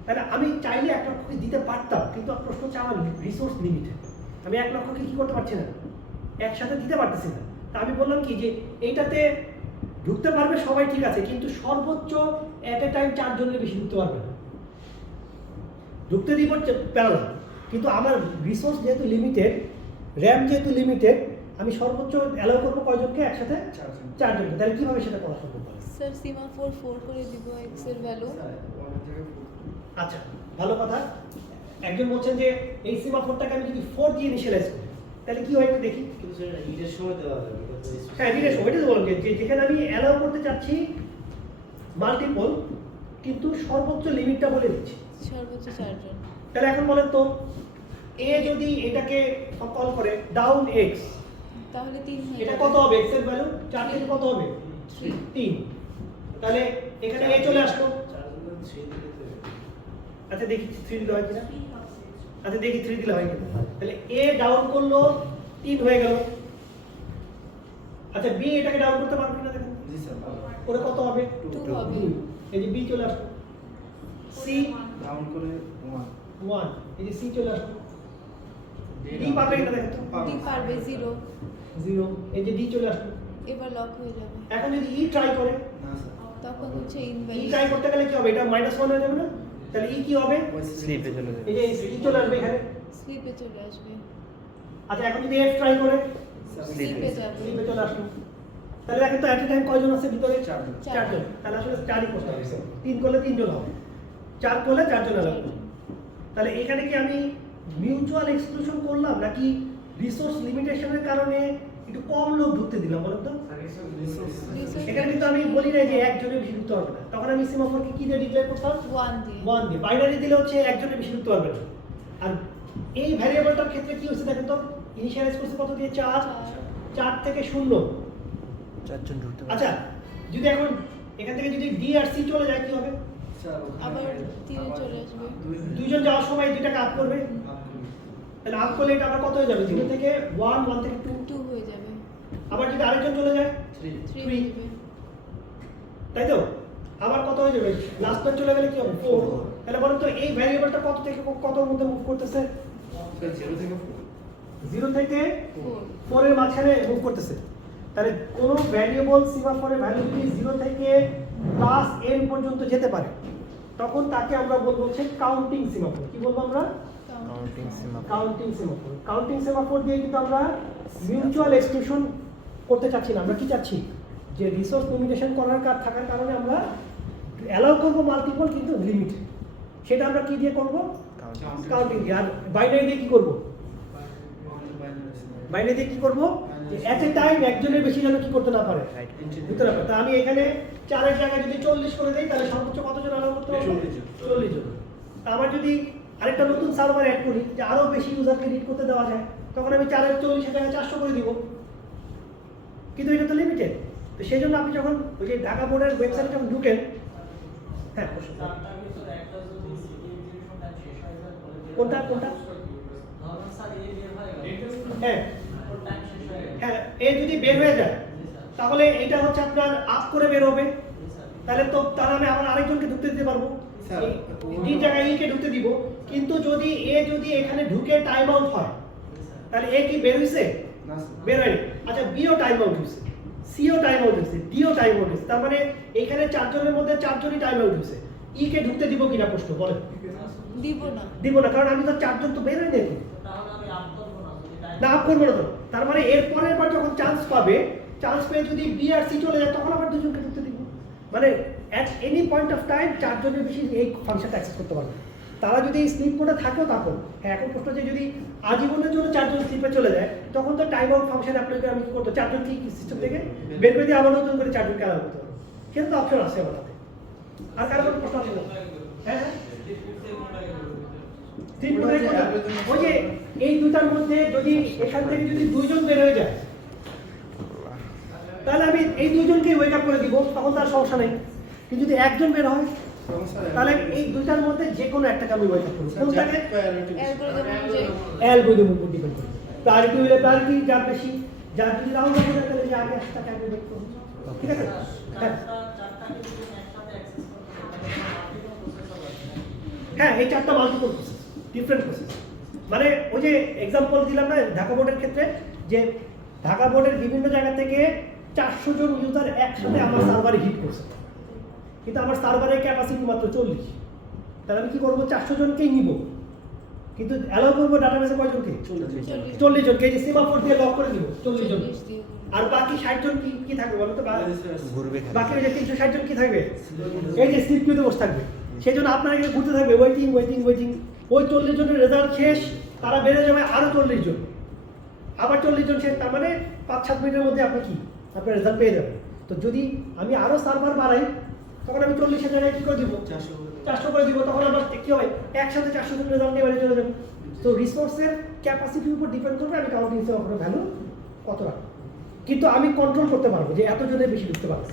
তাহলে আমি চাইলে 1 লক্ষকে দিতে পারতাম, কিন্তু প্রশ্ন হচ্ছে আমার রিসোর্স লিমিটেড। আমি 1 লক্ষকে কি করতে পারছি না? একসাথে দিতে পারতেছি না। তা আমি বললাম কি যে এইটাতে ঢুকতে পারবে সবাই, ঠিক আছে, কিন্তু সর্বোচ্চ এট এ টাইম 4 জনের বেশি ঢুকতে পারবে না। ঢুকতে দিব প্যারালাল, কিন্তু আমার রিসোর্স যেহেতু লিমিটেড, র্যাম যেহেতু লিমিটেড, আমি সর্বোচ্চ অ্যালাউ করবো কয়জনকে একসাথে? 4 জনকে। তাহলে কিভাবে সেটা করা সম্ভব? স্যার সিমাফোর 4 করে দিব এক্স এর ভ্যালু। আচ্ছা, ভালো কথা। একজন বলছেন যে এই সিমাফোরটাকে আমি যদি 4 দিয়ে ইনিশিয়ালাইজ করি তাহলে কি হয় একটু দেখি। হ্যাঁ, রিডের সময় এটা তো বললাম যে যেখানে আমি অ্যালাউ করতে চাচ্ছি মাল্টিপল, কিন্তু সর্বোচ্চ লিমিটটা বলে দিচ্ছি। সর্বোচ্চ 4 জন। তাহলে এখন বলেন তো, এ যদি এটাকে কল করে ডাউন এক্স, তাহলে 3 হয়ে এটা যাবে। কত হবে? এক্স এর ভ্যালু 4 থেকে কত হবে? 3। তাহলে এখানে এ চলে আসলো। আচ্ছা দেখি 3 দিলে হয় কিনা। আচ্ছা দেখি 3 দিলে হয় কিনা। তাহলে এ ডাউন করলো, 3 হয়ে গেল। আচ্ছা বি এটাকে ডাউন করতে পারবে কিনা দেখুন। জি স্যার, ওরে কত হবে? 2 হবে। 2। এই যে বি চলে আসলো। সি ডাউন করে 1 1, এই যে সি চলে আসলো। ডি পারবে কিনা দেখেন তো। ডি পারবে 0। 0, এই যে ডি চলে আসলো। এবার লক হয়ে যাবে। এখন যদি ই ট্রাই করে, না স্যার, তখন হচ্ছে ই ইনভ্যালিড। ট্রাই করতে গেলে কি হবে? এটা -1 হয়ে যাবে না? তাহলে ই কি হবে? স্লিপে চলে এই যাবে। যে ই চলে আসবে এখানে। স্লিপে চলে আসবে। আচ্ছা এখন যদি এফ ট্রাই করে, স্লিপে যাবে। স্লিপে চলে আসলো। তাহলে দেখেন তো এট এ টাইম কয়জন আছে ভিতরে? 4 জন। 4 জন। তাহলে আসলে 4ই করতে হবে। 3 করলে 3 জন হবে, 4 করলে 4 জন হবে। তাহলে এখানে কি আমি মিউচুয়াল এক্সক্লুশন করলাম, নাকি রিসোর্স লিমিটেশনের কারণে একটু কম লোক ঢুকতে দিলাম বলুন তো? এখানে কিন্তু আমি বলি না যে একজনের বেশি ঢুকতে পারবে না। তখন আমি সিমাফোরকে কি দিয়ে ডিক্লেয়ার করতাম? 1 দিয়ে। 1 দিয়ে। বাইনারি দিলে হচ্ছে একজনের বেশি ঢুকতে পারবে না। আর এই ভ্যারিয়েবলটার ক্ষেত্রে কি হচ্ছে দেখেন তো, ইনিশিয়ালাইজ করছে কত দিয়ে? 4। 4 থেকে 0। 4 জন ঢুকতে পারে। আচ্ছা যদি এখন এখান থেকে যদি ডি আর সি চলে যায় কি হবে? স্যার, আবার 3 এ চলে আসবে। দুইজন যাওয়ার সময় দুইটাকে আপ করবে। তাহলে আপ করলে এটা আবার কত হয়ে যাবে? 0 থেকে 1, 1 থেকে 2। 2 হয়ে যাবে। আবার যদি আরেকজন চলে যায় 3 3 Three। হবে। তাই তো? আবার কত হয়ে যাবে? লাস্ট ম্যান চলে গেলে কি হবে? 4। তাহলে বলুন তো এই ভ্যারিয়েবলটা কত থেকে কতর মধ্যে মুভ করতেছে? স্যার, 0 থেকে 4 0 থেকে 4। 4 এর মাঝখানে মুভ করতেছে। তাহলে কোনো ভ্যারিয়েবল সিমাফোরের ভ্যালু যদি 0 থেকে +n পর্যন্ত যেতে পারে, তখন তাকে আমরা বলবো হচ্ছে কাউন্টিং সিমাফোর। কি বলবো আমরা? Counting semaphore. Counting semaphore. Counting semaphore দিয়ে কিন্তু আমরা মিউচুয়াল এক্সক্লুশন করতে চাচ্ছি না। আমরা কি চাচ্ছি? যে রিসোর্স লিমিটেশন থাকার কারণে আমরা অ্যালাউ করবো মাল্টিপল, কিন্তু লিমিট। সেটা আমরা কি দিয়ে করবো? কাউন্টিং দিয়ে। আর বাইনারি দিয়ে কি করবো? বাইনারি দিয়ে কি করবো? যে এট এ টাইম একজনের বেশি যেন কি করতে না পারে, বুঝতে না পারে। তা আমি এখানে 4 এর জায়গায় যদি 40 করে দেই, তাহলে সর্বোচ্চ কতজন অ্যালাউ করতে হবে? 40 জন। 40 জন। তা আমার যদি আরেকটা নতুন সার্ভার অ্যাড করি যে আরো বেশি ইউজারকে রিড করতে দেওয়া যায়, তখন আমি 4 এর 40 এর জায়গায় 400 করে দিব। কিন্তু এটা তো লিমিটেড। তো সেই জন্য আপনি যখন ওই যে ঢাকা বোর্ডের ওয়েবসাইটে যখন ঢুকেন, হ্যাঁ কোনটা কোনটা হ্যাঁ হ্যাঁ এ যদি বের হয়ে যায় তাহলে এটা হচ্ছে আপনার আপ করে বের হবে, তাহলে আমি আবার আরেকজনকে ঢুকতে দিতে পারবো, স্যার, ডি জায়গায় ই কে ঢুকতে দিব। কিন্তু যদি এখানে ঢুকে টাইম আউট হয় তাহলে এ কি বের হইছে? না স্যার। বের হয়নি। আচ্ছা বিও টাইম আউট হইছে, সিও টাইম আউট হইছে, ডিও টাইম আউট হইছে, তার মানে এখানে চারজনের মধ্যে চারজনই টাইম আউট হইছে। ই কে ঢুকতে দিব কিনা প্রশ্ন বলেন? দিব না। দিব না, কারণ আমি তো চারজন তো বের হয়নি। না আপ করবো না তো, তার মানে এর পরের বার যখন চান্স পাবে, চান্স পেয়ে যদি বি আর সি চলে যায় তখন আবার দুজনকে ঢুকতে দিব। মানে at any point of time চারজনের বেশি এই ফাংশনটা অ্যাক্সেস করতে পারবে। তারা যদি এই স্লিপ মোডে থাকেও তখন হ্যাঁ, এখন প্রশ্ন যে যদি আজীবনের জন্য চারজন স্লিপে চলে যায় তখন তো টাইম আউট ফাংশন অ্যাপ্লাই করে আমি কি করতে, চারজন কি সিস্টেম থেকে বের করে দিয়ে আবার নতুন করে চারজনকে অ্যালাউ করতে পারবো। সেটা তো অপশন আছে আমার হাতে। আর কারো কোনো প্রশ্ন আছে না? হ্যাঁ হ্যাঁ স্লিপ মোডে ওই যে এই দুটার মধ্যে যদি এখান থেকে যদি দুইজন বের হয়ে যায় তাহলে আমি এই দুইজনকে ওয়েক আপ করে দিব, তখন তার সমস্যা নেই। কিন্তু যদি একজন বের হয় তখন স্যার তাহলে এই দুইটার মধ্যে যে কোনো একটাকে আমি ওয়েক আপ করব। স্যার, কোনটাকে? যার priority বেশি। অ্যালগরিদম অনুযায়ী অ্যালগরিদমের উপর ডিপেন্ড করে। প্রায়োরিটি হলে প্রায়োরিটি যার বেশি, যার যদি রাউন্ড আপ করে তাহলে যে আগে আসে তাকে আগে দেখতে হবে। ঠিক আছে? হ্যাঁ হ্যাঁ এই চারটা মাল্টিপল প্রসেস, ডিফারেন্ট প্রসেস। মানে ওই যে এক্সাম্পল দিলাম না ঢাকা বোর্ডের ক্ষেত্রে, যে ঢাকা বোর্ডের বিভিন্ন জায়গা থেকে 400 জন ইউজার একসাথে আমার সার্ভারে হিট করছে, কিন্তু আমার সার্ভারের ক্যাপাসিটি মাত্র 40। তাহলে আমি কি করবো? 400 জনকেই নিব, কিন্তু অ্যালাউ করবো ডাটাবেসে কয়জনকে? 40 জনকে। এই যে সিমাফোর দিয়ে লক করে দিব 40 জন। 40 দিয়ে। আর বাকি 60 জন কি থাকবে বলো তো? ঘুরবে খালি। বাকি ওই যে 360 জন কি থাকবে? এই যে স্লিপ কিউতে বসে থাকবে। সেই জন্য আপনারা এখানে ঘুরতে থাকবে, ওয়েটিং ওয়েটিং ওয়েটিং। ওই 40 জনের রেজাল্ট শেষ, তারা বেড়ে যাবে আরো 40 জন, আবার 40 জন শেষ, তার মানে 5-7 মিনিটের মধ্যে আপনি কি আপনার রেজাল্ট পেয়ে যাবেন। তো যদি আমি আরো সার্ভার বাড়াই তখন আমি 40-এর জায়গায় কি করে দিব? 400 করে দিব। তখন আবার কি হবে? একসাথে 400 জন রেজাল্ট নিয়ে বাড়ি চলে যাবে। তো রিসোর্সের ক্যাপাসিটির উপর ডিপেন্ড করবে আমি কাউন্টিং সেভাবে ভ্যালু কত রাখবো। কিন্তু আমি কন্ট্রোল করতে পারবো যে এত জনের বেশি ঢুকতে পারবে।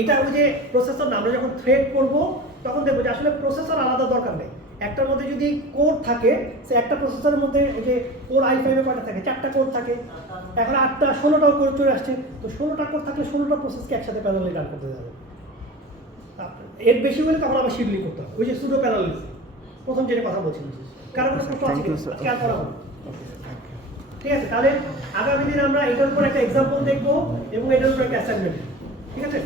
এটা ওই যে প্রসেসর না, আমরা যখন থ্রেড করব তখন দেখবো যে আসলে প্রসেসর আলাদা দরকার নেই। একটার মধ্যে যদি কোর থাকে, সে একটা প্রসেসরের মধ্যে এই যে কোর i5 এ কয়টা থাকে? 4টা কোর থাকে। এখন 8টা 16টাও কোর চলে আসছে, তো 16টা কোর থাকলে 16টা প্রসেসকে একসাথে প্যারালালি রান করতে যাবে। এর বেশি হলে তখন আবার শিডিউলিং করতে হবে, ওই যে সুডো প্যারালালিস প্রথম যেটা কথা বলছিলাম। কারণ Thank you, sir. খেয়াল করা হবে। ঠিক আছে, তাহলে আগামী দিন আমরা এটার উপর একটা এক্সাম্পল দেখবো এবং এটার উপর একটা অ্যাসাইনমেন্ট। ঠিক আছে?